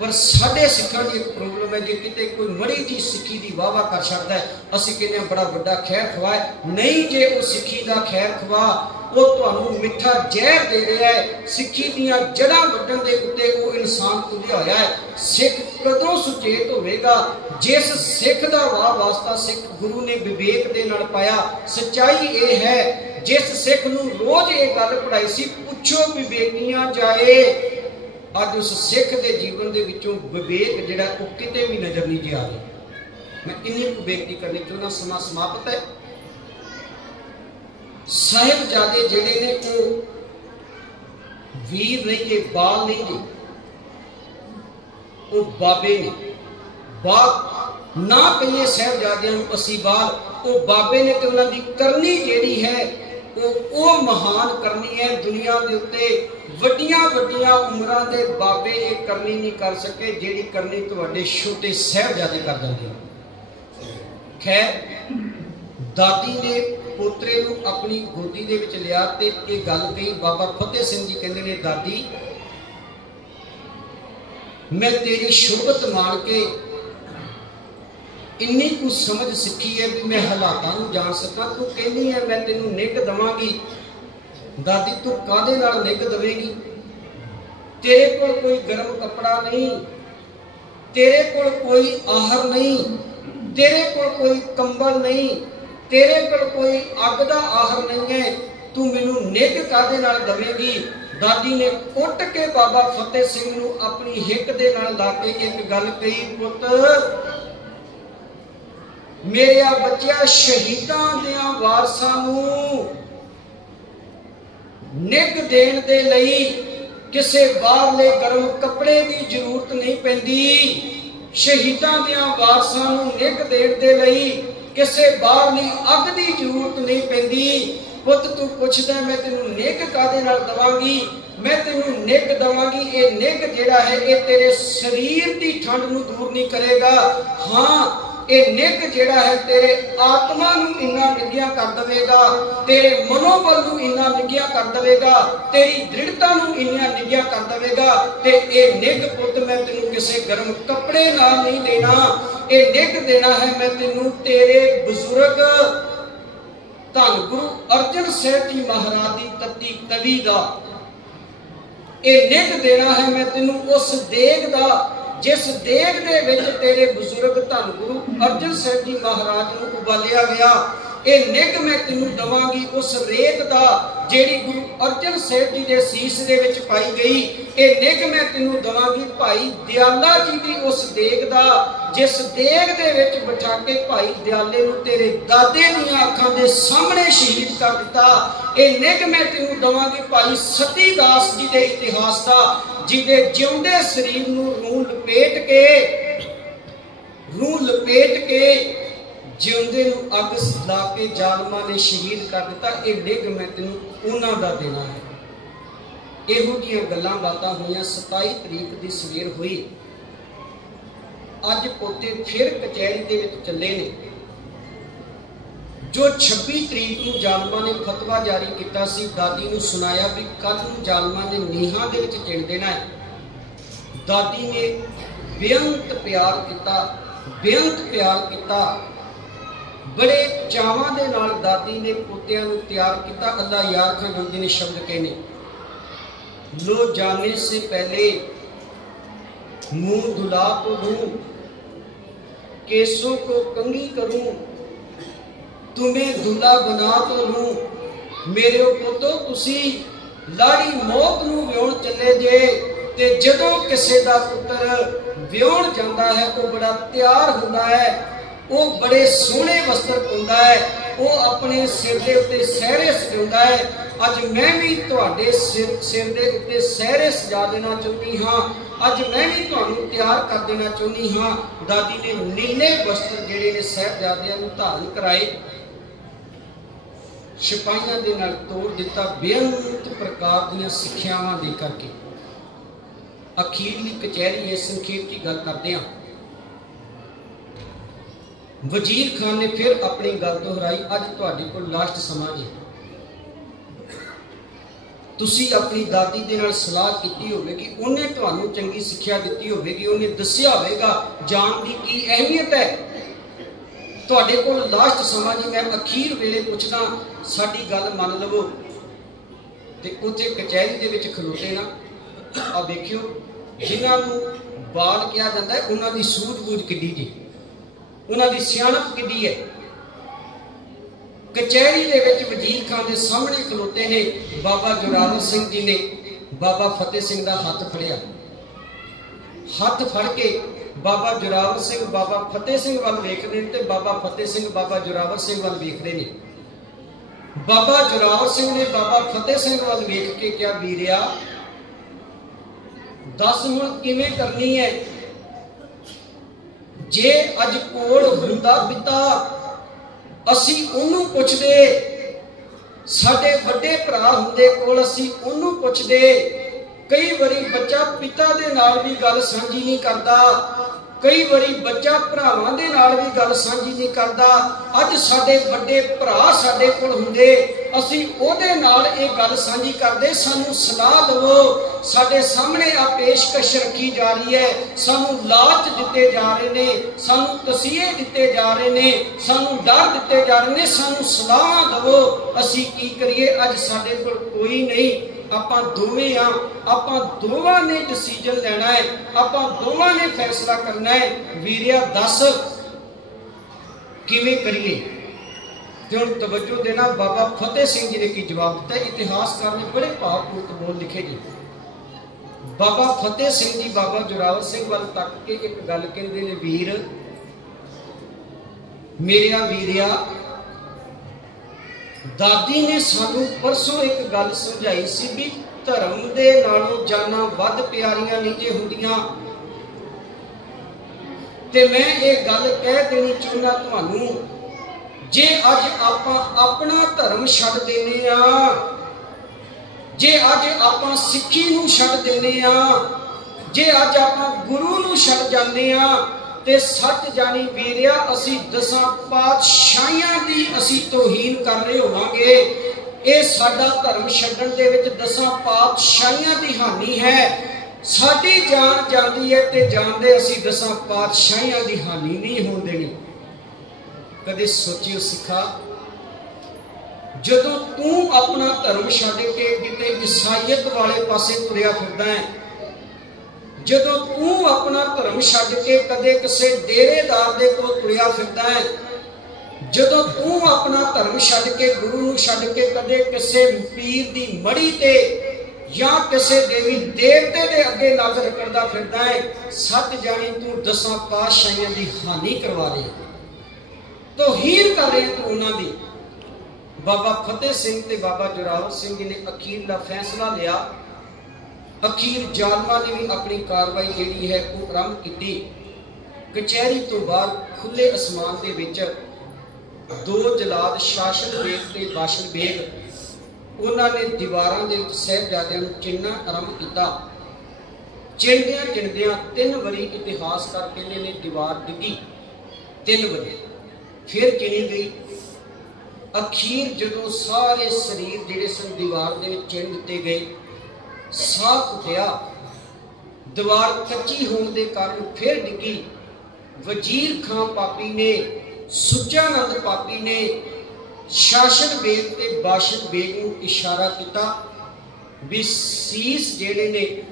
पर साडे सिखां दी एक प्रॉब्लम है, जे किते कोई मड़ी जी सिक्खी दी वाह वाह कर छड्डदा है, असीं कहने बड़ा वड्डा खैर खवाए। नहीं, जे वो सिक्खी दा खैर खवा वो तुहानूं मिठा जहर दे रहा है। सिक्खी दीयां जड़ां वड्डण दे उत्ते वो इंसान तुलिया होया है। सिख कदों सुचेत होवेगा? जिस सिख दा वाह वास्ता सिख गुरु ने विवेक दे नाल पाया। सच्चाई ये है, जिस सिख नूं रोज ये गल पढ़ाई सी, पुछो विवेकियां जाए, अज उस सिख के जीवन के विचों विवेक जिहड़ा वो किते भी नजर नहीं जी आ रहा। मैं इन्नी को बेनती करनी चाहुंदा, समा समाप्त है। साहिबजादे जिहड़े ने वो वीर नहीं जे, बाल नहीं जे, वो बाबे ने। बाप ना कहिए साहिबजादियां नूं असीं बाल, वो बाबे ने। तो उन्हां दी करनी जिहड़ी है वो महान करनी है। दुनिया के उत्ते वड्डियां वड्डियां उमरां दे बाबे ये करनी नहीं कर सके जिहड़ी करनी तुहाडे छोटे साहिबजादे कर जांदे। खैर, दादी ने पोतरे नूं अपनी गोदी दे विच लिया ते ये गल कही। बाबा फतेह सिंह जी कहंदे ने, दादी मैं तेरी शोभत मान के इन्नी कुछ समझ सीखी है भी मैं हालातां नूं जान सकां। तू कहनी है मैं तेनूं निग दवांगी। दादी तू कादे नाल निग दवेगी? तेरे कोल कोई गर्म कपड़ा नहीं, तेरे कोल कोई आहर नहीं, तेरे कोल कोई कंबल नहीं, तेरे कोल कोई अग दा आहर नहीं है। तू मैनूं निग कादे नाल दवेगी? दादी ने उठ के बाबा फतेह सिंह नूं अपनी हिक दे नाल ला के एक गल कही, पुੱਤ मेरे बच्चा शहीदां दियां वारसां नूं निग देण दे लई किसे बाहरले गर्म कपड़े की जरूरत नहीं पैंदी। शहीदां दियां वारसां नूं निग देण दे लई किसे बाहरली अग की जरूरत नहीं पैंदी। पुੱਤ तू पुछदा मैं तेनूं निग कादे नाल दवांगी? मैं तेनूं निग दवांगी। ये निग जिहड़ा है ये तेरे शरीर की ठंड नूं दूर नहीं करेगा। हाँ, ये निग जिहड़ा है तेरे आत्मा नूं इन्ना निग्गिया कर देवेगा, तेरे मनोबल नूं इन्ना निग्गिया कर देवेगा, तेरी दृढ़ता नूं इन्ना निग्गिया कर देवेगा। ते ये निग पुੱਤ मैं तेनूं किसी गर्म कपड़े नाल नहीं देना। ये निग देना है मैं तेनूं तेरे बुजुर्ग धन गुरु अर्जन साहिब जी महाराज की तत्ती तवी दा। ये निग देना है मैं तेनूं उस देग दा जिस देग दे विच तेरे बुजुर्ग धन गुरु अर्जन साहिब जी महाराज नूं उबालिया गया, ये निग मैं तेनू दवांगी उस रेत दा जेड़ी गुरु अर्जन साहिब जी दे सीस दे विच पाई गई। ये निग मैं तेनू दवांगी भाई दयाला जी दी उस देग दा जिस देग दे विच बिठा के भाई दयाले नूं तेरे दादे दीआं अखां दे सामने शहीद कर दिता। ये निग मैं तेनू दवांगी भाई सती दास जी दे इतिहास दा जिहदे जिउंदे शरीर नूं रूह लपेट के जिउंदे नूं अग ला के जालमां ने शहीद कर दिता। ये निग मैं तेनू उन्हां दा देना है। इहो जिहियां गल्लां बातां होईयां। 27 तरीक दी सवेर होई। अज पोते फिर कचहरी दे विच चले ने। जो 26 तरीक नूं जालमां ने फतवा जारी किया सी, दादी नूं सुनाया भी कल नूं जालमां ने नीहां दे विच चिण देना है। दादी ने बेअंत प्यार किया, बड़े चावां दे नाल दादी ने पोतियां नूं तैयार किया। अल्लाह यार खां जोगी ने शब्द कहने, लो जाने से पहले मुंह धुला तो लूं, केसों को कंघी करूं, तुम्हें दूल्हा बना तो लूं। मेरे पुत्तो तुसी लाड़ी मौत नूं विआउण चले जे ते जदों किसे दा पुत्तर विआउण जांदा है वो बड़ा तैयार हुंदा है, वो बड़े सोहणे वस्त्र पाउंदा है, वो अपने सिर दे उत्ते सहरे सजाउंदा है। अज मैं भी तुहाडे सिर दे उत्ते सहरे सजा देना चाहुंदी हां, अज मैं भी तुहानूं तैयार कर देना चाहुंदी हां। दादी ने नीले वस्त्र जिहड़े ने साहिबजादियां नूं धारण कराए, सिपाहियां दे नाल तोड़ दिता, बेअंत प्रकार दीयां सिੱਖਿਆਵਾਂ दे करके। अखीरली कचहरी इस संखेप की गल करते हैं। वजीर खान ने फिर अपनी गल दोहराई, अज तुहाडे कोल लास्ट समा है, तुसी अपनी दादी दे नाल सलाह कीती होवेगी, उन्हें तुहानूं चंगी सिੱਖਿਆ दित्ती होवेगी, उन्हें दस्सिया होवेगा जान की की अहमियत है। तुहाडे कोल लास्ट समा जी, मैं अखीर वेले पुछदा साडी गल मन लवो। ते उत्थे कचहरी दे विच खलोते ना, आ देखियो जिन्हां नूं बाल कहा जाता है उन्हां दी सूझबूझ किड्डी जी, उन्हां दी सियाणप किड्डी है। कचहरी दे विच वजीर खान दे सामने खलोते ने बाबा जोरावर सिंह जी ने बाबा फतेह सिंह दा हथ फड़िया। हथ फड़ के बाबा जोरावर सिंह बाबा फतेह सिंह वाल वेखदे ते बाबा फतेह सिंह बाबा जोरावर सिंह वाल वेखदे ने। बाबा जोरावर सिंह ने बाबा फतेह सिंह वाल वेख के क्या, वीरिया दस हुण किवें करनी है? जे अज कोल हुंदा पिता असी उन्हूं पुछदे, साडे वड्डे भरा हुंदे कोल असी उन्हूं पुछदे। कई बारी बच्चा पिता दे नाल भी गल सांझी नहीं करता, कई बारी बच्चा भरावां दे नाल भी गल सांझी नहीं करता। अज साडे वड्डे भरा साडे कोल हुंदे, असी ओहदे नाल इह गल सांझी करदे, सानूं सलाह दवो। साडे सामने आ पेशकश रखी जा रही है, सानूं लाच दिते जा रहे ने, सानूं तसीहे दिते जा रहे ने, सानूं डर दिते जा रहे ने, सानूं सलाह दवो, असी की करिए? अज साडे कोल कोई नहीं, आपां दोवें आ, आपां दोवां ने डिसीजन लेना है, आपां दोवां ने फैसला करना है। वीरिया दस किवें करिए? ते हुण तवज्जो देना, बाबा फतेह सिंह जी ने की जवाब दिता। इतिहासकार ने बड़े भावपूर्ण बोल लिखे जी। बाबा फतेह सिंह जी बाबा जोरावर सिंह वाल तक के एक गल कहंदे ने, वीर मेरिया वीरिया, दादी ने सानू परसों एक गल समझाई सी भी धर्म दे नालों जाना वध प्यारियां नहीं जे हुंदियां। ते मैं ये गल कह देनी चाहुंदा तुहानू, जे अज आपां अपना धर्म छड्ड देने आ, जे अज आपां सिੱਖੀ नूं छड्ड देने आ, जे अज आपां गुरु नूं छड्ड जांदे आ, ते सच जानी वीरिया असी 10 पातशाहियां दी असी तौहीन कर रहे होवांगे। ये साडा धर्म छड्डण दे विच 10 पातशाहियां दी हानि है। साडी जान जांदी है ते जांदे असी 10 पातशाहियां दी हानि नहीं होण देनी। कदे सोचियो सिखा, जदों तू अपना धर्म छड्ड के किते ईसाईयत वाले पासे तुरिया फिरदा है, ਜਦੋਂ ਤੂੰ ਆਪਣਾ ਧਰਮ ਛੱਡ ਕੇ ਕਦੇ ਕਿਸੇ ਡੇਰੇਦਾਰ ਦੇ ਕੋਲ ਤੁਰਿਆ ਫਿਰਦਾ ਹੈ, ਜਦੋਂ ਤੂੰ ਆਪਣਾ ਧਰਮ ਛੱਡ ਕੇ ਗੁਰੂ ਨੂੰ ਛੱਡ ਕੇ ਕਦੇ ਕਿਸੇ ਪੀਰ ਦੀ ਮੜੀ ਤੇ ਜਾਂ ਕਿਸੇ ਦੇਵੀ ਦੇਵਤੇ ਦੇ ਅੱਗੇ ਨਜ਼ਰ ਕਰਦਾ ਫਿਰਦਾ ਹੈ, ਸੱਚ ਜਾਣੀ ਤੂੰ 10 ਪਾਤਸ਼ਾਹੀਆਂ ਦੀ ਹਾਨੀ ਕਰਵਾ ਰਿਹਾ, ਤੋਹੀਨ ਕਰ ਰਿਹਾ ਤੂੰ ਉਹਨਾਂ ਦੀ। ਬਾਬਾ ਫਤਿਹ ਸਿੰਘ ਤੇ ਬਾਬਾ ਜੋਰਾਵਰ ਸਿੰਘ ਜੀ ਨੇ ਅਖੀਰਲਾ ਫੈਸਲਾ ਲਿਆ। ਅਖੀਰ ਜ਼ਾਲਮਾਂ ਨੇ ਵੀ ਆਪਣੀ ਕਾਰਵਾਈ ਜਿਹੜੀ ਹੈ ਉਹ ਆਰੰਭ ਕੀਤੀ। ਕਚਹਿਰੀ ਤੋਂ ਬਾਅਦ ਖੁੱਲੇ ਅਸਮਾਨ ਦੇ ਵਿੱਚ 2 ਜਲਾਦ ਸ਼ਾਸਨ ਬੇਗ ਤੇ ਬਾਸ਼ਨ ਬੇਗ, ਉਹਨਾਂ ਨੇ ਦੀਵਾਰਾਂ ਦੇ ਵਿੱਚ ਸਾਹਿਬਜ਼ਾਦਿਆਂ ਨੂੰ ਚਿਣਨਾ ਆਰੰਭ ਕੀਤਾ। ਚਿਣਦਿਆਂ ਚਿਣਦਿਆਂ 3 ਵਾਰੀ ਇਤਿਹਾਸਕਾਰ ਕਹਿੰਦੇ ਨੇ ਦੀਵਾਰ ਡਿੱਗੀ, 3 ਵਾਰੀ ਫਿਰ ਚਿਣੀ ਗਈ। ਅਖੀਰ ਜਦੋਂ ਸਾਰੇ ਸਰੀਰ ਜਿਹੜੇ ਸਨ ਦੀਵਾਰ ਦੇ ਵਿੱਚ ਚਿਣ ਦਿੱਤੇ ਗਏ, ਸਾਹ ਘੁੱਟਿਆ, ਦੀਵਾਰ ਕੱਚੀ ਹੋਣ ਦੇ ਕਾਰਨ ਫਿਰ ਡਿੱਗੀ। ਵਜ਼ੀਰ ਖਾਂ ਪਾਪੀ ਨੇ, ਸੁੱਜਾਨੰਦ ਪਾਪੀ ਨੇ ਸ਼ਾਸਨ ਬੇਗ ਤੇ ਬਾਸ਼ਨ ਬੇਗ ਨੂੰ ਇਸ਼ਾਰਾ ਕੀਤਾ ਵੀ ਸੀਸ ਜਿਹੜੇ ਨੇ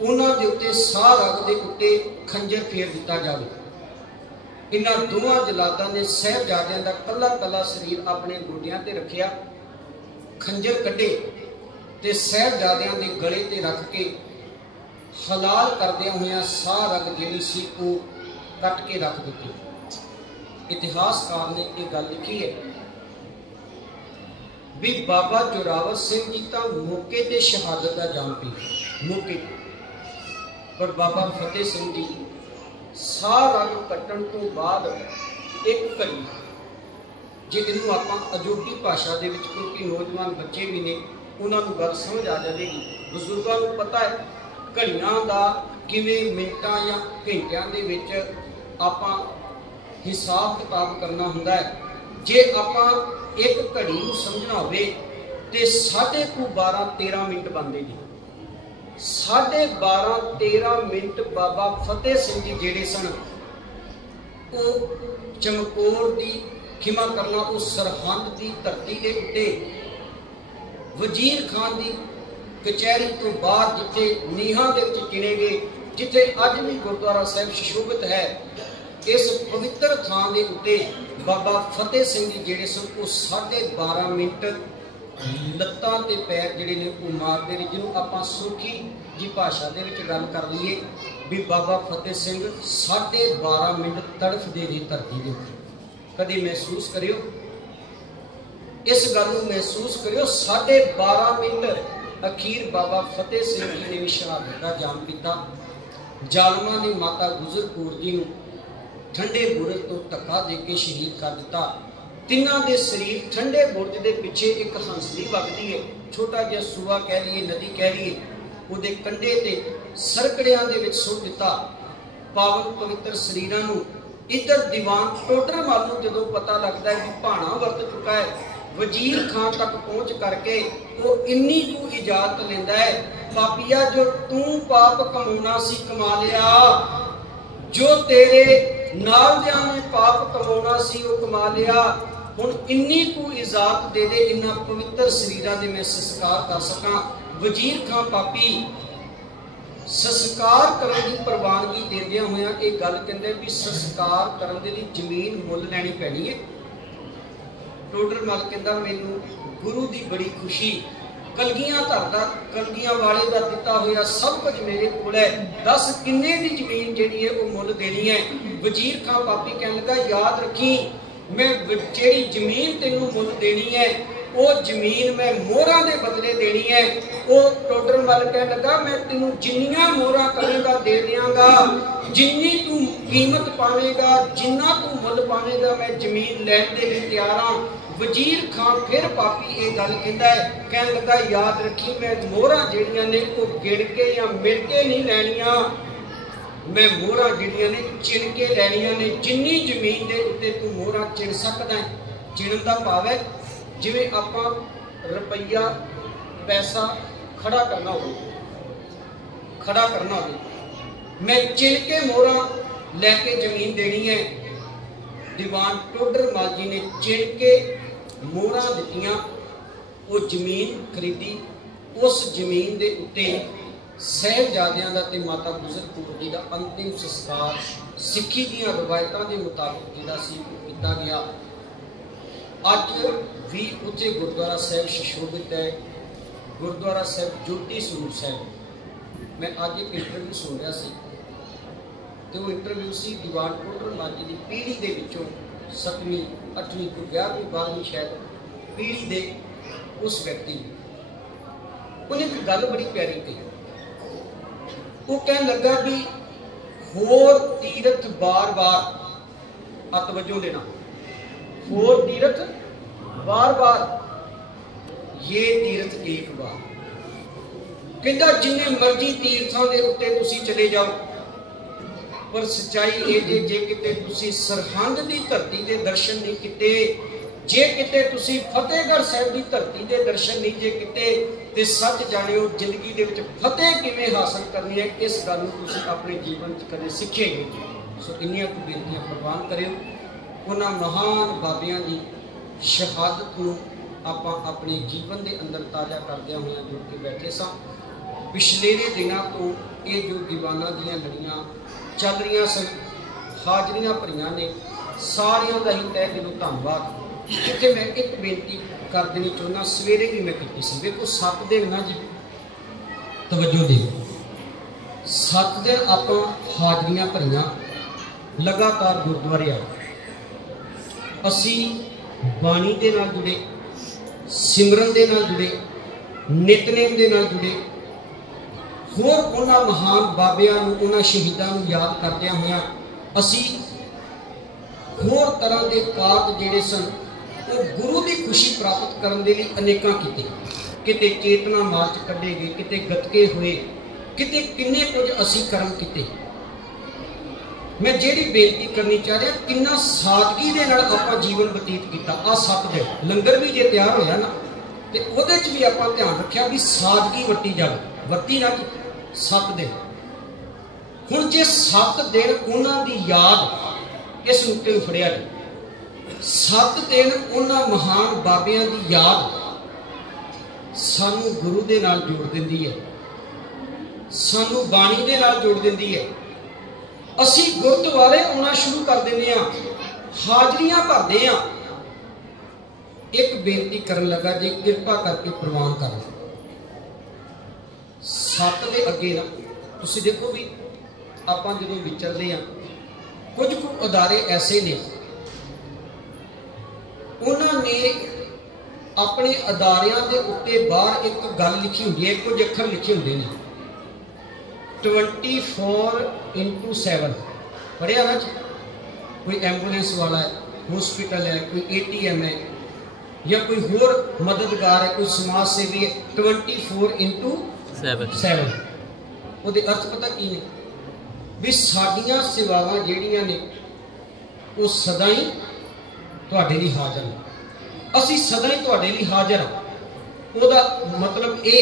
ਉਹਨਾਂ ਦੇ ਉੱਤੇ ਸਾਹ ਰਗ ਦੇ ਉੱਤੇ ਖੰਜਰ ਫੇਰ ਦਿੱਤਾ ਜਾਵੇ। ਇਹਨਾਂ ਦੋਵਾਂ ਜਲਾਦਾਂ ਨੇ ਸਾਹਿਬਜ਼ਾਦਿਆਂ ਦਾ ਕੱਲਾ ਕੱਲਾ ਸਰੀਰ ਆਪਣੇ ਗੋਡਿਆਂ ਤੇ ਰੱਖਿਆ, ਖੰਜਰ ਕੱਢੇ ਤੇ ਸਾਹਿਬਜ਼ਾਦਿਆਂ ਦੇ ਗਲੇ ਤੇ ਰੱਖ ਕੇ ਹਲਾਲ ਕਰਦਿਆਂ ਹੋਇਆਂ ਸਾਹ ਰਗ ਜਿਹੜੀ ਸੀ ਉਹ ਕੱਟ ਕੇ ਰੱਖ ਦਿੱਤੀ। ਇਤਿਹਾਸਕਾਰ ਨੇ ਇਹ ਗੱਲ ਲਿਖੀ ਹੈ ਵੀ ਬਾਬਾ ਜੋਰਾਵਰ ਸਿੰਘ ਜੀ ਤਾਂ ਮੌਕੇ ਤੇ ਸ਼ਹਾਦਤ ਦਾ ਜਾਮ ਪੀ, ਮੌਕੇ, ਪਰ ਬਾਬਾ ਫਤਿਹ ਸਿੰਘ ਜੀ ਸਾਹ ਰਗ ਕੱਟਣ ਤੋਂ ਬਾਅਦ ਇੱਕ ਘੜੀ, ਜੇ ਇਹਨੂੰ ਆਪਾਂ ਅਜੋਕੀ ਭਾਸ਼ਾ ਦੇ ਵਿੱਚ, ਕਿਉਂਕਿ ਨੌਜਵਾਨ ਬੱਚੇ ਵੀ ਨੇ ਉਹਨਾਂ ਨੂੰ ਗੱਲ ਸਮਝ ਆ ਜਾਵੇਗੀ, ਬਜ਼ੁਰਗਾਂ ਨੂੰ ਪਤਾ ਹੈ ਘੜੀਆਂ ਦਾ ਕਿਵੇਂ ਮਿੰਟਾਂ ਜਾਂ ਘੰਟਿਆਂ ਦੇ ਵਿੱਚ ਆਪਾਂ ਹਿਸਾਬ ਕਿਤਾਬ ਕਰਨਾ ਹੁੰਦਾ ਹੈ। ਜੇ ਆਪਾਂ ਇੱਕ ਘੜੀ ਨੂੰ ਸਮਝਣਾ ਹੋਵੇ ਤੇ 12:13 ਮਿੰਟ ਬਣਦੇ ਨੇ। 12:13 ਮਿੰਟ ਬਾਬਾ ਫਤਿਹ ਸਿੰਘ ਜੀ ਜਿਹੜੇ ਸਨ ਉਹ ਚਮਕੌਰ ਦੀ, ਖਿਮਾ ਕਰਨਾ, ਉਹ ਸਰਹੰਦ ਦੀ ਧਰਤੀ ਦੇ ਉੱਤੇ ਵਜ਼ੀਰ ਖਾਨ ਦੀ ਕਚਹਿਰੀ ਤੋਂ ਬਾਹਰ, ਜਿੱਥੇ ਨੀਹਾਂ ਦੇ ਵਿੱਚ ਚਿਣੇ ਗਏ, ਜਿੱਥੇ ਅੱਜ ਵੀ ਗੁਰਦੁਆਰਾ ਸਾਹਿਬ ਸੁਸ਼ੋਭਿਤ ਹੈ, ਇਸ ਪਵਿੱਤਰ ਥਾਂ ਦੇ ਉੱਤੇ ਬਾਬਾ ਫਤਿਹ ਸਿੰਘ ਜੀ ਜਿਹੜੇ ਸਨ ਉਹ 12:30 ਮਿੰਟ ਲੱਤਾਂ ਤੇ ਪੈਰ ਜਿਹੜੇ ਨੇ ਉਹ ਮਾਰਦੇ ਨੇ, ਜਿਹਨੂੰ ਆਪਾਂ ਸੌਖੀ ਜੀ ਭਾਸ਼ਾ ਦੇ ਵਿੱਚ ਗੱਲ ਕਰ ਲਈਏ ਵੀ ਬਾਬਾ ਫਤਿਹ ਸਿੰਘ 12:30 ਮਿੰਟ ਤੜਫਦੇ ਨੇ ਧਰਤੀ ਦੇ ਉੱਤੇ। ਕਦੇ ਮਹਿਸੂਸ ਕਰਿਓ, ਇਸ ਗੱਲ ਨੂੰ ਮਹਿਸੂਸ ਕਰਿਓ। 12:30 ਮਿੰਟ ਅਖੀਰ ਬਾਬਾ ਫਤਿਹ ਸਿੰਘ ਜੀ ਨੇ ਵੀ ਸ਼ਹਾਦਤ ਦਾ ਜਾਮ ਪੀਤਾ। ਜ਼ਾਲਮਾਂ ਨੇ ਮਾਤਾ ਗੁਜਰ ਕੌਰ ਜੀ ਨੂੰ ਠੰਡੇ ਬੁਰਜ ਤੋਂ ਧੱਕਾ ਦੇ ਕੇ ਸ਼ਹੀਦ ਕਰ ਦਿੱਤਾ। ਤਿੰਨਾਂ ਦੇ ਸਰੀਰ ਠੰਡੇ ਬੁਰਜ ਦੇ ਪਿੱਛੇ ਇੱਕ ਹੰਸਲੀ ਵਗਦੀ ਹੈ, ਛੋਟਾ ਜਿਹਾ ਸੂਆ ਕਹਿ ਲਈਏ, ਨਦੀ ਕਹਿ ਲਈਏ, ਉਹਦੇ ਕੰਢੇ ਤੇ ਸਰਕੜਿਆਂ ਦੇ ਵਿੱਚ ਸੁੱਟ ਦਿੱਤਾ। ਪਾਵਨ ਪਵਿੱਤਰ ਸਰੀਰਾਂ ਨੂੰ ਇੱਧਰ ਦੀਵਾਨ ਟੋਡਰ ਮੱਲ ਨੂੰ ਜਦੋਂ ਪਤਾ ਲੱਗਦਾ ਹੈ ਕਿ ਭਾਣਾ ਵਰਤ ਚੁੱਕਾ ਹੈ, ਵਜ਼ੀਰ ਖਾਨ ਤੱਕ ਪਹੁੰਚ ਕਰਕੇ ਉਹ ਇੰਨੀ ਕੁ ਇਜਾਜ਼ਤ ਲੈਂਦਾ ਹੈ, ਪਾਪੀਆ ਜੋ ਤੂੰ ਪਾਪ ਕਮਾਉਣਾ ਸੀ ਕਮਾ ਲਿਆ, ਜੋ ਤੇਰੇ ਨਾਲ ਦਿਆਂ ਨੇ ਪਾਪ ਕਮਾਉਣਾ ਸੀ ਉਹ ਕਮਾ ਲਿਆ, ਹੁਣ ਇੰਨੀ ਕੁ ਇਜਾਜ਼ਤ ਦੇ ਦੇ, ਇੰਨਾ ਪਵਿੱਤਰ ਸਰੀਰਾਂ ਦੇ ਮੈਂ ਸੰਸਕਾਰ ਕਰ ਸਕਾਂ। ਵਜ਼ੀਰ ਖਾਂ ਪਾਪੀ ਸੰਸਕਾਰ ਕਰਨ ਦੀ ਪ੍ਰਵਾਨਗੀ ਦਿੰਦਿਆਂ ਹੋਇਆਂ ਇਹ ਗੱਲ ਕਹਿੰਦੇ ਵੀ ਸੰਸਕਾਰ ਕਰਨ ਦੇ ਲਈ ਜ਼ਮੀਨ ਮੁੱਲ ਲੈਣੀ ਪੈਣੀ ਹੈ। ਟੋਡਰ ਮੱਲ ਕਹਿੰਦਾ ਮੈਨੂੰ ਗੁਰੂ ਦੀ ਬੜੀ ਖੁਸ਼ੀ, ਕਲਗੀਆਂ ਧਰਦਾ, ਕਲਗੀਆਂ ਵਾਲੇ ਦਾ ਦਿੱਤਾ ਹੋਇਆ ਸਭ ਕੁਝ ਮੇਰੇ ਕੋਲ ਹੈ, ਦੱਸ ਕਿੰਨੇ ਦੀ ਜ਼ਮੀਨ ਜਿਹੜੀ ਹੈ ਉਹ ਮੁੱਲ ਦੇਣੀ ਹੈ। ਵਜ਼ੀਰ ਖਾਂ ਪਾਪੀ ਕਹਿਣ ਲੱਗਾ ਯਾਦ ਰੱਖੀ, ਮੈਂ ਜਿਹੜੀ ਜ਼ਮੀਨ ਤੈਨੂੰ ਮੁੱਲ ਦੇਣੀ ਹੈ ਉਹ ਜ਼ਮੀਨ ਮੈਂ ਮੋਹਰਾਂ ਦੇ ਬਦਲੇ ਦੇਣੀ ਹੈ। ਉਹ ਟੋਡਰ ਮੱਲ ਕਹਿਣ ਲੱਗਾ ਮੈਂ ਤੈਨੂੰ ਜਿੰਨੀਆਂ ਮੋਹਰਾਂ ਕਰੇਗਾ ਦੇ ਦਿਆਂਗਾ, ਜਿੰਨੀ ਤੂੰ ਕੀਮਤ ਪਾਵੇਗਾ, ਜਿੰਨਾ ਤੂੰ ਮੁੱਲ ਪਾਵੇਗਾ, ਮੈਂ ਜ਼ਮੀਨ ਲੈਣ ਦੇ ਲਈ ਤਿਆਰ ਹਾਂ। ਵਜ਼ੀਰ ਖਾਨ ਫਿਰ ਪਾਪੀ ਇਹ ਗੱਲ ਕਹਿੰਦਾ ਹੈ, ਕਹਿਣ ਲੱਗਾ ਯਾਦ ਰੱਖੀ ਮੈਂ ਮੋਹਰਾਂ ਜਿਹੜੀਆਂ ਨੇ ਉਹ ਗਿਣ ਕੇ ਜਾਂ ਮਿਲ ਕੇ ਨਹੀਂ ਲੈਣੀਆਂ, ਮੈਂ ਮੋਹਰਾਂ ਜਿਹੜੀਆਂ ਨੇ ਚਿਣ ਕੇ ਲੈਣੀਆਂ ਨੇ। ਜਿੰਨੀ ਜ਼ਮੀਨ ਦੇ ਉੱਤੇ ਤੂੰ ਮੋਹਰਾਂ ਚਿਣ ਸਕਦਾ ਹੈ, ਚਿਣਨ ਦਾ ਭਾਵ ਹੈ ਜਿਵੇਂ ਆਪਾਂ ਰੁਪਈਆ ਪੈਸਾ ਖੜਾ ਕਰਨਾ ਹੋਵੇ, ਮੈਂ ਚਿਣ ਕੇ ਮੋਹਰਾਂ ਲੈ ਕੇ ਜ਼ਮੀਨ ਦੇਣੀ ਹੈ। ਦੀਵਾਨ ਟੋਡਰ ਮੱਲ ਜੀ ਨੇ ਚਿਣ ਕੇ ਮੋਹਰਾਂ ਦਿੱਤੀਆਂ, ਉਹ ਜ਼ਮੀਨ ਖਰੀਦੀ। ਉਸ ਜ਼ਮੀਨ ਦੇ ਉੱਤੇ ਸਾਹਿਬਜ਼ਾਦਿਆਂ ਦਾ ਤੇ ਮਾਤਾ ਗੁਜਰ ਕੌਰ जी का अंतिम संस्कार सिक्खी ਦੀਆਂ ਰਵਾਇਤਾਂ ਦੇ ਮੁਤਾਬਕ ਜਿਹੜਾ ਸੀ ਕੀਤਾ ਗਿਆ। ਅੱਜ भी ਉੱਥੇ ਗੁਰਦੁਆਰਾ ਸਾਹਿਬ ਸੁਸ਼ੋਭਿਤ है। ਗੁਰਦੁਆਰਾ ਸਾਹਿਬ ਜੋਤੀ ਸਰੂਪ ਸਾਹਿਬ। मैं ਅੱਜ एक इंटरव्यू सुन रहा सी ਤੇ ਉਹ ਇੰਟਰਵਿਊ ਸੀ ਦੀਵਾਨ ਕੋਟਰ ਮਾਜੀ ਦੀ ਪੀੜ੍ਹੀ ਦੇ ਵਿੱਚੋਂ 7ਵੀਂ 8ਵੀਂ ਤੋਂ 11ਵੀਂ 12ਵੀਂ ਸ਼ਾਇਦ ਪੀੜ੍ਹੀ ਦੇ ਉਸ ਵਿਅਕਤੀ ਨੇ। ਉਹਨੇ ਇੱਕ ਗੱਲ ਬੜੀ ਪਿਆਰੀ ਕਹੀ। ਉਹ ਕਹਿਣ ਲੱਗਾ ਵੀ ਹੋਰ ਤੀਰਥ ਬਾਰ-ਬਾਰ ਅਤਵਜੋਂ ਦੇਣਾ, ਹੋਰ ਤੀਰਥ बार-बार, ये तीर्थ एक बार। कहता जिन्ने मर्जी तीर्थों के उत्ते तुसी चले जाओ, पर सच्चाई ये जे किते तुसी सरहंद की धरती के दर्शन नहीं किते, जे किते तुसी फतेहगढ़ साहिब की धरती के दर्शन नहीं जे किते, ते सच जानियो जिंदगी दे विच फतेह किवें हासिल करनी है, इस गल नूं तुसी अपने जीवन च कदे सिखे नहीं। सो इन्नियां कुछ बेनतियां प्रवान करियो। उन्हां महान बाबियां दी शहादत को आप अपने जीवन के अंदर ताज़ा करदे हुए जुड़ के बैठे सां। पिछले दिनों तो ये जो दीवाना दी लड़ियाँ चल रही सन, हाजरियां भरियां ने, सारियां का ही तह दिलों धन्नवाद। इत्थे मैं एक बेनती कर देनी चाहुंदा, सवेरे भी मैं की सी। देखो 7 दिन ना जी, तवज्जो दे, 7 दिन आप हाजरियां भरियां लगातार गुरुद्वारे आए। असी बाणी दे नाल जुड़े, सिमरन दे नाल जुड़े, नितनेम दे नाल जुड़े, होर उन्हां महान बाबियां नूं, उन्हां शहीदां नूं याद करदियां होइयां असी होर तरह के कारज जिहड़े सन वो गुरु की खुशी प्राप्त करन दे लई अनेकां कीते। किते चेतना मार्च कढे गए, किते गतके हुए, किते किन्ने कुछ असी कर्म कीते। मैं जिहड़ी बेनती करनी चाह रहा, किन्ना सादगी दे नाल आपां जीवन बतीत किया। आ 7 दिन लंगर भी जे तैयार होया ना, तो उहदे च भी आपां ध्यान रखिया भी सादगी वरती जावे, वरती ना 7 दिन। हुण जे 7 दिन उन्हां दी याद, इस नुक्ते नूं फड़िया जाए, 7 दिन उन्हां महान बाबियां दी याद सानू गुरु दे नाल जोड़ दिंदी है, सानू बाणी दे नाल जोड़ दिंदी है। असी गुरुद्वारे आना शुरू कर देने, हाजरियां भरते हैं। एक बेनती करन लगा जी, कृपा करके प्रवान कर लो। 7 दे अगे ना तुसी देखो भी आप जो विचरते हैं, कुछ अदारे ऐसे ने उन्होंने अपने अदारियां दे उत्ते बाहर एक गल लिखी होंदी है, कुछ अखर लिखे होंगे ने 24/7 पढ़िया ना जी। कोई एंबुलेंस वाला है, हॉस्पिटल है, कोई ATM है, या कोई होर मददगार है, कोई समाज सेवी है, 24/7। वो अर्थ पता की ने भी साडियां सेवावां जिहड़ियां ने वो सदा ही तुहाडे लई हाज़र ने, असीं सदा ही तुहाडे लई हाज़र हां। ओहदा मतलब ये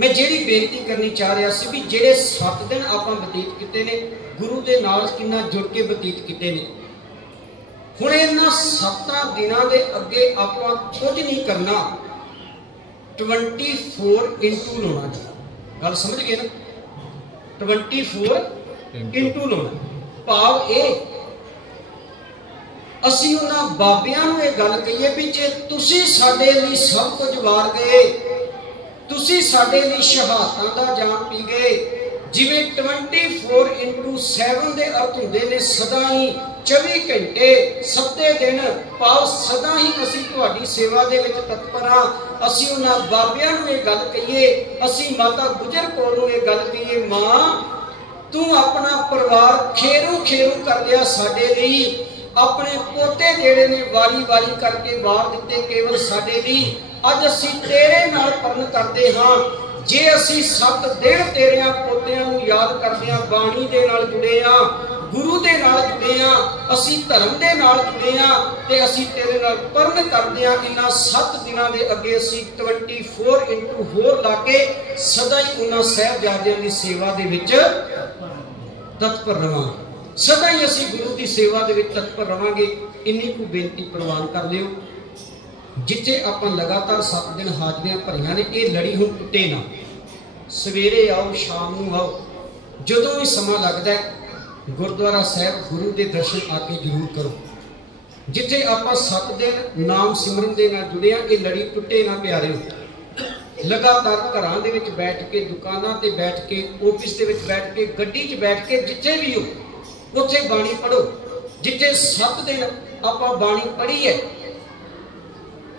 मैं जिहड़ी बेनती करनी चाह रहा सी भी जिहड़े 7 दिन आपां बतीत किते ने, गुरु दे नाल किन्ना जुड़ के बतीत किते ने। हुण इन्हां 7 दिनां दे अगे आपां कुछ नहीं करना, 24 लाउणा जी। गल समझ गए ना, 24 लाउणा। भाव ये असीं उन्हां बाबियां नूं इह गल कहीए भी जे तुसीं साडे लई सब कुछ वार गए, तुसी साडे लई शहादतां दा जाम पी गए, जिवें 24/7 दे अर्थ हुंदे ने सदा ही 24 घंटे 7 दिन, भाव सदा ही असीं तुहाडी सेवा दे विच तत्पर हां। असीं उन्हां बाबियां नूं इह गल कहीए, असीं माता गुजर कौर नूं इह गल कहीए, मां तू अपना परिवार खेरू खेरू कर दिया साडे लई, अपने पोते जेड़े ने वारी वारी करके वार दिते केवल साडे लई। अज असी तेरे नाल परण करते हाँ, जे असी 7 दिन तेरिया पोतियां नूं याद करदे हां, बाणी दे नाल जुड़े हां, गुरु दे नाल जुड़े हां, असी धर्म दे नाल जुड़े हां, ते असी तेरे नाल परण करदे हां। इन्हां 7 दिनां दे अगे असी 24 होर ला के सदा ही उन्हां साहिबजादियां दी सेवा दे विच तत्पर रहांगे, सदा ही असी गुरु की सेवा दे विच तत्पर रहांगे। इन्नी को बेनती प्रवान कर लियो। जिथे आप लगातार 7 दिन हाजरियां भरियां ने, ये लड़ी हुण टुटे ना, सवेरे आओ शाम नूं आओ, जदों भी समा लगता है गुरुद्वारा साहब गुरु के दर्शन आके जरूर करो। जिथे आपां 7 दिन नाम सिमरन दे नाल जुड़े हां, ये लड़ी टुटे ना प्यारे। लगातार घरां दे विच बैठ के, दुकानां ते बैठ के, ऑफिस दे विच बैठ के, गड्डी च बैठ के, जिथे भी हो उत्थे बाणी पढ़ो। जिथे 7 दिन आपां बाणी पढ़ी है,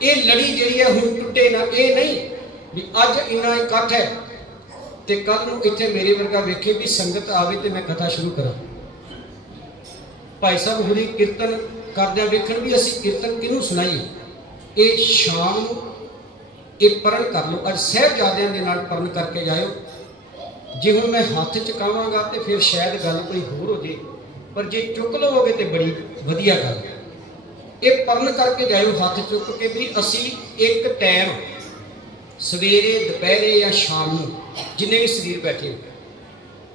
ये लड़ी जिहड़ी है हुण टुटे ना। ये नहीं भी अज इन्ना इकट्ठ है ते कल नूं इत्थे मेरे वर्गा वेखे भी संगत आवे ते मैं कथा शुरू करा। भाई साहब हुणी कीर्तन करदे वेखण भी असीं कीर्तन किहनूं सुनाईए। ये शाम नूं ये परण कर लो। अज साहिबजादियां दे नाल परण करके जाओ। जे हुण मैं हत्थ चुकावांगा तो फिर शायद गल कोई होर हो जाए, पर जे चुक लवोगे तो बड़ी वधिया गल। ये परण करके जाओ हत्थ चुक के भी असी एक टाइम सवेरे दोपहरे या शाम नूं जिन्ने भी शरीर बैठे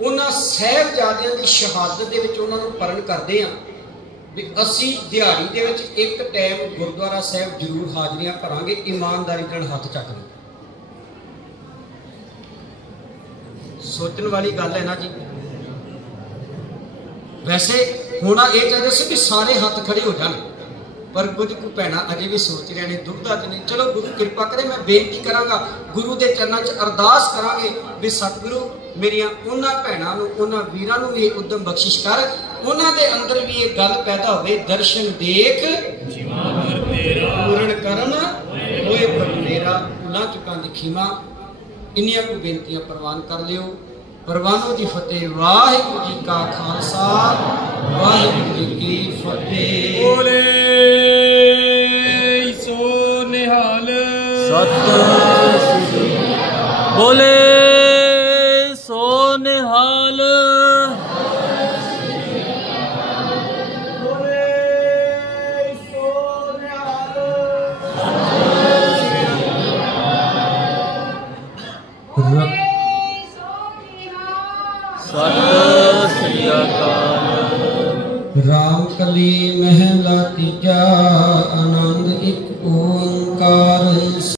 उन्हां साहिबजादियां दी शहादत दे विच उन्हां नूं परण करदे हां भी असी दिहाड़ी दे विच एक टाइम गुरुद्वारा साहब जरूर हाजरियां भरांगे। ईमानदारी नाल हत्थ चक लो। सोचण वाली गल है ना जी। वैसे होना यह चाहिए सी कि सारे हत्थ खड़े हो जाए, पर कुछ को भैणा अजे भी सोच रहे ने, दुविधा च नहीं। चलो गुरु कृपा करे, मैं बेनती करांगा गुरु के चरणों च अरदास करांगे भी सतगुरु मेरिया उन्हां भैणां नूं, उन्हां वीरां नूं भी उद्यम बख्शिश कर, उन्हां दे अंदर भी ये गल पैदा होवे, दर्शन देख पूर्ण करम होए प्रभु मेरा, भुलां चुकां दी खीमा। इन्नियां को बेनतियां प्रवान कर लियो। परवानों की फतेह। वाहिगुरू जी का खालसा, वाहिगुरू जी की फतेह। बोले सो निहाल, सत बोले